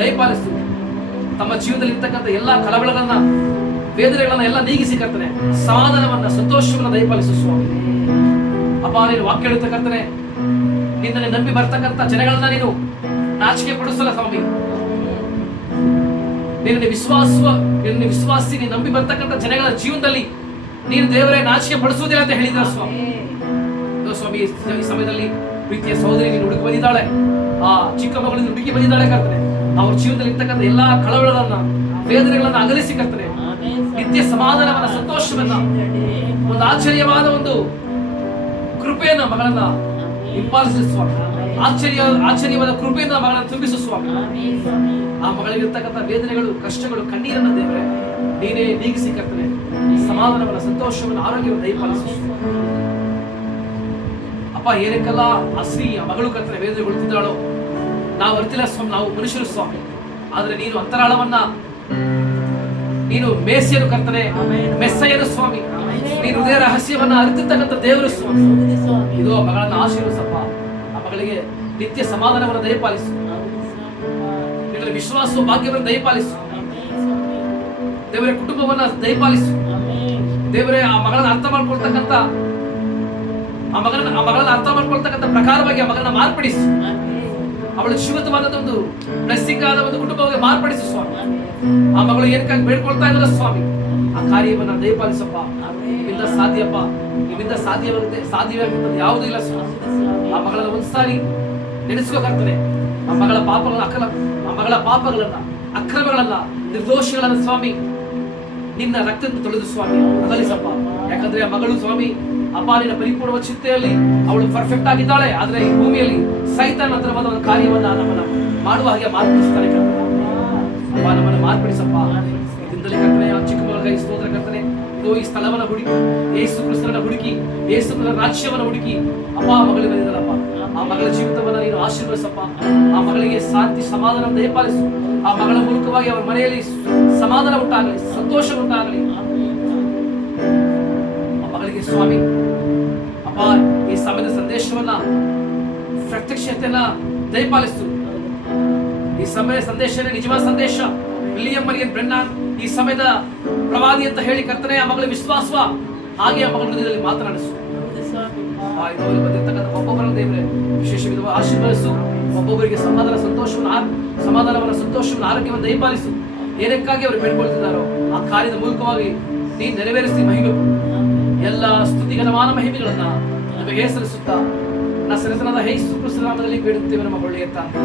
ದಯಪಾಲಿಸ್ತೀವಿ. ತಮ್ಮ ಜೀವನದಲ್ಲಿ ಇರ್ತಕ್ಕಂಥ ಎಲ್ಲಾ ಕಳವಳಗಳನ್ನ, ವೇದನೆಗಳನ್ನ ಎಲ್ಲ ನೀಗಿಸಿ ಕರ್ತನೆ ಸಮಾಧಾನವನ್ನ, ಸಂತೋಷವನ್ನ ದಯಪಾಲಿಸು ಸ್ವಾಮಿ. ಅಪ್ಪ ನೀನು ವಾಕ್ಯ ಹೇಳ್ತಕ್ಕಂತನೆ ನಿನ್ನನ್ನು ನಂಬಿ ಬರ್ತಕ್ಕಂಥ ಜನಗಳನ್ನ ನೀನು ನಾಚಿಕೆ ಪಡಿಸಲ್ಲ ಸ್ವಾಮಿ. ನಿನ್ನ ವಿಶ್ವಾಸಿ ನೀನು ನಂಬಿ ಬರ್ತಕ್ಕಂಥ ಜನಗಳ ಜೀವನದಲ್ಲಿ ನೀನು ದೇವರೇ ನಾಚಿಕೆ ಪಡಿಸುವುದಿಲ್ಲ ಅಂತ ಹೇಳಿದ ಸ್ವಾಮಿ. ಸ್ವಾಮಿ ಈ ಸಮಯದಲ್ಲಿ ಪ್ರೀತಿಯ ಸಹೋದರಿ ನೀನು ಹುಡುಕಿ ಬಂದಿದ್ದಾಳೆ, ಆ ಚಿಕ್ಕ ಮಗಳಿಂದ ಹುಡುಕಿ ಬಂದಿದ್ದಾಳೆ ಕರ್ತನೆ. ಅವ್ರ ಜೀವನದಲ್ಲಿ ಇರ್ತಕ್ಕಂಥ ಎಲ್ಲಾ ಕಳವಳಗಳನ್ನ, ವೇದನೆಗಳನ್ನ ಅಗಲಿಸಿ ಕರ್ತನೆ ನಿತ್ಯ ಸಮಾಧಾನವನ್ನ, ಸಂತೋಷವನ್ನ, ಒಂದು ಆಶ್ಚರ್ಯವಾದ ಒಂದು ಕೃಪೆಯನ್ನ ಮಗಳನ್ನ ಹಿಂಪಾಲಿಸಿ ಸ್ವಾಮಿ. ಆಶ್ಚರ್ಯವಾದ ಕೃಪೆಯಿಂದ ಮಗಳನ್ನು ತುಂಬಿಸು ಸ್ವಾಮಿ. ಆ ಮಗಳಿಗಿರ್ತಕ್ಕಂಥ ವೇದನೆಗಳು, ಕಷ್ಟಗಳು, ಕಣ್ಣೀರನ್ನ ದೇವರೇ ನೀನೇ ನೀಗಿಸಿ ಕರ್ತನೆ ಸಮಾಧಾನವನ್ನು, ಸಂತೋಷವನ್ನು, ಆರೋಗ್ಯವನ್ನು ದಯಪಾಲಿಸು ಅಪ್ಪ. ಏನಕ್ಕೆಲ್ಲ ಆ ಸ್ತ್ರೀ, ಆ ಮಗಳು ಕರ್ತನೆ ವೇದನೆಗೊಳ್ತಿದ್ದಾಳೋ ನಾವು ಅರ್ತಿಲ್ಲ ಸ್ವಾಮಿ, ನಾವು ಮನುಷ್ಯರು ಸ್ವಾಮಿ. ಆದ್ರೆ ನೀನು ಅಂತರಾಳವನ್ನ, ನೀನು ಮೇಸಿಯನು ಕರ್ತನೆ, ಮೆಸ್ಸಯ್ಯನು ಸ್ವಾಮಿ. ನೀನು ಹೃದಯ ರಹಸ್ಯವನ್ನ ಅರಿತಿರ್ತಕ್ಕಂಥ ದೇವರು ಸ್ವಾಮಿ. ಇದು ಆ ಮಗಳನ್ನ ಆಶೀರ್ವದಿಸಪ್ಪ. ಆ ಮಗಳಿಗೆ ನಿತ್ಯ ಸಮಾಧಾನವನ್ನು ದಯಪಾಲಿಸು, ನಿನ್ನಲ್ಲಿ ವಿಶ್ವಾಸ ಭಾಗ್ಯವನ್ನು ದಯಪಾಲಿಸು ದೇವರೇ. ಕುಟುಂಬವನ್ನ ದಯಪಾಲಿಸು ದೇವರೇ. ಆ ಮಗಳನ್ನ ಅರ್ಥ ಮಾಡ್ಕೊಳ್ತಕ್ಕಂಥ ಪ್ರಕಾರವಾಗಿ ಆ ಮಗಳನ್ನ ಮಾರ್ಪಡಿಸು. ಅವಳ ಜೀವಿತವಾದ ಒಂದು ಬ್ಲೆಸ್ಸಿಂಗ್ ಆದ ಒಂದು ಕುಟುಂಬವಾಗಿ ಮಾರ್ಪಡಿಸು ಸ್ವಾಮಿ. ಆ ಮಗಳು ಏನಕ್ಕಾಗಿ ಬೇಡ್ಕೊಳ್ತಾ ಇದ್ದಲ್ಲ ಸ್ವಾಮಿ, ಆ ಕಾರ್ಯವನ್ನ ದಯಪಾಲಿಸಪ್ಪ. ನಿಮ್ಮಿಂದ ಸಾಧ್ಯಪ್ಪ, ನಿಮ್ಮಿಂದ ಸಾಧ್ಯವಾಗಿರ್ತದೆ ಯಾವುದೂ ಇಲ್ಲ ಸ್ವಾಮಿ. ಆ ಮಗಳನ್ನ ಒಂದ್ಸಾರಿ ನೆನೆಸ್ಕೋಕರ್ತದೆ. ಆ ಮಗಳ ಪಾಪಗಳನ್ನ, ಅಕ್ರಮಗಳನ್ನ, ನಿರ್ದೋಷಗಳನ್ನ ಸ್ವಾಮಿ ನಿನ್ನ ರಕ್ತದಿಂದ ತೊಳೆದು ಸ್ವಾಮಿ ಅಗಲಿಸಪ್ಪ. ಯಾಕಂದ್ರೆ ಆ ಮಗಳು ಸ್ವಾಮಿ ಅಪ್ಪ ನಿನ್ನ ಪರಿಪೂರ್ಣ ಚಿಂತೆಯಲ್ಲಿ ಅವಳು ಪರ್ಫೆಕ್ಟ್ ಆಗಿದ್ದಾಳೆ. ಆದ್ರೆ ಈ ಭೂಮಿಯಲ್ಲಿ ಸೈತಾನ ಹತ್ರವಾದ ಒಂದು ಕಾರ್ಯವನ್ನ ನಮ್ಮನ್ನ ಮಾಡುವ ಹಾಗೆ ಮಾರ್ಪಡಿಸ್ತಾನೆ ಅಪ್ಪ. ನಮ್ಮನ್ನು ಮಾರ್ಪಡಿಸಪ್ಪ. ಇದರಿಂದಲೇ ಕರ್ತನೆ ಆ ಚಿಕ್ಕ ಮಗಳಿಗೆ ಸ್ತೋತ್ರ ಕರ್ತನೆ. ಇದು ಈ ಸ್ಥಳವನ್ನ ಹುಡುಕಿ, ಯೇಸು ಕ್ರಿಸ್ತನ ಹುಡುಕಿ, ಯೇಸು ಕ್ರಿಸ್ತನ ರಾಜ್ಯವನ್ನ ಹುಡುಕಿ ಅಪ್ಪ ಆ ಮಗಳಿಗೆ ಬಂದಿದ್ದಾರಪ್ಪ. ಆ ಮಗಳ ಜೀವಿತವನ್ನ ನೀನು ಆಶೀರ್ವದಿಸಪ್ಪ. ಆ ಮಗಳಿಗೆ ಶಾಂತಿ, ಸಮಾಧಾನ ದಯಪಾಲಿಸು. ಆ ಮಗಳ ಮೂಲಕವಾಗಿ ಅವರ ಮನೆಯಲ್ಲಿ ಸಮಾಧಾನ ಉಂಟಾಗಲಿ, ಸಂತೋಷ ಉಂಟಾಗಲಿ ಆ ಮಗಳಿಗೆ ಸ್ವಾಮಿ. ಅಪ್ಪ ಈ ಸಮಯದ ಸಂದೇಶವನ್ನ, ಪ್ರತ್ಯಕ್ಷತೆಯನ್ನ ದಯಪಾಲಿಸು. ಈ ಸಮಯದ ಸಂದೇಶ ನಿಜವಾದ ಸಂದೇಶ. ವಿಲಿಯಂ ಮರಿಯನ್ ಬ್ರೆನ್ನಾನ್ ಈ ಸಮಯದ ಪ್ರವಾದಿ ಅಂತ ಹೇಳಿ ಕರ್ತನೆ ಆ ಮಗಳ ವಿಶ್ವಾಸ ಹಾಗೆ ಆ ಮಗಳ ಹೃದಯದಲ್ಲಿ ಮಾತನಾಡಿಸು. ಬಂದಿರ್ತಕ್ಕಂಥ ಒಬ್ಬೊಬ್ಬರನ್ನು ದೇವರೇ ವಿಶೇಷ ವಿಧವಾಗಿ ಆಶೀರ್ವದಿಸು. ಒಬ್ಬೊಬ್ಬರಿಗೆ ಸಮಾಧಾನವನ್ನ, ಸಂತೋಷವನ್ನು, ಆರೋಗ್ಯವನ್ನು ದಯಪಾಲಿಸು. ಏನಕ್ಕಾಗಿ ಅವರು ಬೇಡ್ಕೊಳ್ತಿದ್ದಾರೋ ಆ ಕಾರ್ಯದ ಮೂಲಕವಾಗಿ ನೀನು ನೆರವೇರಿಸಿ ಮಹಿಮೆ ಎಲ್ಲ ಸ್ತುತಿ, ಘನಮಾನ, ಮಹಿಮೆಗಳನ್ನ ನಮಗೆ ಹೆಸರಿಸುತ್ತಾ ನಸರತನದ ಯೇಸು ಕ್ರಿಸ್ತನ ನಾಮದಲ್ಲಿ ಬೇಡುತ್ತೇವೆ ನಮ್ಮ ಒಳ್ಳೆಯ ತಂದೆ.